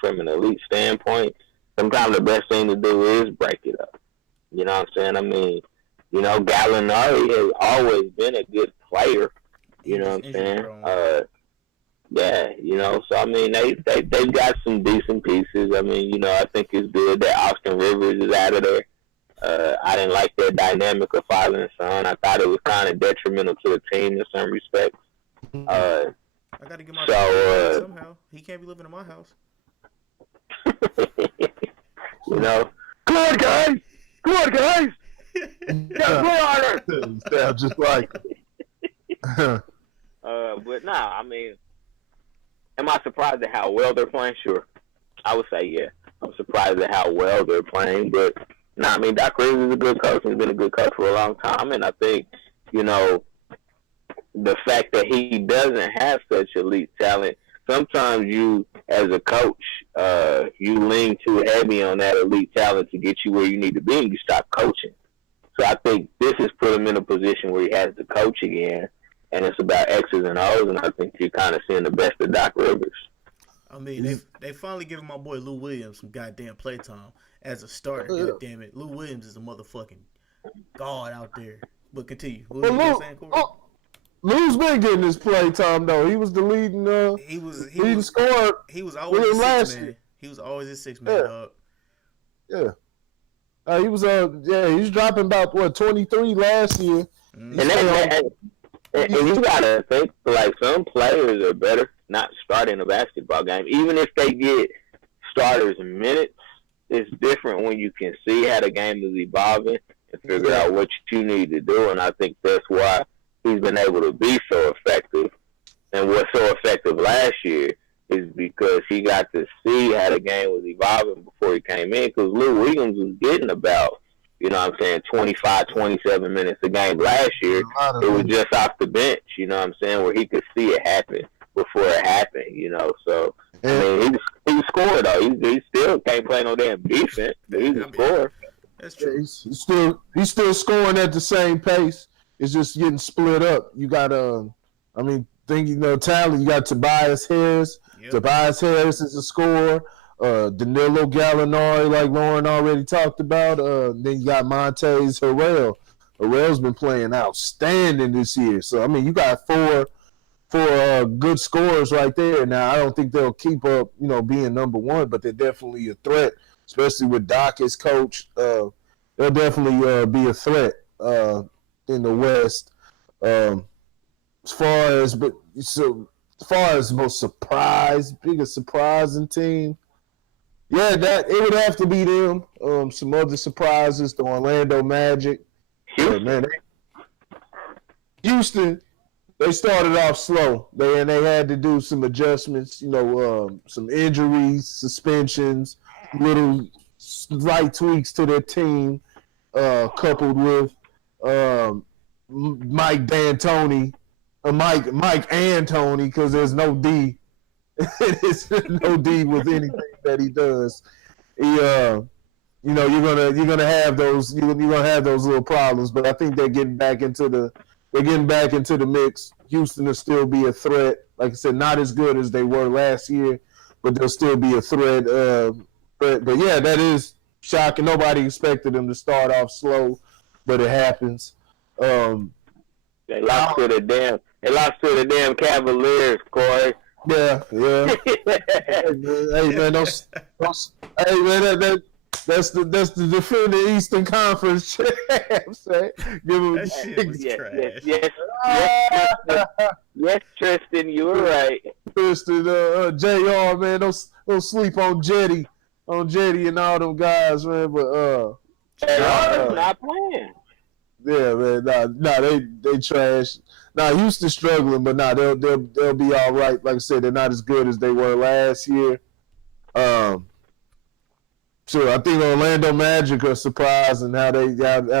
from an elite standpoint, sometimes the best thing to do is break it up. You know what I'm saying? I mean, you know, Gallinari has always been a good player. You know what I'm saying? Yeah, so I mean, they've got some decent pieces. I mean, I think it's good that Austin Rivers is out of there. I didn't like that dynamic of father and son. I thought it was kind of detrimental to the team in some respects. I got to get my son somehow. He can't be living in my house. Come on, guys! Yeah, Sound just like. But nah, I mean, am I surprised at how well they're playing? Sure, I would say yeah. I'm surprised at how well they're playing, but I mean, Doc Rivers is a good coach. He's been a good coach for a long time, and I think the fact that he doesn't have such elite talent. Sometimes you, as a coach, you lean too heavy on that elite talent to get you where you need to be, and you stop coaching. So I think this has put him in a position where he has to coach again, and it's about X's and O's, and I think you're kind of seeing the best of Doc Rivers. I mean, they finally giving my boy Lou Williams some goddamn playtime as a starter. God damn it, Lou Williams is a motherfucking god out there. But continue. What were you saying, Corey? Lou's been getting his play time though. He was the leading leading scorer. He was always a 6 man. He was always a 6 man. Yeah. He was he was dropping about 23 last year. And you gotta think like some players are better not starting a basketball game, even if they get starters minutes. It's different when you can see how the game is evolving and figure out what you need to do. And I think that's why he's been able to be so effective. And what's so effective last year is because he got to see how the game was evolving before he came in. Because Lou Williams was getting about, 25, 27 minutes a game last year. It was just off the bench, where he could see it happen before it happened, So, I mean, he scored, though. He still can't play no damn defense, but he's a scorer. That's true. He's still scoring at the same pace. It's just getting split up. You got talent. You got Tobias Harris. Yep. Tobias Harris is a scorer. Danilo Gallinari, like Lauren already talked about. Then you got Montez Harrell. Harrell's been playing outstanding this year. So I mean, you got four good scorers right there. Now I don't think they'll keep up, being number one, but they're definitely a threat, especially with Doc as coach. They'll definitely be a threat in the West. As far as most biggest surprising team, that it would have to be them. Some other surprises, the Orlando Magic. Houston, they started off slow. They had to do some adjustments. Some injuries, suspensions, little slight tweaks to their team, coupled with Mike D'Antoni, Mike Antoni, because there's no D. There's no D with anything that he does. You're gonna have those little problems, but I think they're getting back into the mix. Houston will still be a threat. Like I said, not as good as they were last year, but they'll still be a threat. But yeah, that is shocking. Nobody expected them to start off slow, but it happens. They lost to the damn Cavaliers, Corey. Yeah. Hey man, that's the defending Eastern Conference champs. Give them yes, Tristan, you were right. Tristan, JR, man, don't sleep on Jetty and all them guys, man. But JR not playing. Yeah, man. Nah, they trash. Houston's struggling, but they'll be all right. Like I said, they're not as good as they were last year. So I think Orlando Magic are surprising how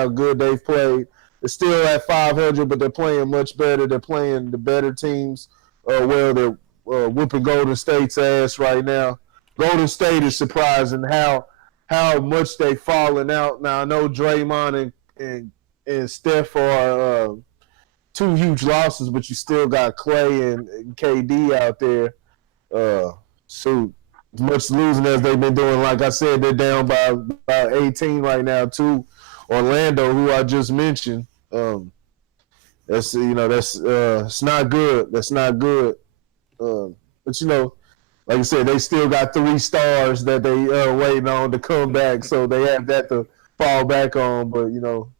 good they've played. They're still at 500, but they're playing much better. They're playing the better teams. They're whooping Golden State's ass right now. Golden State is surprising how much they've fallen out. Now I know Draymond and Steph are two huge losses, but you still got Clay and KD out there. So as much losing as they've been doing, like I said, they're down by about 18 right now to Orlando, who I just mentioned. That's it's not good. That's not good. But like I said, they still got 3 stars that they waiting on to come back, so they have that to fall back on. But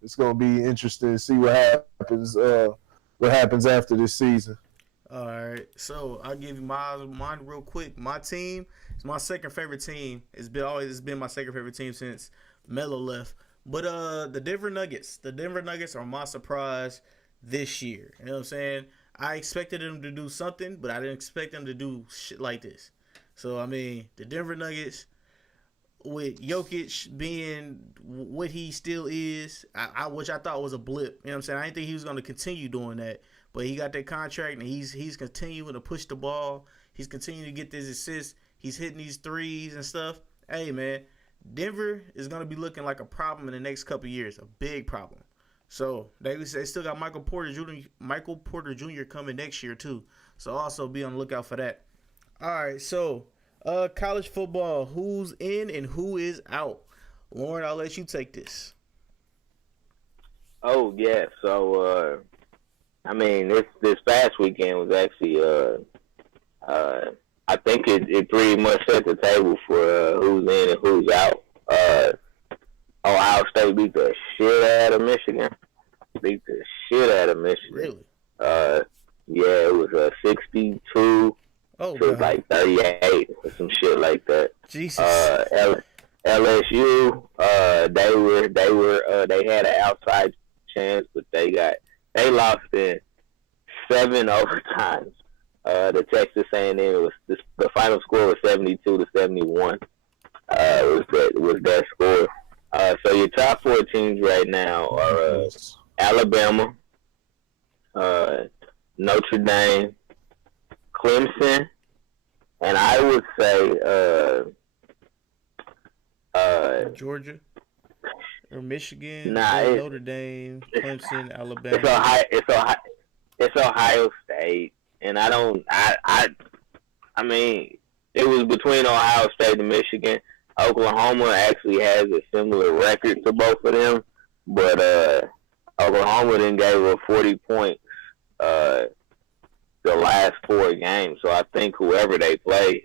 it's gonna be interesting to see what happens. What happens after this season? All right, so I'll give you mine real quick. My team is my second favorite team. It's been my second favorite team since Melo left. But the Denver Nuggets. The Denver Nuggets are my surprise this year. You know what I'm saying? I expected them to do something, but I didn't expect them to do shit like this. So I mean, the Denver Nuggets, with Jokic being what he still is, which I thought was a blip. You know what I'm saying? I didn't think he was going to continue doing that. But he got that contract, and he's continuing to push the ball. He's continuing to get these assists. He's hitting these threes and stuff. Hey, man, Denver is going to be looking like a problem in the next couple of years, a big problem. So they still got Michael Porter Jr. coming next year, too. So also be on the lookout for that. All right, so college football, who's in and who is out? Lauren, I'll let you take this. Oh, yeah, so... I mean, this past weekend was actually, I think it pretty much set the table for who's in and who's out. Ohio State beat the shit out of Michigan. Really? Yeah, it was 62 to like 38 or some shit like that. Jesus. LSU, they had an outside chance, but they lost in 7 overtimes. The Texas A&M the final score was 72-71. Was that score? So your top 4 teams right now are Alabama, Notre Dame, Clemson, and I would say Georgia. Or Michigan, Notre Dame, Clemson, Alabama. It's Ohio State, and I mean, it was between Ohio State and Michigan. Oklahoma actually has a similar record to both of them, but Oklahoma then gave up 40 points the last 4 games. So I think whoever they play,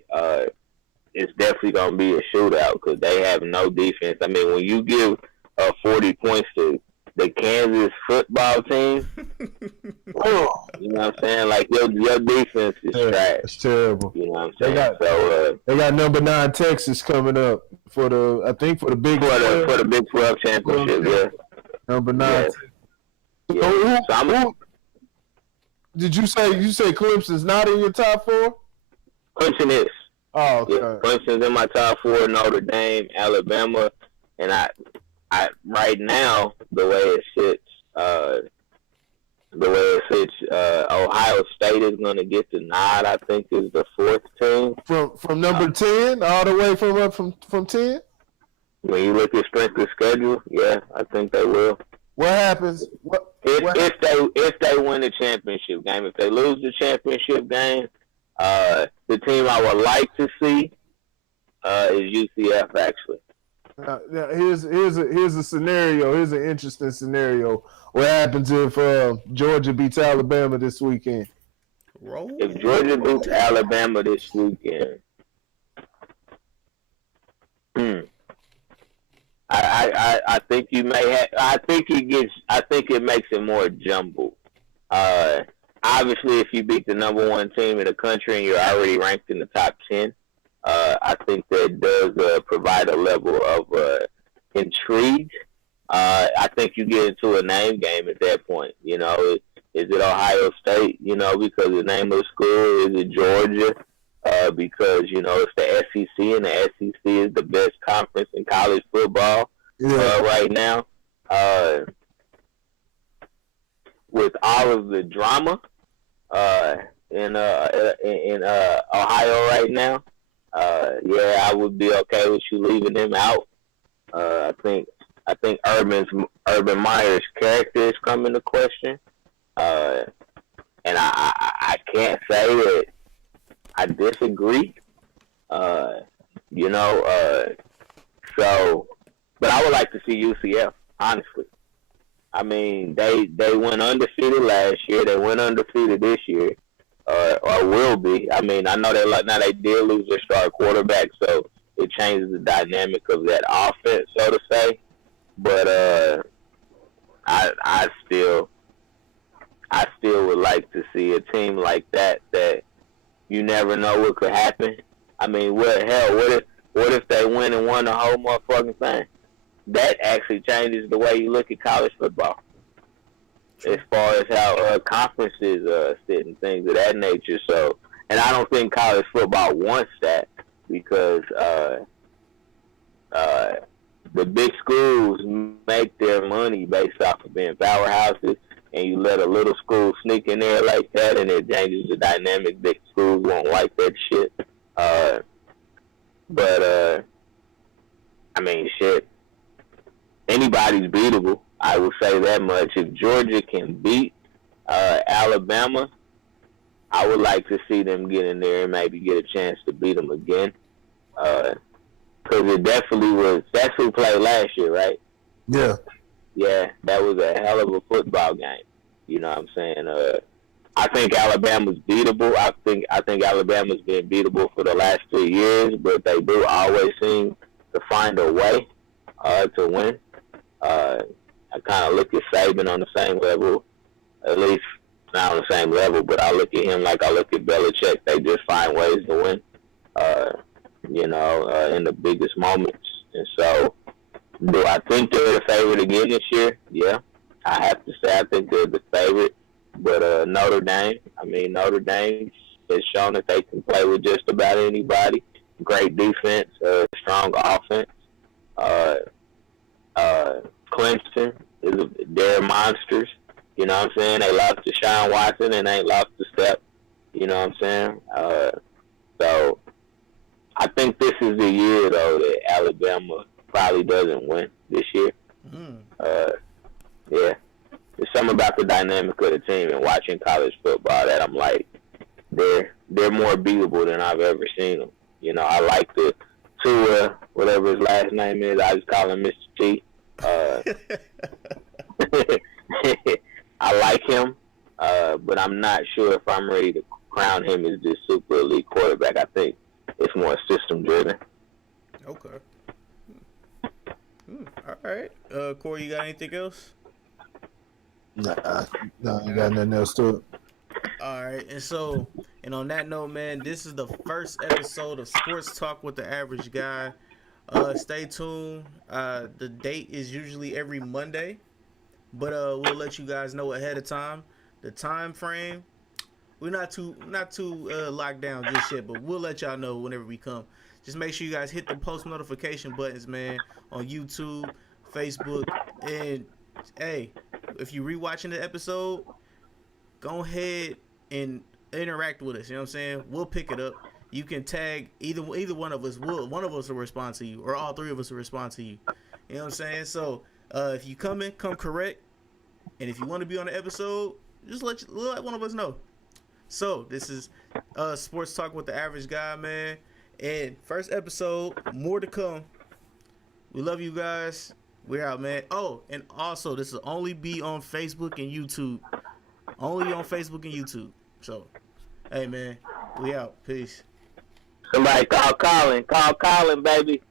it's definitely going to be a shootout because they have no defense. I mean, when you give 40 points to the Kansas football team, you know what I'm saying? Like your defense is trash. It's terrible. You know what I'm saying? They got number 9 Texas coming up for the Big 12. For the Big 12 championship. Yeah. Number 9. Yeah. So did you say Clemson's not in your top 4? Clemson is. Oh, okay. Yeah, Clemson's in my top 4. Notre Dame, Alabama, and I right now the way it sits, Ohio State is going to get the nod. I think is the 4th team from number 10 all the way from 10. When you look at strength of schedule, yeah, I think they will. What happens? If they win the championship game? If they lose the championship game, the team I would like to see is UCF actually. Here's a scenario. Here's an interesting scenario. What happens if Georgia beats Alabama this weekend? If Georgia beats Alabama this weekend, I think you may have. I think it makes it more jumbled. Obviously, if you beat the number 1 team in the country and you're already ranked in the top 10. I think that does provide a level of intrigue. I think you get into a name game at that point. You know, is it Ohio State? You know, because the name of the school. Is it Georgia? Because it's the SEC, and the SEC is the best conference in college football right now. With all of the drama in Ohio right now. I would be okay with you leaving them out. I think Urban Meyer's character is coming into question, and I can't say that I disagree. But I would like to see UCF, honestly. I mean, they went undefeated last year. They went undefeated this year. or will be. I mean, I know they now they did lose their star quarterback, so it changes the dynamic of that offense, so to say. But I still would like to see a team like that you never know what could happen. I mean, what if they win and won the whole motherfucking thing? That actually changes the way you look at college football, as far as how conferences sit and things of that nature. So, and I don't think college football wants that, because the big schools make their money based off of being powerhouses, and you let a little school sneak in there like that, and it changes the dynamic. Big schools won't like that shit. But I mean, shit. Anybody's beatable. I will say that much. If Georgia can beat Alabama, I would like to see them get in there and maybe get a chance to beat them again. Because it definitely was. That's who played last year, right? Yeah. Yeah, that was a hell of a football game. You know what I'm saying? I think Alabama's beatable. I think Alabama's been beatable for the last 2 years, but they do always seem to find a way to win. I kind of look at Saban on the same level, at least not on the same level, but I look at him like I look at Belichick. They just find ways to win, in the biggest moments. And so, do I think they're the favorite again this year? Yeah. I have to say I think they're the favorite. But Notre Dame has shown that they can play with just about anybody. Great defense, strong offense. Clemson, they're monsters. You know what I'm saying? They lost to Sean Watson and they lost to Step. You know what I'm saying? So I think this is the year, though, that Alabama probably doesn't win this year. Yeah. There's something about the dynamic of the team and watching college football that I'm like, they're more beatable than I've ever seen them. You know, I like the Tua, whatever his last name is. I just call him Mr. T. I like him, but I'm not sure if I'm ready to crown him as this super elite quarterback. I think it's more system driven. Okay. All right. Corey, you got anything else? Nah, you got nothing else to it. All right, and on that note, man, this is the first episode of Sports Talk with the Average Guy. Stay tuned. The date is usually every Monday, but we'll let you guys know ahead of time. The time frame, we're not too locked down just yet, but we'll let y'all know whenever we come. Just make sure you guys hit the post notification buttons, man, on YouTube, Facebook, and hey, if you're rewatching the episode, go ahead and interact with us. You know what I'm saying? We'll pick it up. You can tag either one of us. One of us will respond to you, or all three of us will respond to you. You know what I'm saying? So if you come correct, and if you want to be on the episode, just let one of us know. So this is Sports Talk with the Average Guy, man. And first episode, more to come. We love you guys. We're out, man. Oh, and also, this will only be on Facebook and YouTube. Only on Facebook and YouTube. So, hey, man, we out. Peace. Somebody call Colin. Call Colin, baby.